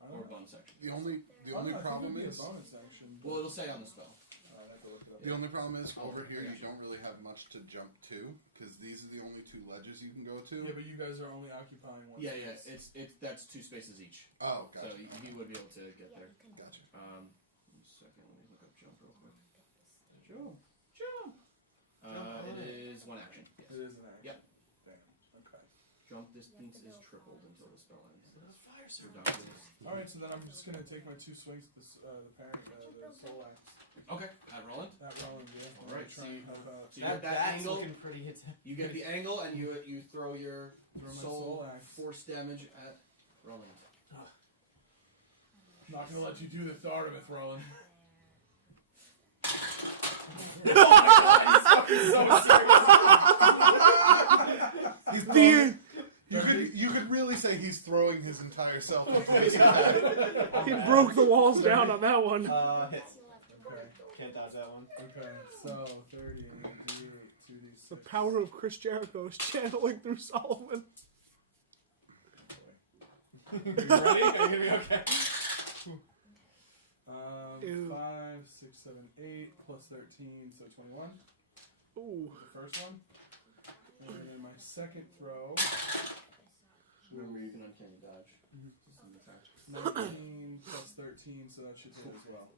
I Or don't know. bonus action? The only I problem think it'd be is... a bonus action. Well, it'll say on the spell. I'd have to look it up. The only problem is, Oh, over here, you gotcha. don't really have much to jump to, because these are the only 2 ledges you can go to. Yeah, but you guys are only occupying one. Yeah, yeah. space. That's 2 spaces each. Oh, So gotcha. he would be able to get there. Gotcha. One second, let me look up jump real quick. Jump! It is 1 action. Yes. It is an action. Yep. Damn. Okay. Jump distance is tripled until the spell ends. Fire All right, so then I'm just gonna take my 2 swings at the parent, the soul axe. Okay, at Roland. That Roland, yeah. I'm Alright, gonna try and help out. So you get that that's angle. looking pretty attack. You get the angle, and you throw your Throw my soul soul axe. force damage at Roland. Not gonna let you do the Artemis, Roland. He's The, you could really say he's throwing his entire self into his head. he broke the walls down on that one. Hits. Okay. Can't dodge that one. Okay, so 30 and D8, 2D6. The power of Chris Jericho is channeling through Solomon. You ready? Are you gonna be okay? Ew. 5, 6, 7, 8, plus 13, so 21. Ooh. The first one. And then my second throw, Remember, you can uncanny dodge. Just an attack. 19 plus 13, so that should hit as well.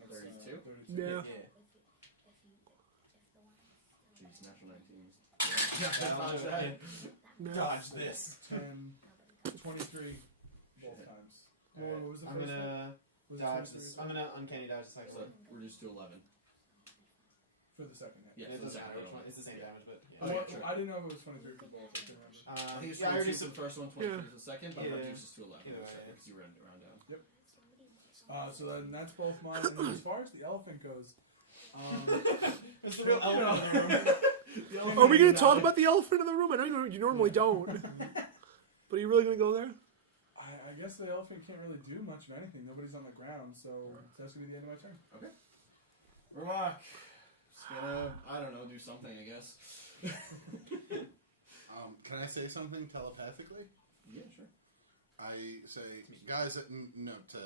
That's, 32? 32. Yeah. Jeez, natural 19. Dodge that. No. Dodge this. 10, 23 both Shit. times. Alright, What was the I'm first gonna one? Was it dodge 23 this. as well? I'm gonna uncanny dodge the second So one. reduce to 11. For the second hit. Yeah, It for the doesn't second matter which one. one. It's the same damage, but Oh, Well, yeah, sure. I didn't know if it was 23 for both. I can't remember. I think it's yeah, I 22 already for the first one, 23 Yeah. for the second, but Yeah. reduces to 11 Either for the way. second because you round down. So then that's both mine. And as far as the elephant goes, It's the real elephant in the room. Are we going to talk about the elephant in the room? I know you normally don't. But are you really going to go there? I guess the elephant can't really do much of anything. Nobody's on the ground, so that's going to be the end of my turn. Rammok. Just gonna, I don't know, do something, I guess. Can I say something telepathically? Yeah, sure. I say, guys, no, to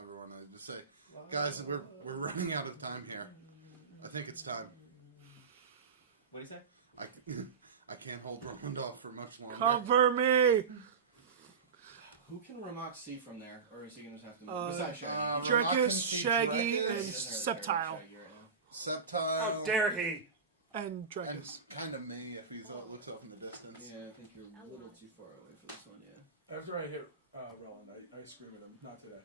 everyone, I just say, guys, we're running out of time here. I think it's time. What do you say? I can't hold Roland off for much longer. Cover me! Who can Rammok see from there? Or is he going to have to move? Besides Shaggy. Rammok Drekas, can see Shaggy, Drekas. and He doesn't have a Septile. Shaggy right now. Septile. How dare he? And And Drekas. kind of me if he looks up in the distance. Yeah, I think you're a little too far away for this one, yeah. After I hit Roland, I scream at him. Not today.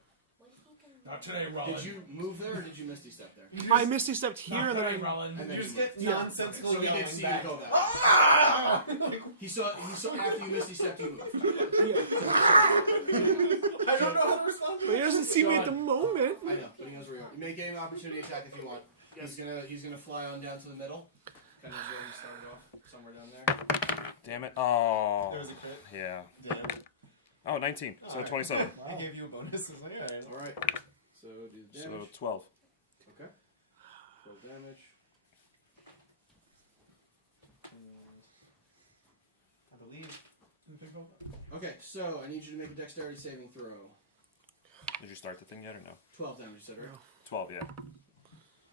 Not today, Roland. Did you move there or did you Misty Step there? I Misty stepped here Not and then today, I... Roland. And then You just you get Yeah. nonsensical So he yelling did see back. you go that way. He saw after you Misty stepped, you moved. I don't know how to respond to But he that. doesn't see me at the moment. I know, but he knows where you are. You may gain an opportunity attack if you want. Yes. He's gonna fly on down to the middle. Kind of where he started off, somewhere down there. Damn it. Oh. There was a crit. Yeah. Damn. Oh, 19. So Alright. 27. I gave you a bonus. I was like, alright. Alright. So do the So damage. 12. Okay. 12 damage. I believe. Okay, so I need you to make a dexterity saving throw. Did you start the thing yet or no? 12 damage, you said, right? No. 12, yeah.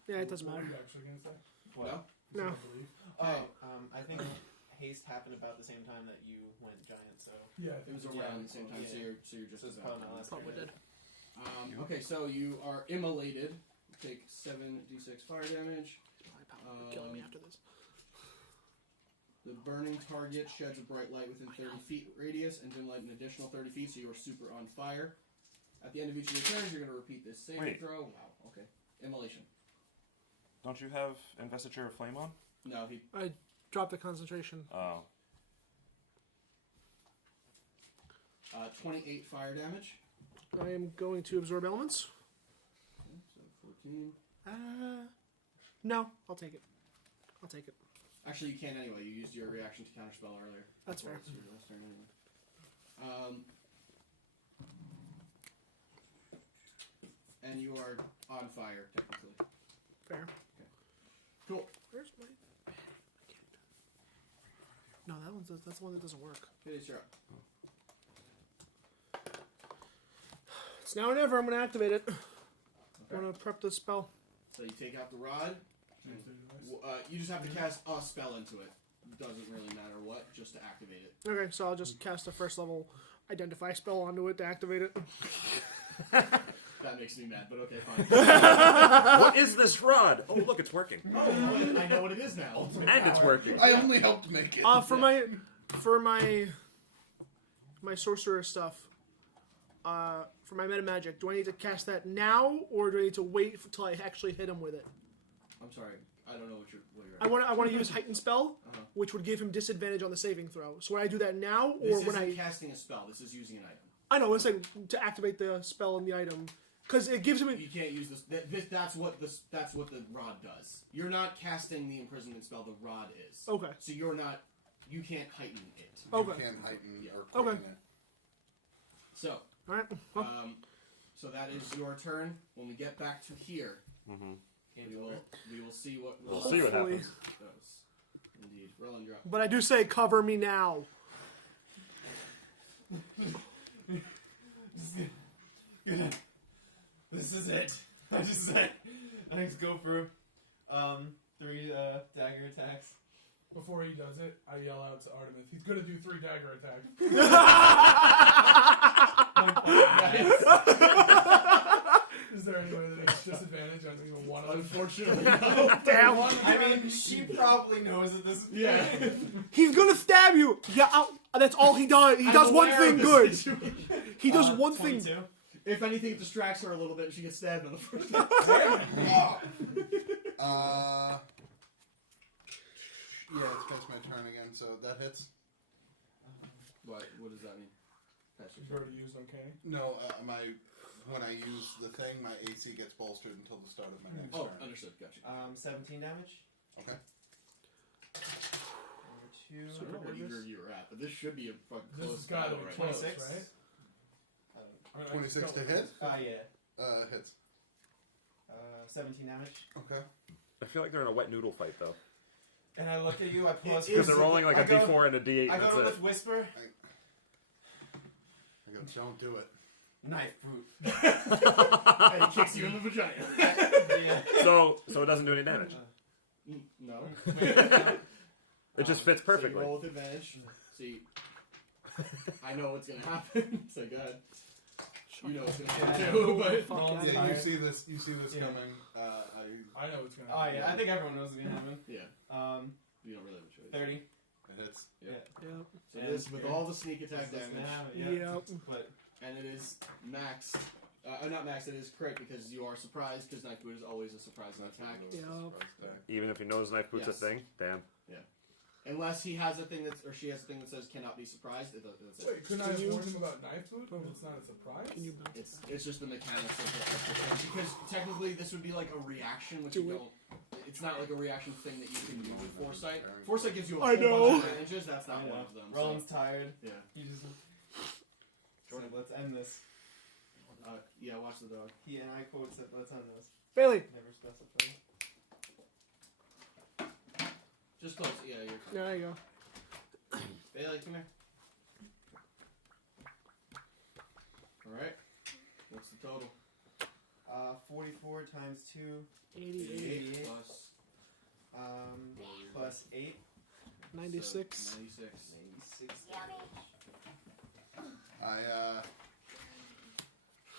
Yeah, it doesn't What matter. were you actually going to say? What? No? No. Oh, I think haste happened about the same time that you went giant, so. Yeah, It was around the same time, so Yeah. you're just So it's about probably my last Probably turn. did. Okay, so you are immolated. You take 7d6 fire damage. Probably killing me after this. The burning target sheds a bright light within 30 feet radius and dim light an additional 30 feet, so you are super on fire. At the end of each of your turns, you're going to repeat this saving Wait. throw. Wow, okay. Immolation. Don't you have Investiture of Flame on? No, he. I dropped the concentration. Oh. 28 fire damage. I am going to absorb elements. Okay, so 14. No, I'll take it. I'll take it. Actually, you can't anyway. You used your reaction to counterspell earlier. That's fair. It's your last turn anyway. And you are on fire, technically. Fair. Cool. Where's my pen? I can't. No, that's the one that doesn't work. Kitteus, you're up. It's now or never. I'm going to activate it. Okay. I'm going to prep the spell. So you take out the rod. You just have to cast a spell into it. Doesn't really matter what, just to activate it. Okay, so I'll just cast a first level identify spell onto it to activate it. That makes me mad, but okay, fine. What is this rod? Oh, look, it's working. Oh, I know what it is now. And it's working. I only helped make it. For my sorcerer stuff, for my meta magic, do I need to cast that now, or do I need to wait until I actually hit him with it? I'm sorry, I don't know what you're I want to use heightened spell, Uh-huh. which would give him disadvantage on the saving throw. So would I do that now, This or when isn't I? casting a spell. This is using an item. I know. I'm saying to activate the spell in the item, because it gives him. You can't use this. That's what the rod does. You're not casting the imprisonment spell. The rod is. Okay. So you're not. You can't heighten it. Okay. You can't heighten Yeah. or quicken Okay. it. All So, right. Well, so that is your turn. When we get back to here, Mm-hmm. we will see what. We'll see what Hopefully. happens. Does. Indeed, Ruland, you're up. but I do say cover me now. This is it. I just go for 3 dagger attacks. Before he does it, I yell out to Artemis, he's going to do 3 dagger attacks. Is there any way that it's disadvantage on even one of them? Unfortunately, Damn. I mean, she probably knows at this point. Yeah. He's gonna stab you. Yeah. That's all he does. He does one thing good. He does one thing. 22. If anything, it distracts her a little bit. And she gets stabbed on the first. Yeah, it's past my turn again, so that hits. What does that mean? You've already used Uncanny. No, when I use the thing, my AC gets bolstered until the start of my next Oh, turn. understood. Gotcha. 17 damage. Okay. Number 2. So I don't know what either of you are at, but this should be a fucking This close has got to battle be right close, 26. right? I mean, I 26 just to don't- hit? Yeah. Hits. 17 damage. Okay. I feel like they're in a wet noodle fight, though. And I look at you, I plus. Because they're rolling like a I go- d4 and a d8. I That's go it. with Whisper. I go, don't do it. Knife brute. And he kicks you in the vagina. Yeah. So it doesn't do any damage. No. It just fits So perfectly. you roll with advantage. See, I know what's gonna happen. So go ahead. You know what's gonna happen Yeah. too, but Fuck Roll yeah. with Yeah, fire. you see this Yeah. coming. I know what's going to Oh happen. yeah, I think everyone knows what's gonna happen. yeah, you don't really have a choice. 30. It hits. Yep. So it is with all the sneak attack This is damage, now, yeah. Yep. But and it is max. Not max. It is crit because you are surprised because knife boot is always a surprising attack. Yep. Even if he knows knife boot's Yes. a thing. Damn. Unless he has a thing that's or she has a thing that says cannot be surprised. That's it. Wait, couldn't I Can have you- warned him about knife boot? But it's not a surprise? Can you bounce It's just the mechanics of the thing. Because technically this would be like a reaction, which Do you it. don't. it's not like a reaction thing that you can do with Foresight. Foresight gives you a I whole know. bunch of advantages. That's not one of them. So. Roland's tired. Yeah. He just. Jordan, let's end this. Yeah, watch the dog. He and I quote said, let's end this. Bailey. Never specified. Just close. Yeah, you're fine. There you go. Bailey, come here. Alright. What's the total? 44 times 2. 88. Plus 8. 96. So, 96. 96.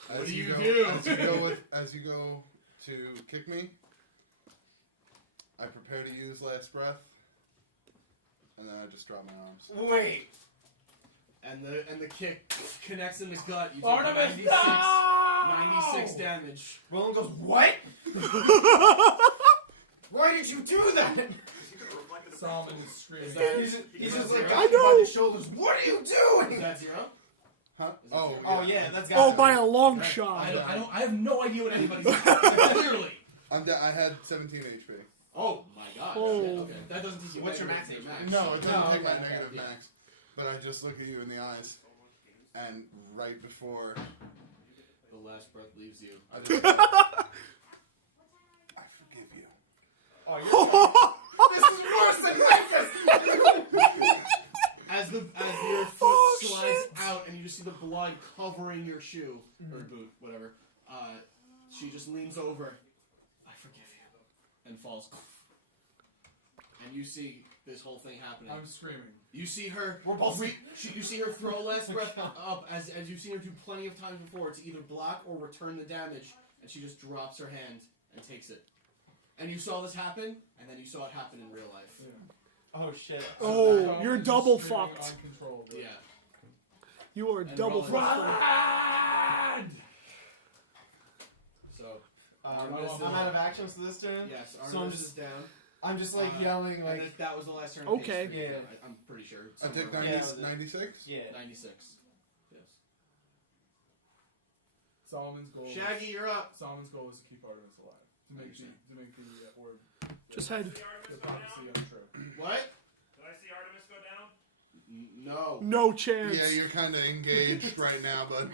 What do you you go, do? As you go to kick me, I prepare to use last breath, and then I just drop my arms. Wait! And the kick connects in the gut. You take Artemis, 96 damage. Roland goes, what? Why did you do that? Solomon is screaming. He's just like, I got know. by the shoulders. What are you Is doing? that 0? Huh? Is it Oh, zero? Oh yeah, that's got Oh, to by be. a long Okay. shot. I have no idea what anybody's clearly. I had 17 HP. Oh my god. Oh. Shit, okay. That doesn't teach you What's your negative max to HP? No, it doesn't No, take my okay, negative yeah. max. But I just look at you in the eyes, and right before The last breath leaves you. I just I forgive you. Oh, you're this is worse than Memphis! As your foot slides out and you just see the blood covering your shoe or boot, whatever. She just leans over. I forgive you, and falls. And you see this whole thing happening. I'm screaming. You see her. We're both- You see her throw last breath up as you've seen her do plenty of times before to either block or return the damage, and she just drops her hand and takes it. And you saw this happen, and then you saw it happen in real life. Yeah. Oh shit. Oh, Solomon you're is double screaming fucked. uncontrollably. Yeah. You are And double Roland- fucked. So I'm out of actions this turn. yes, So I'm Artemis just is down. I'm just like yelling And like that was the last turn. Okay. Of Yeah. I'm pretty sure. I take Somewhere 90, Yeah, was it- 96? yeah. 96. Yes. Solomon's goal. Shaggy, you're up. Solomon's goal is to keep Artemis alive. To make the orb. Just head. The prophecy untrue. What? Did I see Artemis go down? No. No chance. Yeah, you're kind of engaged right now, bud.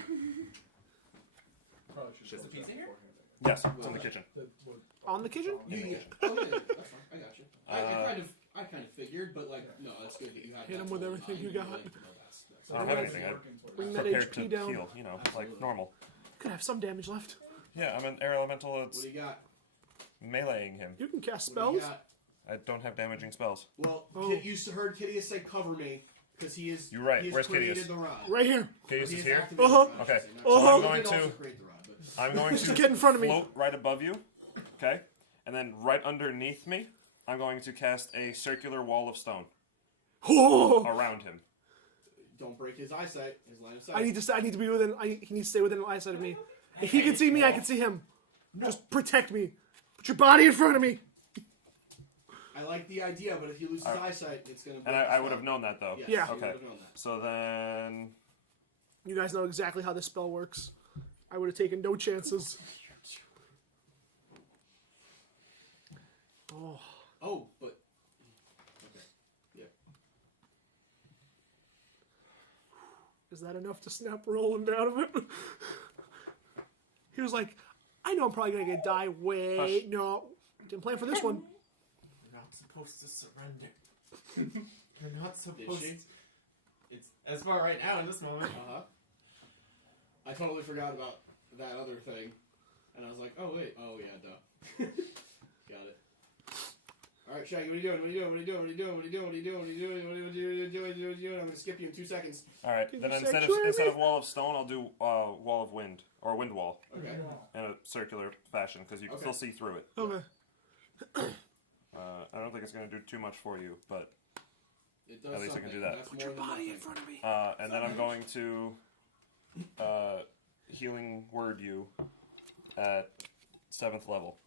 Probably should Is the double pizza check here? beforehand, I guess. Yes, it's in the kitchen. On the kitchen? You, Yeah. oh, yeah, that's fine. I got you. I kind of figured, but like, no, that's good that you had. Hit that him with goal. everything I you really got. like to know that's So I don't we're have guys anything. working towards Bring it. that Prepared HP to down. heal, you know, Absolutely. like normal. Could have some damage left. Yeah, I'm an air elemental. What It's do you got? meleeing him. You can cast What do you spells. got? I don't have damaging spells. Well, Oh. you heard Kitteus say cover me because he is. You're right. He has Where's created Kitteus? the rod. Right here. He Kitteus has is here. activated Uh-huh. the rod, I Okay. should say, not Uh-huh. created. I'm going He did also to- create the rod, but- I'm going to Get in front of me. float right above you. Okay, and then right underneath me, I'm going to cast a circular wall of stone Oh, around him. Don't break his eyesight, his line of sight. I need to be within. He needs to stay within the eyesight of me. If he can see me, I can see him. Just protect me. Put your body in front of me. I like the idea, but if he loses eyesight, it's gonna. And I would have known that though. Yes, Yeah. you Okay. would have known that. So then, You guys know exactly how this spell works. I would have taken no chances. Oh, Oh, but okay. Yeah. is that enough to snap Roland out of it? He was like, I know I'm probably gonna get die. Wait, Hush. no, didn't plan for this one. You're not supposed to surrender. You're not supposed she? to. It's as far right now in this moment. Uh-huh. I totally forgot about that other thing, and I was like, oh wait, oh yeah, duh. Got it. All right, Shaggy, what are you doing? What are you doing? What are you doing? What are you doing? What are you doing? What are you doing? What are you doing? What are you doing? What are you doing? I'm gonna skip you in 2 seconds. all right. Give Then me instead sanctuary. of wall of stone, I'll do wall of wind or wind wall Okay. in a circular fashion because you can Okay. still see through it. Okay. I don't think it's going to do too much for you, but It does At least I can something. do that. That's Put more your than body in nothing. front of me. and then I'm going to healing word you at 7th level.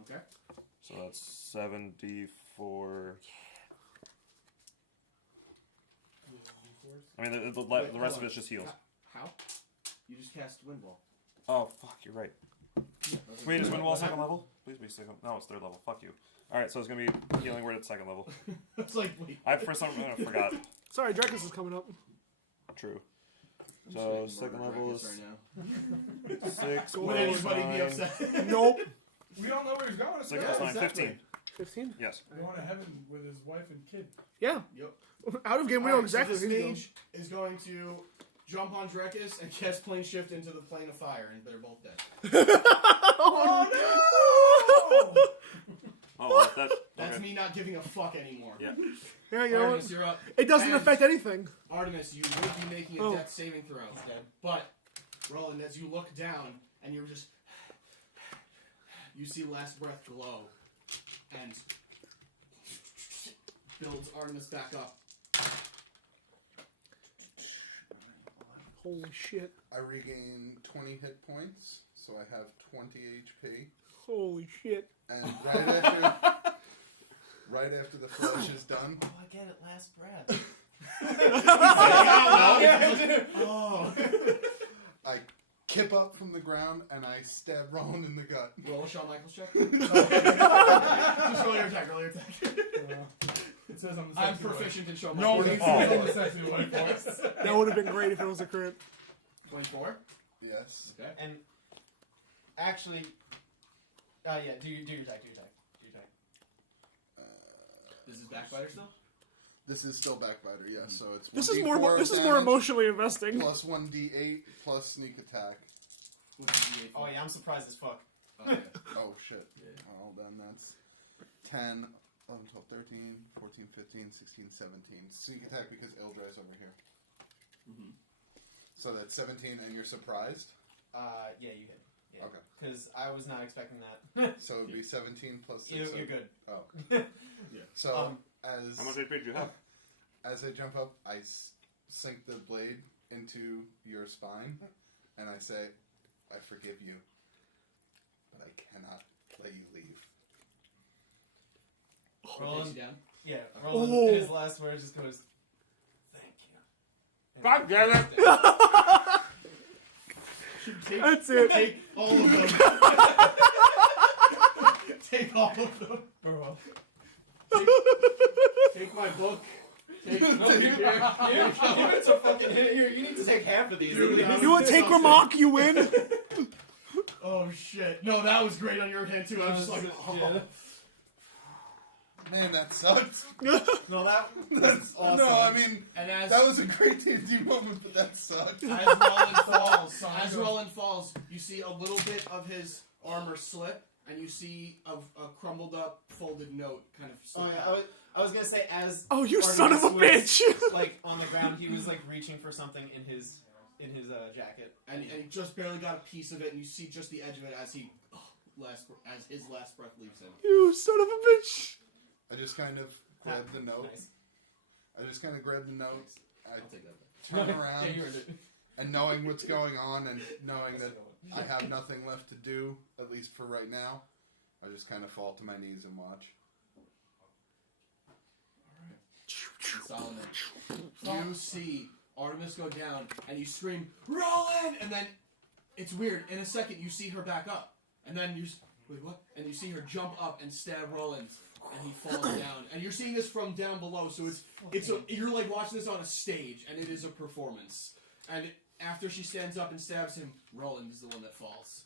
Okay. So that's 7d4. I mean, the Wait, rest hold of it's just heals. How? You just cast Wind Wall. Oh, fuck, you're right. Yeah, that's Wait, is what- Wind Wall 2nd level? Please be second. No, it's 3rd level. Fuck you. Alright, so it's gonna be healing word at 2nd level. It's like, wait. I for some reason forgot. Sorry, Drekas is coming up. True. I'm So just 2nd making level more is right now. 6. Would Would plus anybody be 9. upset? Nope. We don't know where he's going. 6 Yeah, plus 9, exactly. 15. 15? Yes. Going to heaven with his wife and kid. Yeah. Yep. Out of game, we know exactly so who this he's going. mage is going to jump on Drekas and cast plane shift into the plane of fire, and they're both dead. Oh, Oh, well, That's okay. me not giving a fuck anymore. Yeah. Yeah, you know what? Artemis, you're up. It doesn't And affect anything. Artemis, you would be making a Oh. death saving throw. But, Roland, as you look down, and you're just... You see last breath glow, and builds Artemis back up. Holy shit. I regain 20 hit points, so I have 20 HP. Holy shit. And right after the flash is done, Oh, I get it. Last breath. Oh. I kip up from the ground and I stab Roland in the gut. Roll a Shawn Michaels check. Just roll your attack, It says I'm the I'm sexy proficient in Shawn No, Michaels. it says I'm the sexy white voice. That would have been great if it was a crit. 24. Yes. Okay. And actually, yeah, do your attack. This is Backbiter still? This is still Backbiter, yes. So it's This is 1d4 more. This is more damage emotionally investing. plus 1d8 plus sneak attack. What's the D8 for? Oh yeah, I'm surprised as fuck. Okay. Oh shit. Yeah. Well then that's 10, 11, 12, 13, 14, 15, 16, 17. Sneak attack because Eldrich over here. Mhm. So that's 17 and you're surprised? Yeah, you hit. Yeah. Okay. Because I was not expecting that. So it would be 17 plus 6. You're good. Oh. Yeah. So as How much HP do you have? as I jump up, I sink the blade into your spine, and I say, "I forgive you, but I cannot let you leave." Roll you down. Yeah, Roland, Oh. in his last words, just goes, "Thank you." And God damn it! Take, That's it. Take all of them. Take all of them. Burwell. Take my book. Take No, you need to fucking hit it here. You need to take half of these. Dude, You want to take Rammok, you win. Oh shit! No, that was great on your hand too. I was just like, oh. Man, that sucked. No, that's awesome. No, I mean And as that was a great D&D moment, but that sucked. as Roland falls, you see a little bit of his armor slip, and you see a crumbled up, folded note kind of slip. Oh yeah, I was gonna say as. Oh, you Artemis son of a was, bitch. Like on the ground, he was like reaching for something in his jacket. And he just barely got a piece of it, and you see just the edge of it as he as his last breath leaves him. You son of a bitch. I just kind of grabbed the note. Nice. I just kind of grabbed the note. I I'll take that. turn Yeah, around, you earned it. and knowing what's going on, and knowing that I have nothing left to do, at least for right now, I just kind of fall to my knees and watch. Solomon, you see Artemis go down, and you scream, "Roland!" And then it's weird. In a second, you see her back up, and then you wait, what? And you see her jump up and stab Roland, and he falls down. And you're seeing this from down below, so you're like watching this on a stage, and it is a performance. And after she stands up and stabs him, Roland is the one that falls.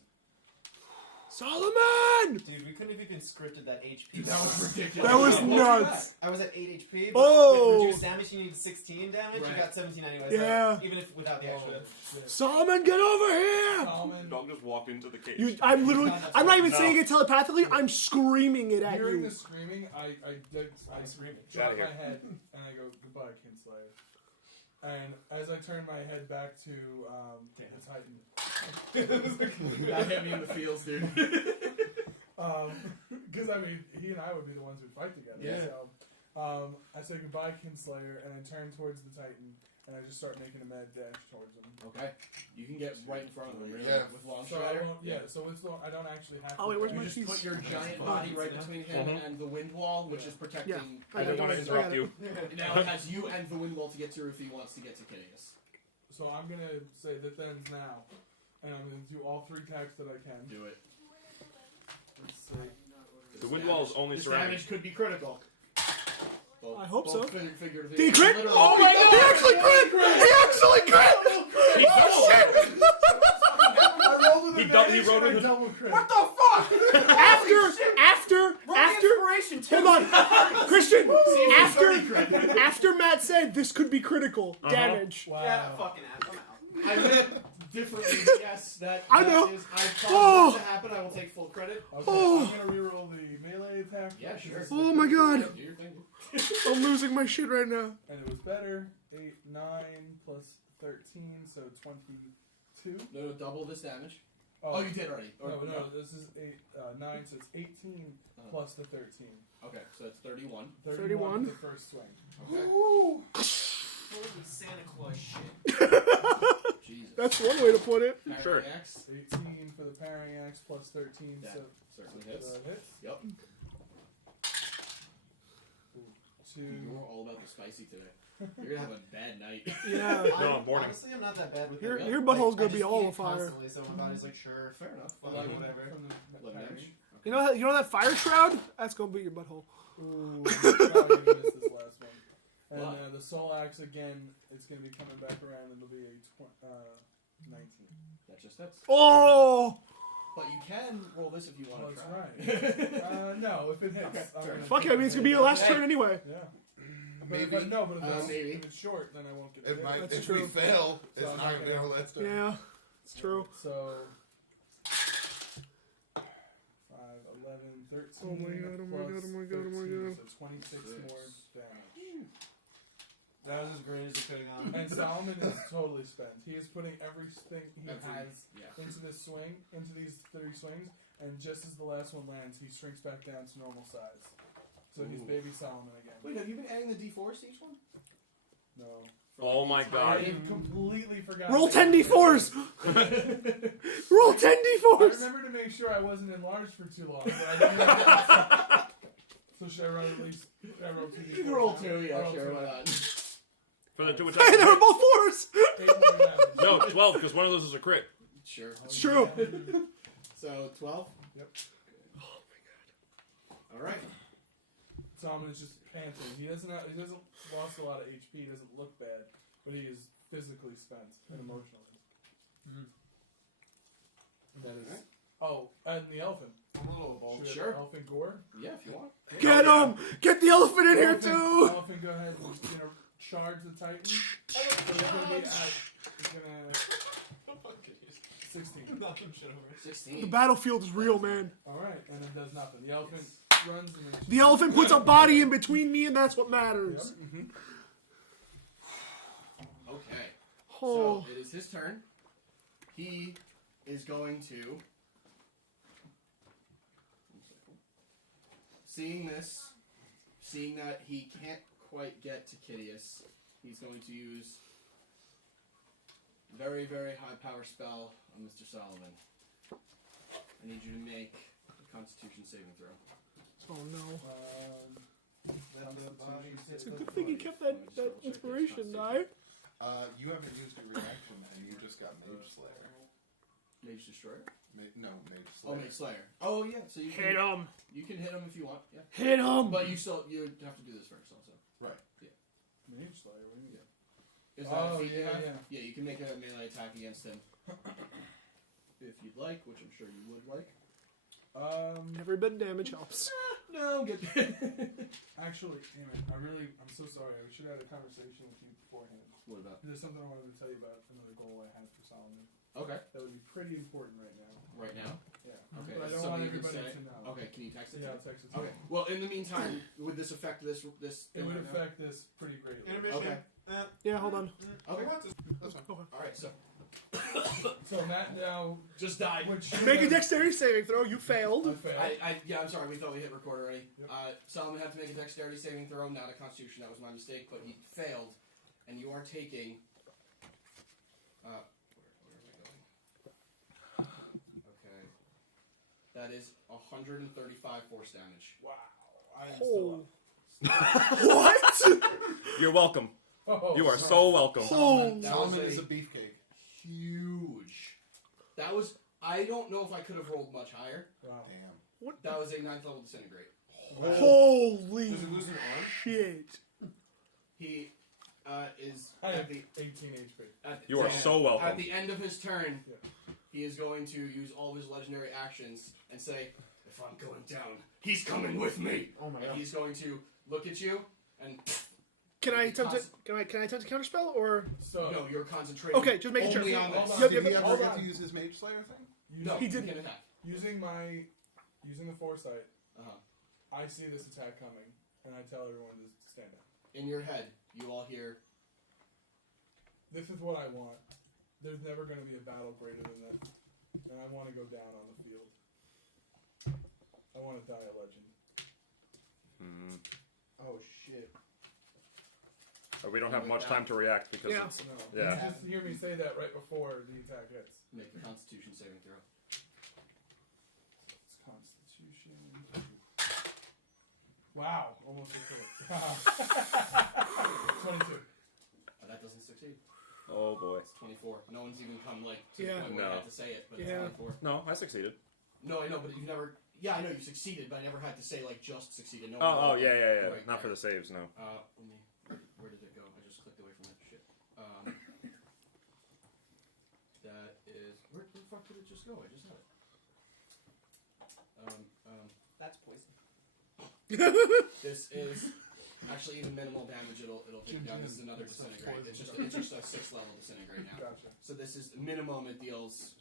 Solomon! Dude, we couldn't have even scripted that HP. That was ridiculous. That was What nuts. I was at 8 HP, but Oh. with reduced damage, you needed 16 damage. Right. You got 17 anyway. Yeah. So even if without the extra. Solomon, get over here! Solomon, Dog just walked into the cage. I'm literally. I'm not even No. saying it telepathically. I'm screaming it at hearing you. the screaming, I Screaming. drop Get my outta head and I go, "Goodbye, Kinslayer." And as I turn my head back to the Titan, That hit me in the feels, dude. because I mean, he and I would be the ones who'd fight together. Yeah. So I say goodbye, Kinslayer, and I turn towards the Titan, and I just start making a mad dash towards him. Okay. You can get right in front of him, really, Yeah. with long So I strider. don't, so it's I don't actually have. Oh, wait, to where's You my dash. just keys? put your giant body right between him and the wind wall, which is protecting. Yeah. I didn't want to interrupt you. Now it has you and the wind wall to get to if he wants to get to Kitteus. So I'm gonna say that ends now, and I'm gonna do all 3 attacks that I can. Do it. Let's see. The wind walls only This surround. damage could be critical. I hope so. Figuratively. Did he crit? Literally. Oh my god! He actually crit! He actually crit! Oh shit! He rode with double crit. What the fuck? After, hold on, Christian, after Matt said this could be critical damage. Wow. Yeah, fucking ass. I'm out. I meant differently. Yes, that. I that know. Is, I caused that to happen. I will take full credit. Okay, Oh. I'm gonna reroll the melee attack. Yeah, sure. Oh my god, Do your thing. I'm losing my shit right now. And it was better. 8, 9 plus 13, so 22. No, double this damage. Oh, Oh, you did already. Or, No, this is 9, so it's 18 plus the 13. Okay, so it's 31. 31 for the first swing. Okay. Woo! Holy Santa Claus shit. Jesus. That's one way to put it. Sure. Axe. 18 for the parrying axe plus 13, That so certainly hits. hits. Yep. 2. You're all about the spicy today. You're gonna have a bad night. Yeah. No, I'm boarding. Honestly, I'm not that bad with Your it. your butthole's I gonna just be all eat on fire. constantly, so my body's like, sure, Fair enough. fuck it, 11 whatever. from the 11 parrying. damage. You know that fire shroud? That's gonna be your butthole. Ooh, I'm probably gonna miss this last one. And What? the soul axe again, it's gonna be coming back around and it'll be a 19. That just hits. Oh! But you can roll this if you want Oh, to that's try. right. No, if it hits. Okay, I'm fair gonna Fuck it, I take mean it's the gonna be your hit. last turn anyway. Yeah. Maybe. But maybe. if it's short, then I won't get It hit. might. That's If true. we fail, it's So I'm not not gonna be gonna- our last turn. Yeah, it's true. So 5, 11, 13. Oh my god, oh my plus god, oh my god, oh my 13, god. So 26 more damage. That was as great as it could have gone. And Solomon is totally spent. He is putting everything he has Yeah. into this swing, into these 30 swings, and just as the last one lands, he shrinks back down to normal size. So he's Ooh. baby Solomon again. Wait, have you been adding the D4s to each one? No. Oh my I god. completely forgot. Roll that. 10 d4s! Roll 10 I d4s! remember to make sure I wasn't enlarged for too long, but I didn't know. So should I roll at least? Should I roll 2 You can roll now? 2, I'll yeah, roll sure, 2. why not? For the two Hey, they were attacks. both 4s! 8 more damage. No, 12, because one of those is a crit. Sure. It's true. So, 12? Yep. Alright. Solomon is just panting. He doesn't lost a lot of HP. He doesn't look bad, but he is physically spent and emotionally. That is. Alright. Oh, and the elephant. I'm a little bold. Should we have Sure. Elephant gore. Yeah, if you want. Get him! Get the elephant in here Elephant- too! Elephant, go ahead and charge the Titan. So it's gonna be it's gonna 16. Knock them shit over. 16. The battlefield is real, man. All right, and it does nothing. The elephant runs and then The elephant puts a body in between me, and that's what matters. Okay. Oh. So, it is his turn. He is going to... Seeing this, seeing that he can't quite get to Kitteus, he's going to use very, very high power spell on Mr. Solomon. I need you to make a Constitution saving throw. Oh no. Constitution It's a save. good thing he kept that inspiration, die. You haven't used a reaction, and you just got Mage Slayer. Mage Destroyer? Mage Slayer. Oh, Mage Slayer. Oh, yeah. So you Hit can, him! you can hit him if you want. Yeah. Hit him! But you have to do this first also. Right. Mage Slayer. What do you mean? Is that a Oh, feat you yeah, have? yeah. Yeah, you can make a melee attack against him. If you'd like, which I'm sure you would like. Every bit of damage helps. No, good. Actually, anyway, I'm so sorry. We should have had a conversation with you beforehand. What about? There's something I wanted to tell you about another goal I had for Solomon. Okay. That would be pretty important right now. Right now? Yeah. Okay. But I is don't want something you can everybody say? to know. Okay, can you text it Yeah, to I'll text it to me? Okay. you. Well, in the meantime, would this affect this It thing would right now? affect this pretty greatly. Intermission. Okay. Yeah, hold on. Okay. That's fine. Alright, so. So Matt now, Just died. which Make a dexterity saving throw. You I failed. failed. Yeah, I'm sorry, we thought we hit record already. Yep. Solomon had to make a dexterity saving throw, not a constitution, that was my mistake, but he failed. And you are taking... where am I going? Okay. That is 135 force damage. Wow. I am still Oh. What? You're welcome. up. Oh, You are sorry. so welcome. Oh. That was Solomon is a a beefcake. huge. That was... I don't know if I could have rolled much higher. Wow. Damn. What? That was a 9th level disintegrate. Holy Does he lose an arm? shit! He is I at have the 18 HP. You are so welcome. At the end of his turn, Yeah. he is going to use all of his legendary actions and say, "If I'm going down, he's coming with me." Oh my And god. he's going to look at you and Can I attempt to? Can I attempt to counterspell or? So, no, you're concentrating. Okay, just making sure. only on Hold this. on. Yep, Did he yep. ever Hold get on. to use his Mage Slayer thing? No, He he didn't. can attack. using the foresight, Uh-huh. I see this attack coming, and I tell everyone to stand up. In your head, you all hear, This is what I want. There's never going to be a battle greater than this, and I want to go down on the field. I want to die a legend. Oh shit. We don't have much time to react because Yeah. it's... No, Yeah. you just hear me say that right before the attack hits. make a Constitution saving throw. It's Constitution. Wow, almost a crit. 22. That doesn't succeed. Oh boy. It's 24. No one's even come like to Yeah. the point where No. I had to say it, but Yeah. it's 24. No, I succeeded. No, I know, but you've never. Yeah, I know you succeeded, but I never had to say like just succeeded. No. Oh, yeah. Right Not for there. the saves, no. Let me. Where did it go? I just clicked away from that shit. That is. Where the fuck did it just go? I just had it. That's poison. This is actually even minimal damage. It'll take down. This is another disintegrate. It's just a 6th level disintegrate now. Gotcha. So this is minimum. It deals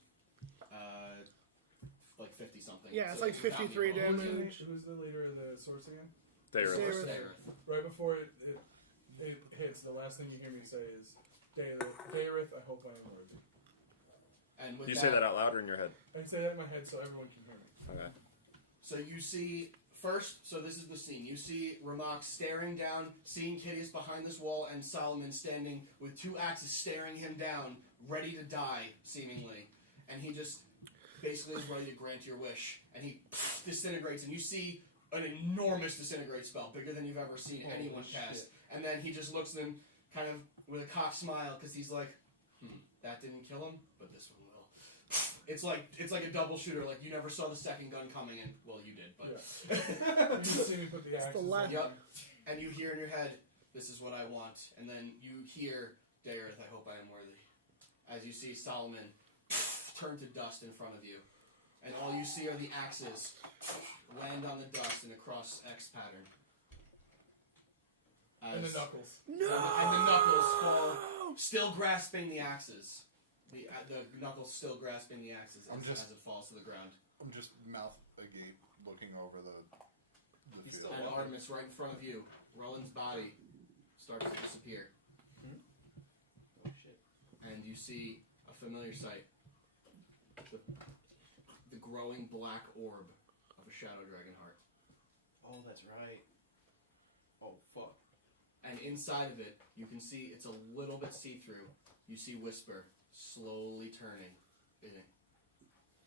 like 50 something. Yeah, it's So like without 53 me rolling. damage. Who's the leader of the source again? There. Sarah. Sarah. Right before it hits, the last thing you hear me say is, Dayrith, I hope I am worthy. And with You say that out loud or in your head? I say that in my head so everyone can hear me. Okay. So you see first. So this is the scene. You see Rammok staring down, seeing Kitteus behind this wall, and Solomon standing with 2 axes staring him down, ready to die, seemingly. And he just basically is ready to grant your wish. And he disintegrates, and you see an enormous disintegrate spell, bigger than you've ever seen Holy anyone shit. cast. And then he just looks at them kind of with a cock smile because he's like, that didn't kill him, but this one will. It's like a double shooter. Like you never saw the second gun coming, and well, you did, but You just see me put the axes left. on. Yep. And you hear in your head, "This is what I want," and then you hear, "Dayrith, I hope I am worthy." As you see Solomon turn to dust in front of you, and all you see are the axes land on the dust in a cross X pattern. And the knuckles. And the knuckles fall, still grasping the axes. The knuckles still grasping the axes as it falls to the ground. I'm just mouth agape looking over the He's field. still And Artemis, right in front of you, Ruland's body starts to disappear. Oh shit. And you see a familiar sight. The growing black orb of a shadow dragon heart. Oh, that's right. Oh fuck. And inside of it, you can see it's a little bit see-through. You see Whisper slowly turning in it,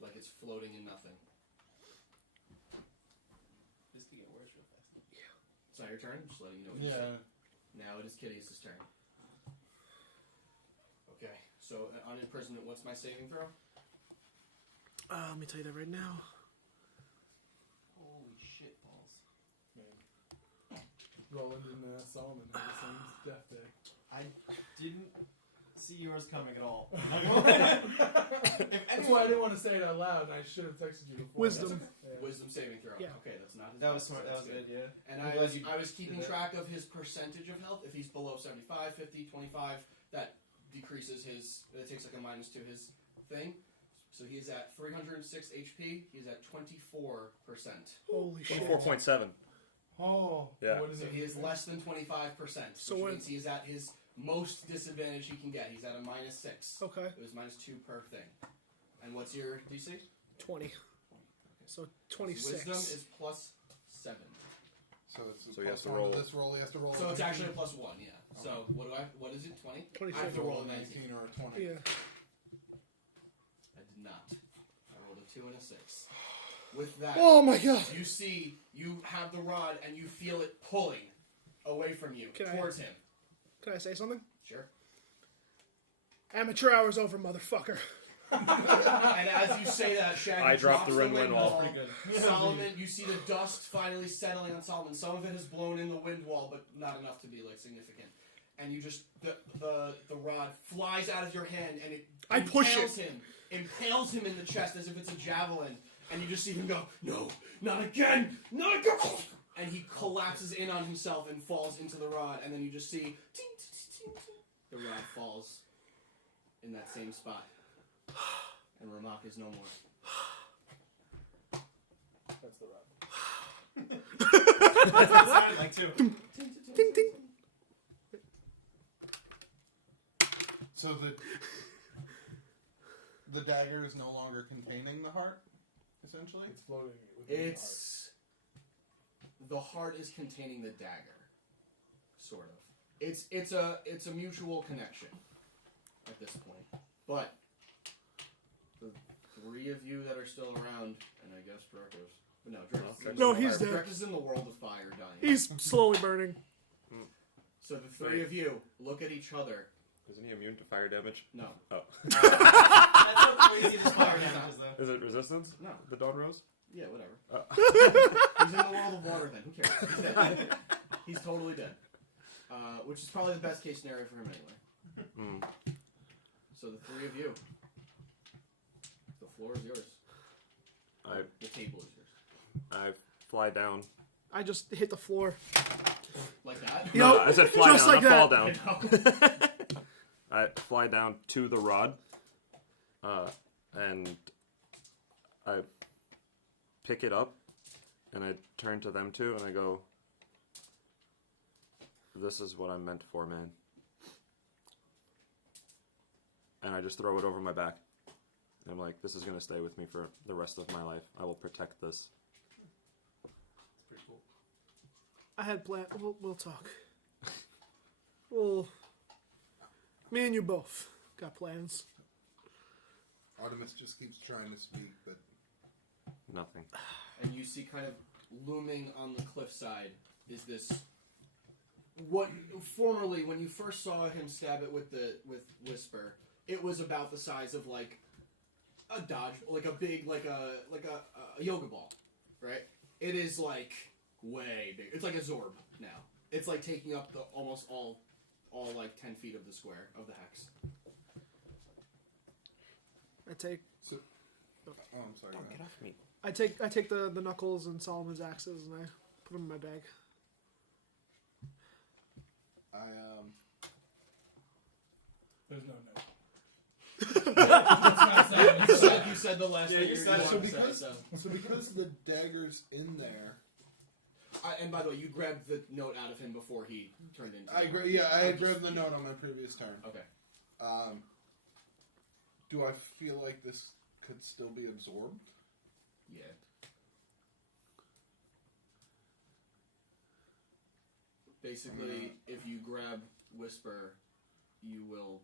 like it's floating in nothing. This could get worse real fast. It's not your turn, just letting you know what you see. Yeah. Now it is Kitteus' turn. Okay, so on imprisonment, what's my saving throw? Let me tell you that right now. Holy shit balls. Roland and Solomon had the same death day. I didn't see yours coming at all. If That's why I didn't want to say it out loud, and I should have texted you before. Wisdom. Yeah. Wisdom saving throw. Yeah. Okay, that's not his That was best, smart. so That was that's good. Yeah. And I'm I glad was, you I was keeping did that. track of his percentage of health. If he's below 75, 50, 25, that decreases his, that takes like a minus to his thing. So he's at 306 HP. He's at 24%. Holy shit. 24.7. Oh, Yeah. What is So it? he is less than 25%, So which what- means he is at his most disadvantage he can get. He's at a minus 6. Okay, It was minus 2 per thing. And what's your DC? 20. So His 26. Wisdom is plus 7. So it's So he has to plus one roll- this roll. He has to roll. So a it's 19 actually a plus 1, yeah. So what is it, 20? 26. I have to roll a 19 19. or a 20. Yeah. I did not. I rolled a 2 and a 6. With that, Oh my god. you see, you have the rod and you feel it pulling away from you, Can I- towards him. Can I say something? Sure. Amateur hour's over, motherfucker. And as you say that, Shaggy I dropped the drops wind wall. wall. Pretty good. Solomon, you see the dust finally settling on Solomon. Some of it has blown in the wind wall, but not enough to be like significant. And you just the rod flies out of your hand, and it I push impales him in the chest as if it's a javelin. And you just see him go, no, not again, not again. And he collapses in on himself and falls into the rod. And then you just see ting, ting, ting, ting. The rod falls in that same spot. And Rammok is no more. That's the rub. That's what it sounded like too. Ting ting. So the dagger is no longer containing the heart, essentially? It's floating within The heart is containing the dagger, sort of. It's a mutual connection at this point. But the three of you that are still around, and I guess Drekas. But no, Drekas. No, he's dead. Drekas is in the world of fire, dying. He's slowly burning. So the three of you look at each other. Isn't he immune to fire damage? No. Oh. That's how crazy this fire damage is, though. Is it resistance? No. The Dawn Rose? Yeah, whatever. Oh. He's in the world of water then. Who cares? He's dead. He's totally dead. Which is probably the best case scenario for him anyway. So the three of you. The floor is yours. The table is yours. I fly down. I just hit the floor. Like that? No, Yep, I said fly just down, like not fall that. down. I fly down to the rod, and I pick it up, and I turn to them two, and I go, "This is what I'm meant for, man." And I just throw it over my back. And I'm like, this is going to stay with me for the rest of my life. I will protect this. It's pretty cool. I had plan. We'll talk. Well, me and you both got plans. Artemis just keeps trying to speak, but Nothing. And you see kind of looming on the cliffside is this... What formerly, when you first saw him stab it with Whisper, it was about the size of like a dodge, like a big, like a yoga ball, right? It is like way big. It's like a Zorb now. It's like taking up the almost all like 10 feet of the square of the hex. I take oh, I'm sorry. Get off me. I take the knuckles and Solomon's axes and I put them in my bag. There's no note. You said the last Yeah, thing you you said it. wanted to because- say, So because the dagger's in there, and by the way, you grabbed the note out of him before he turned into... I had grabbed the note on my previous turn. Okay. Do I feel like this could still be absorbed? Yeah. Basically, if you grab Whisper, you will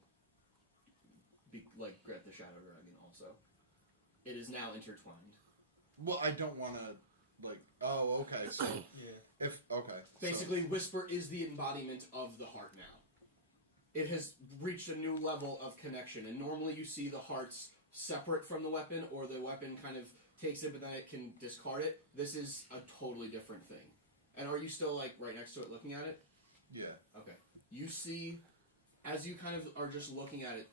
grab the Shadow Dragon also. It is now intertwined. Well, I don't want to, oh, okay, so, Yeah. Basically, Whisper is the embodiment of the heart now. It has reached a new level of connection, and normally you see the hearts separate from the weapon, or the weapon kind of takes it, but then it can discard it. This is a totally different thing. And are you still, right next to it looking at it? Yeah. Okay. You see, as you kind of are just looking at it,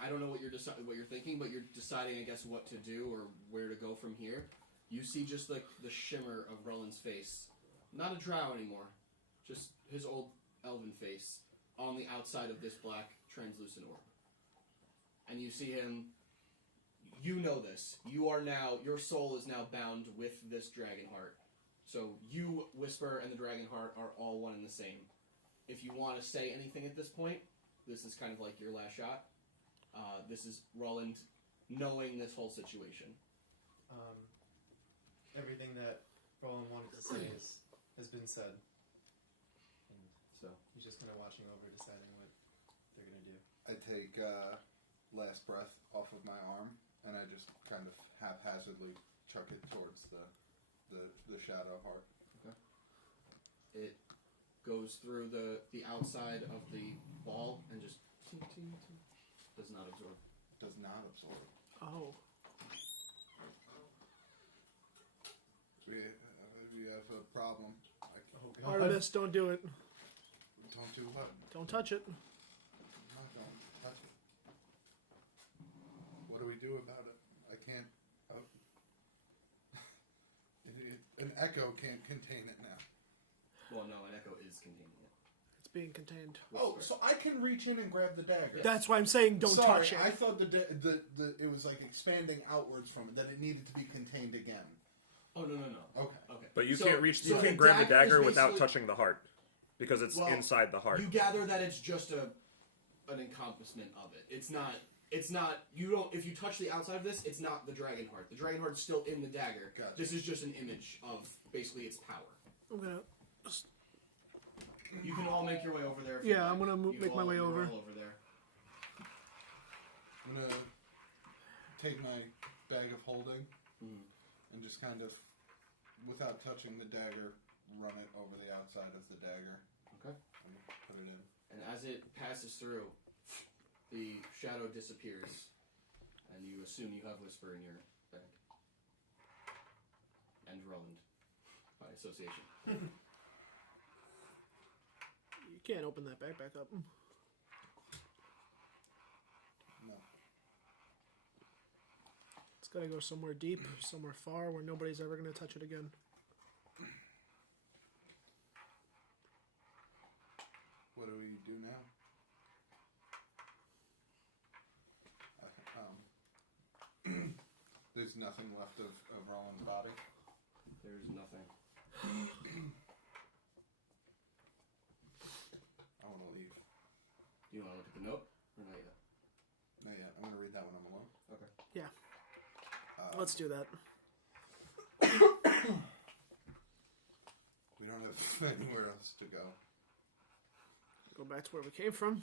I don't know what you're thinking, but you're deciding, I guess, what to do or where to go from here. You see just the shimmer of Ruland's face. Not a drow anymore. Just his old elven face on the outside of this black translucent orb. And you see him... You know this. Your soul is now bound with this dragon heart. So you, Whisper, and the dragon heart are all one and the same. If you want to say anything at this point, this is kind of like your last shot. This is Ruland knowing this whole situation. Everything that Roland wanted to say has been said. And So he's just kind of watching over, deciding what they're going to do. I take last breath off of my arm, and I just kind of haphazardly chuck it towards the shadow heart. Okay. It goes through the outside of the ball and just does not absorb. Does not absorb. Oh. We have a problem. Artemis, don't do it. Don't do what? Don't touch it. No, don't touch it. What do we do about it? I can't. An echo can't contain it now. Well, no, an echo is containing it. It's being contained. Oh, so I can reach in and grab the dagger. That's why I'm saying don't Sorry, touch it. I thought the it was like expanding outwards from it, that it needed to be contained again. Oh, no. Okay. But you So- can't reach. so You can't the grab the dagger is dagger without basically- touching the heart, because it's Well, inside the heart. You gather that it's just an encompassment of it. It's not. You don't. If you touch the outside of this, it's not the dragon heart. The dragon heart's still in the dagger. Gotcha. This is just an image of basically its power. I'm gonna. You can all make your way over there. If Yeah, you like. I'm gonna You make my all- way you're over. all over there. I'm gonna take my bag of holding Mhm. and just kind of, without touching the dagger, run it over the outside of the dagger. Okay. And put it in. And as it passes through, the shadow disappears, and you assume you have Whisper in your bag. And Ruland, by association. You can't open that backpack up. No. It's gotta go somewhere deep, somewhere far, where nobody's ever gonna touch it again. What do we do now? There's nothing left of Roland's body. There's nothing. I want to leave. Do you want to look at the note? Or not yet? Not yet. I'm going to read that when I'm alone. Okay. Yeah. Let's do that. We don't have anywhere else to go. Go back to where we came from.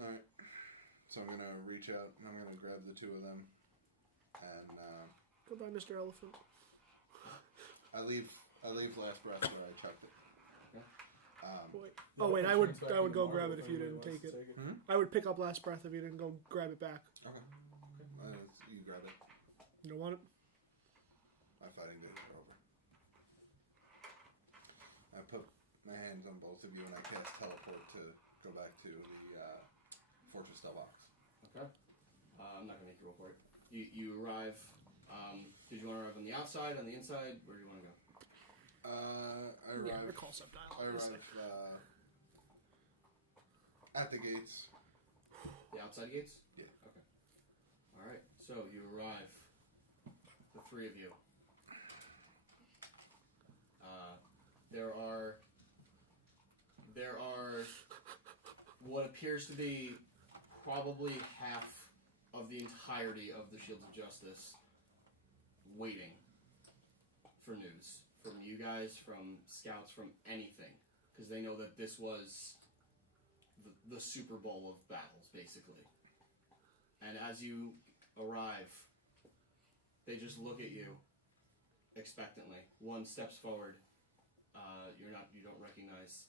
Alright. So I'm going to reach out and I'm going to grab the two of them. And Goodbye, Mr. Elephant. I leave last breath where I chucked it. Wait. Oh wait, I would go grab it if you didn't take it. I would pick up last breath if you didn't go grab it back. Okay. You grab it. You don't want it? My fighting days are over. I put my hands on both of you and I cast teleport to go back to the Fortress Delvox. Okay. I'm not going to make you roll for it. You arrive. Did you want to arrive on the outside, on the inside? Where do you want to go? I arrive. Yeah, recall subdial. I arrive at the gates. The outside gates? Yeah. Okay. Alright, so you arrive. The three of you. There are what appears to be probably half of the entirety of the Shields of Justice waiting for news. From you guys, from scouts, from anything. Because they know that this was the Super Bowl of battles, basically. And as you arrive, they just look at you expectantly. One steps forward. You don't recognize,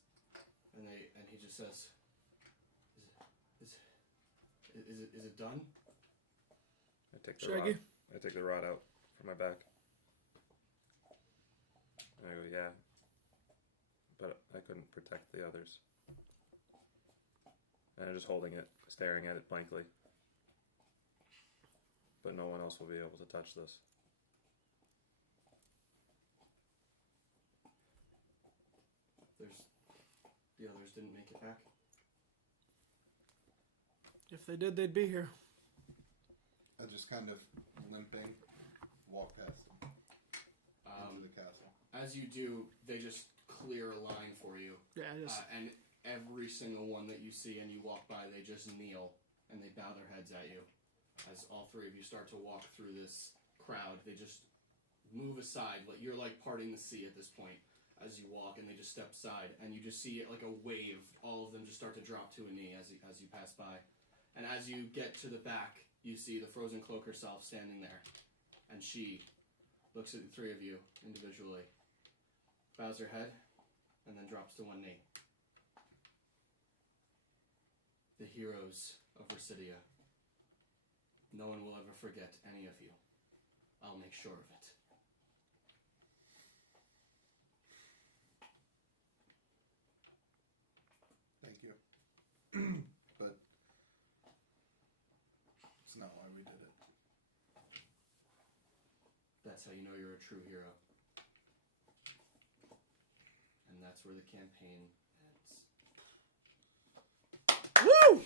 and he just says, "Is it done?" I take the Shaggy? rod. I take the rod out from my back. And I go, yeah, but I couldn't protect the others. And I'm just holding it, staring at it blankly. But no one else will be able to touch this. The others didn't make it back. If they did, they'd be here. I just kind of limping walk past them into the castle. As you do, they just clear a line for you. Yeah, just And every single one that you see and you walk by, they just kneel and they bow their heads at you. As all three of you start to walk through this crowd, they just move aside. Like you're like parting the sea at this point as you walk, and they just step aside, and you just see it like a wave. All of them just start to drop to a knee as you pass by. And as you get to the back, you see the frozen cloak herself standing there, and she looks at the three of you individually, bows her head, and then drops to one knee. The heroes of Residia, No one will ever forget any of you. I'll make sure of it. Thank you. But it's not why we did it. That's how you know you're a true hero. And that's where the campaign ends. Woo!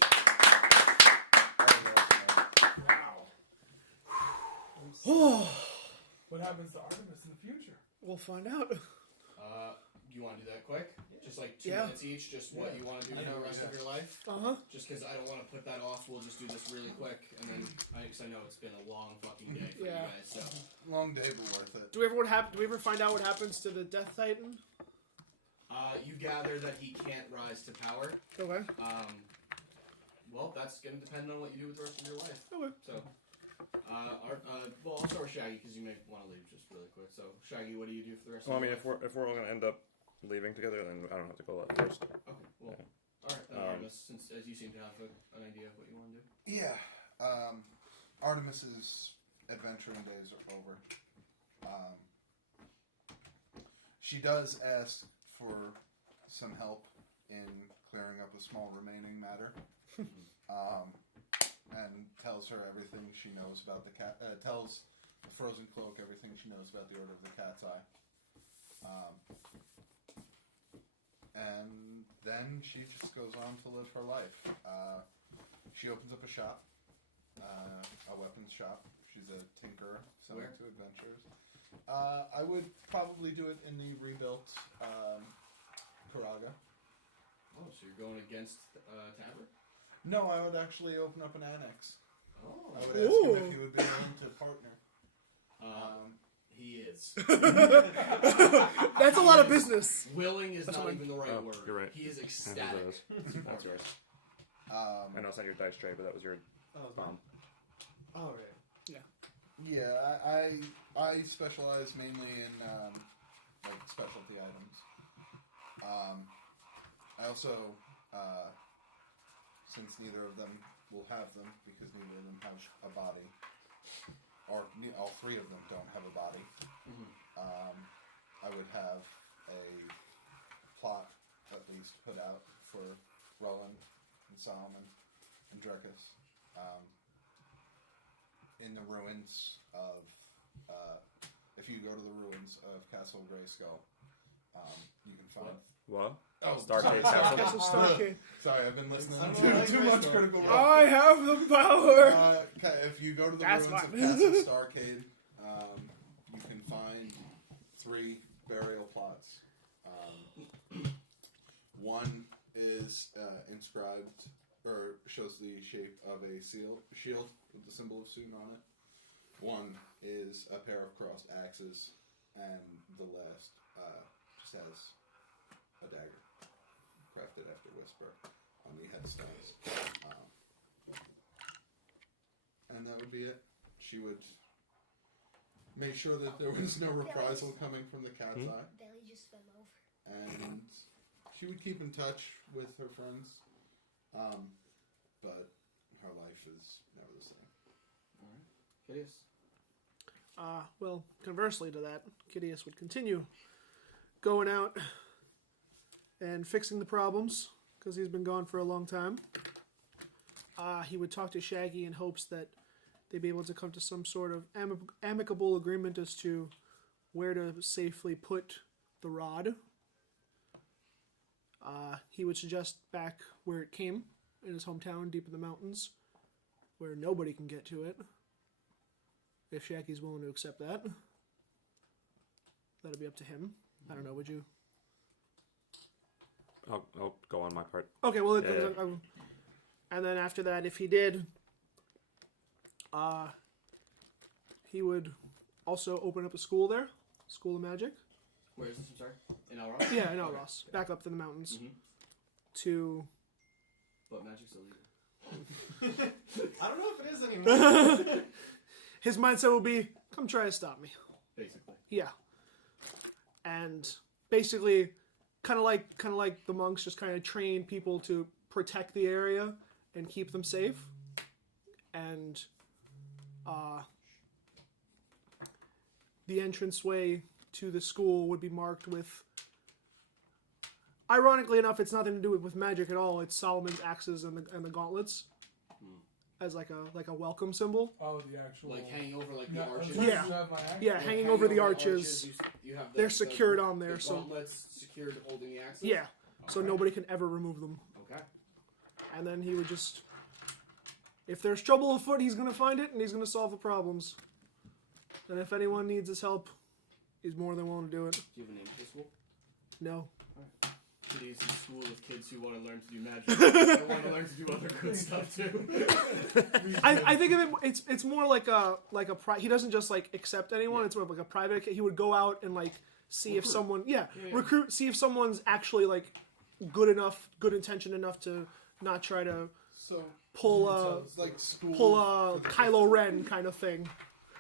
Wow. What happens to Artemis in the future? We'll find out. Do you want to do that quick? Just like 2 minutes each, just what you want to do for the rest of your life? Just because I don't want to put that off, we'll just do this really quick, and then, because I know it's been a long fucking day for you guys, so. Long day, but worth it. Do we ever find out what happens to the Death Titan? You gather that he can't rise to power. Okay. Well, that's going to depend on what you do with the rest of your life. Okay. So, well, I'll start with Shaggy, because you may want to leave just really quick. So, Shaggy, what do you do for the rest of your life? if we're all going to end up leaving together, then I don't have to go out first. Okay, well, alright, Artemis, since as you seem to have an idea of what you want to do. Yeah. Artemis's adventuring days are over. She does ask for some help in clearing up a small remaining matter. And tells her everything she knows about the cat. Tells the Frozen Cloak everything she knows about the Order of the Cat's Eye. And then she just goes on to live her life. She opens up a shop, a weapons shop. She's a tinkerer, selling to adventurers. I would probably do it in the rebuilt Karaga. Oh, so you're going against Tabor? No, I would actually open up an annex. Oh. I would ask him if he would be willing to partner. He is. That's a lot of business. Willing is not even the right word. You're right. He is ecstatic. That's right. I know it's not your dice tray, but that was your bomb. Oh, right. Yeah, I specialize mainly in like specialty items. I also, since neither of them will have them because neither of them have a body, or all three of them don't have a body, I would have a plot at least put out for Ruland and Solomon and Drekas. In the ruins of, if you go to the ruins of Castle Grayskull, you can find... What? Oh, Starcade sorry. Castle. Starcade. Sorry, I've been listening I to don't like too much Grayskull. Critical Role. I have the power. If you go to the That's ruins of fine. Castle Starcade, you can find 3 burial plots. One is inscribed, or shows the shape of a shield with the symbol of Soon on it. One is a pair of crossed axes, and the last just has a dagger, crafted after Whisper, on the headstones. And that would be it. She would make sure that there was no reprisal coming from the cat's eye. Belly just fell over. And she would keep in touch with her friends. But her life is never the same. Alright. Kitteus. Well, conversely to that, Kitteus would continue going out and fixing the problems, because he's been gone for a long time. He would talk to Shaggy in hopes that they'd be able to come to some sort of amicable agreement as to where to safely put the rod. He would suggest back where it came, in his hometown, deep in the mountains, where nobody can get to it. If Shaggy's willing to accept that. That'd be up to him. I don't know, would you? I'll go on my part. Okay, well, Yeah. and then after that, if he did, he would also open up a school there, School of Magic. Where is this? I'm sorry. In Elros? Yeah, in Elros, back up to the mountains. To. But magic's illegal. I don't know if it is anymore. His mindset will be, come try to stop me. Basically. Yeah. And basically, kind of like the monks, just kind of train people to protect the area and keep them safe. And The entranceway to the school would be marked with. Ironically enough, it's nothing to do with magic at all. It's Solomon's axes and the gauntlets, as like a welcome symbol. Oh, the actual. Like hanging over like No, the arches. unless Yeah. you have my axe. Yeah, hanging over the arches. You have They're secured on there, the so gauntlets secured holding the axes. yeah, so Okay. nobody can ever remove them. Okay. And then he would just, if there's trouble afoot, he's gonna find it and he's gonna solve the problems. And if anyone needs his help, he's more than willing to do it. Do you have a name for the school? No. Kitteus is a school of kids who want to learn to do magic. They want to learn to do other good stuff too. I think of it. It's more like a he doesn't just like accept anyone. It's more of like a private. He would go out and like see if someone recruit, see if someone's actually like good intention enough to not try to So pull it's like school. a Kylo Ren kind of thing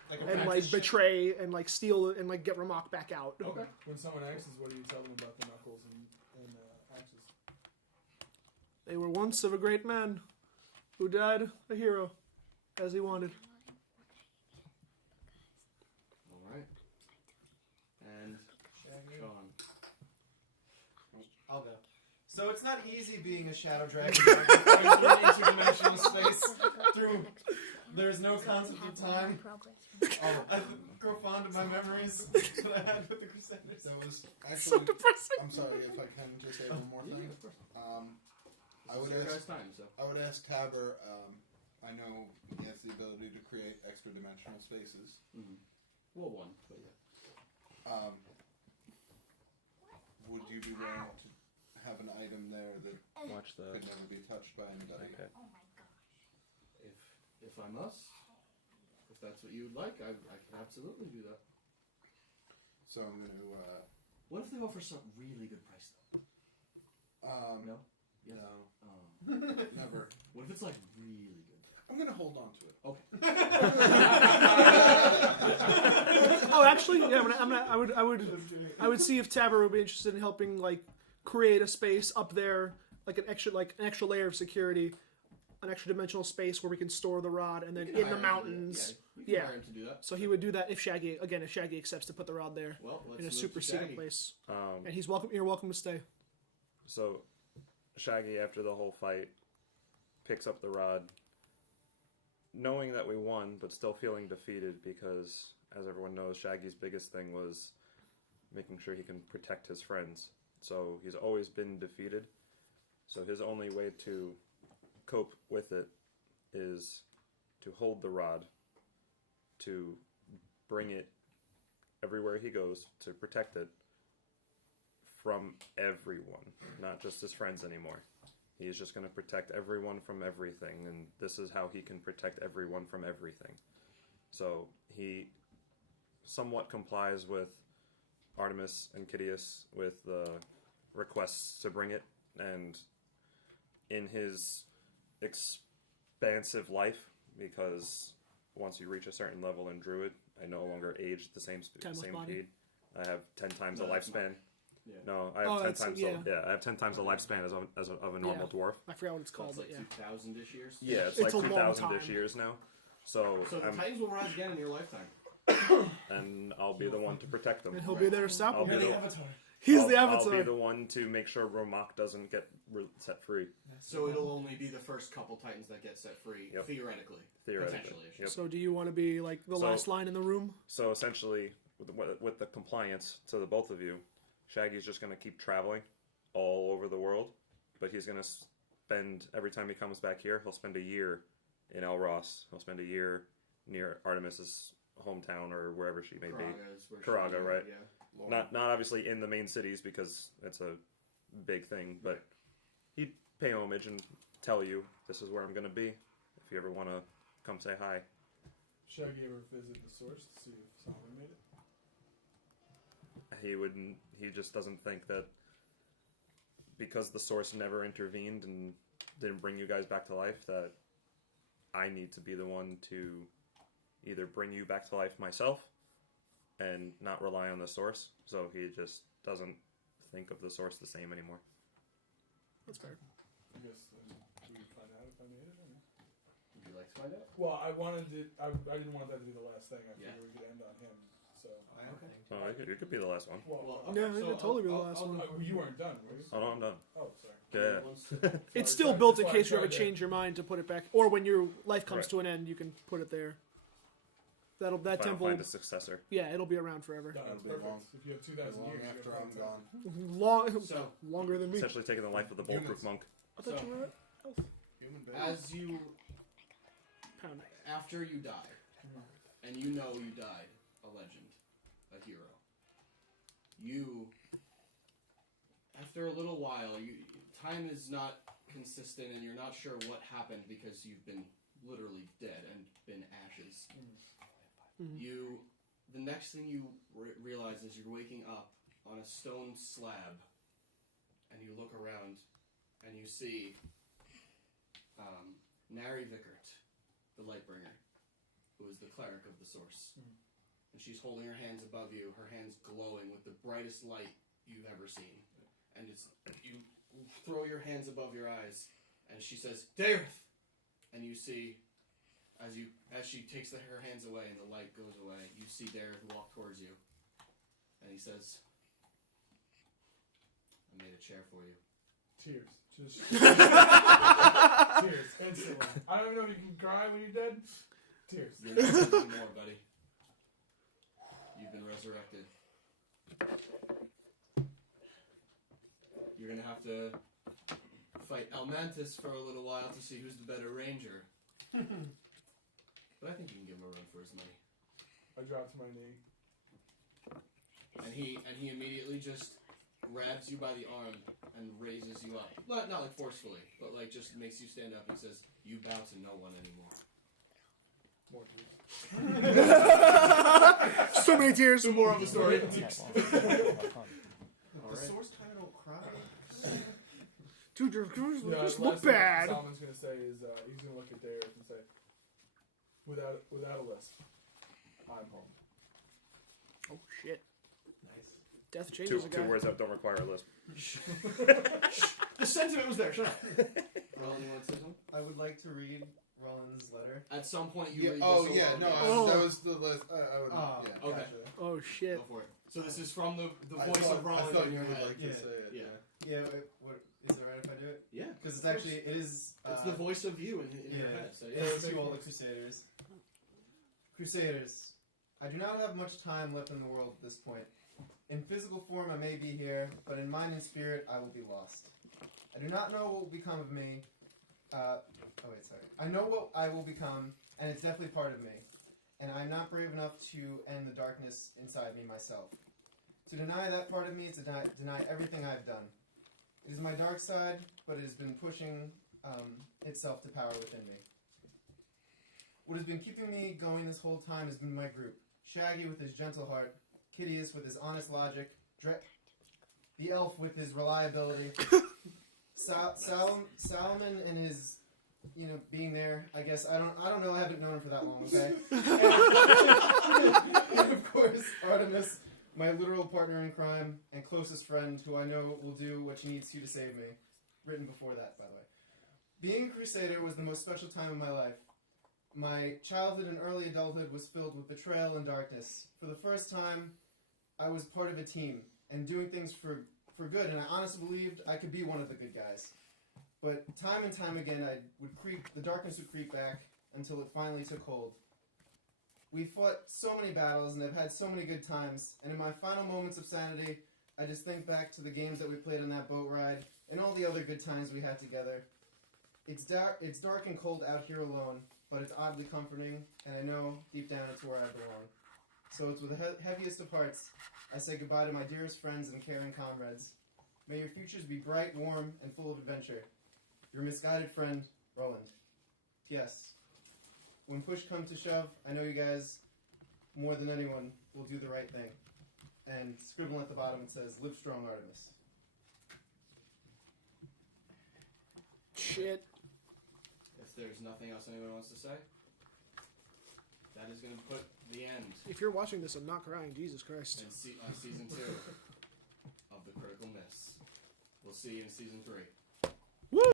Like a and like practice betray and like steal and like get Rammok back out. Okay. When someone asks, what do you tell them about the knuckles and axes? They were once of a great man who died a hero as he wanted. All right. And Shaggy. Sean. I'll go. So it's not easy being a shadow dragon through interdimensional space. There's no concept of time. I grow fond of my memories that I had with the Crusaders. That was So actually. depressing. I'm sorry if I can just say one more thing. I would It's your ask. guys' time, so. I would ask Taber. I know he has the ability to create extra dimensional spaces. Well, one, but yeah. Would you be willing to have an item there that Watch the. could never be touched by anybody? Okay. If I must, if that's what you would like, I can absolutely do that. So I'm going to. What if they offer some really good price though? No. Yes. No. Never. What if it's like really good? I'm going to hold on to it. Oh, actually, yeah. I would see if Taber would be interested in helping, like, create a space up there, like an extra layer of security, an extra dimensional space where we can store the rod, and then You can in the hire him to do that. mountains. Yeah, you can hire him to do that. So he would do that if Shaggy accepts to put the rod there Well, let's in a move super to secret Shaggy. place, Um, and he's welcome. You're welcome to stay. So, Shaggy, after the whole fight, picks up the rod, knowing that we won, but still feeling defeated because, as everyone knows, Shaggy's biggest thing was making sure he can protect his friends. So he's always been defeated. So his only way to cope with it is to hold the rod, to bring it everywhere he goes, to protect it from everyone, not just his friends anymore. He's just going to protect everyone from everything, and this is how he can protect everyone from everything. So he somewhat complies with Artemis and Kitteus with the requests to bring it, and in his expansive life, because once you reach a certain level in Druid, I no longer age at the same Timeless body. speed. I have 10 times No, the that's lifespan. Yeah. No, I have Oh, 10 that's- times. yeah. I have 10 times the lifespan of a normal dwarf. I forgot what it's So called, it's like but yeah. 2,000-ish years? Yeah, it's It's like a long 2,000-ish time. years now. So, So the Titans will rise again in your lifetime. and I'll be the one to protect them. And he'll be there to stop I'll him. be You're the the- avatar. He's I'll, the I'll avatar. be the one to make sure Rammok doesn't get set free. So it'll only be the first couple Titans that get set free, Yep. theoretically. Theoretically. Potentially. I should Yep. So do you want to be like the So- last line in the room? So essentially, with the compliance to the both of you, Shaggy's just going to keep traveling all over the world, but he's going to spend, every time he comes back here, he'll spend a year in El Ross. He'll spend a year near Artemis's hometown or wherever she may be. Karaga is where Karaga, she's- right. Yeah. Lord. Not obviously in the main cities because it's a big thing, but he'd pay homage and tell you this is where I'm going to be if you ever want to come say hi. Shaggy ever visit the source to see if Solomon made it? He just doesn't think that because the source never intervened and didn't bring you guys back to life that I need to be the one to either bring you back to life myself and not rely on the source. So he just doesn't think of the source the same anymore. That's fair. I guess we can find out if I made it or not. Would you like find out. Well, I wanted to. I didn't want that to be the last thing. I Yeah. figured we could end on him. So. Okay. Oh, it could be the last one. Well, No, it could totally be the last one. You weren't done, were you? Oh, no, I'm done. Oh, sorry. Yeah. It's Sorry, still sorry, built in that's why case I you ever tried to- change your mind to put it back, or when your life comes Right. to an end, you can put it there. That If I don't temple, find a successor. yeah, it'll be around forever. No, It'll that's be perfect. long. If you have 2,000 Long years, you after have I'm plenty of time. gone. So, Longer than me. Essentially taking the life of the bulletproof Humans. monk. I thought you were at Human baby. as you, pound. after you die, and you know you died, a legend, a hero, you, after a little while, time is not consistent and you're not sure what happened because you've been literally dead and been ashes. Mhm. The next thing you realize is you're waking up on a stone slab, and you look around, and you see Nari Vickert, the Lightbringer, who is the cleric of the Source. And she's holding her hands above you, her hands glowing with the brightest light you've ever seen. And you throw your hands above your eyes, and she says, "Dareth!" And you see, as she takes her hands away and the light goes away, you see Dareth walk towards you. And he says, "I made a chair for you." Tears. Just tears. Instantly. I don't even know if you can cry when you're dead. Tears. You're not dead anymore, buddy. You've been resurrected. You're gonna have to fight Elmantis for a little while to see who's the better ranger. But I think you can give him a run for his money. I dropped to my knee. And he immediately just grabs you by the arm and raises you up. Not like forcefully, but like just makes you stand up and says, "You bow to no one anymore." More tears. So many tears. More of the story. The source kind of don't cry. Dude, your girls Yeah, just the look last thing bad. Solomon's going to say is he's going to look at Dareth and say, without a list, I'm home. Oh shit! Nice. Death changes a Two guy. words that don't require a lisp. The sentiment was there. Shut up. Roland, you want to say something? I would like to read Roland's letter. At some point, you Yeah, read oh, this yeah, over. no, Oh. that was the list. Yeah. Okay. Gotcha. Oh Go shit! for it. So this is from the I voice thought- of Roland I thought in you your would head. like Yeah. to say it. Yeah. Yeah, what, is it right if I do it? Yeah. Because it's actually, it is... It's the voice of you in your Yeah, head. So it yeah. is to all the Crusaders. Crusaders, I do not have much time left in the world at this point. In physical form, I may be here, but in mind and spirit, I will be lost. I do not know what will become of me. I know what I will become, and it's definitely part of me. And I am not brave enough to end the darkness inside me myself. To deny that part of me is to deny everything I've done. It is my dark side, but it has been pushing itself to power within me. What has been keeping me going this whole time has been my group. Shaggy with his gentle heart, Kitteus with his honest logic, the elf with his reliability, Solomon and his, being there. I guess I don't know. I haven't known him for that long. Okay. And of course, Artemis, my literal partner in crime and closest friend, who I know will do what she needs to save me. Written before that, by the way. Being a Crusader was the most special time of my life. My childhood and early adulthood was filled with betrayal and darkness. For the first time, I was part of a team and doing things for good, and I honestly believed I could be one of the good guys. But time and time again, the darkness would creep back until it finally took hold. We fought so many battles and I've had so many good times, and in my final moments of sanity, I just think back to the games that we played on that boat ride and all the other good times we had together. It's dark and cold out here alone, but it's oddly comforting, and I know deep down it's where I belong. So it's with the heaviest of hearts, I say goodbye to my dearest friends and caring comrades. May your futures be bright, warm, and full of adventure. Your misguided friend, Ruland. Yes. When push comes to shove, I know you guys, more than anyone, will do the right thing. And scribble at the bottom it says, "Live strong, Artemis." Shit. If there's nothing else anyone wants to say, that is going to put the end If you're watching this and not crying, Jesus Christ. on season 2 of The Critical Miss. We'll see you in season 3.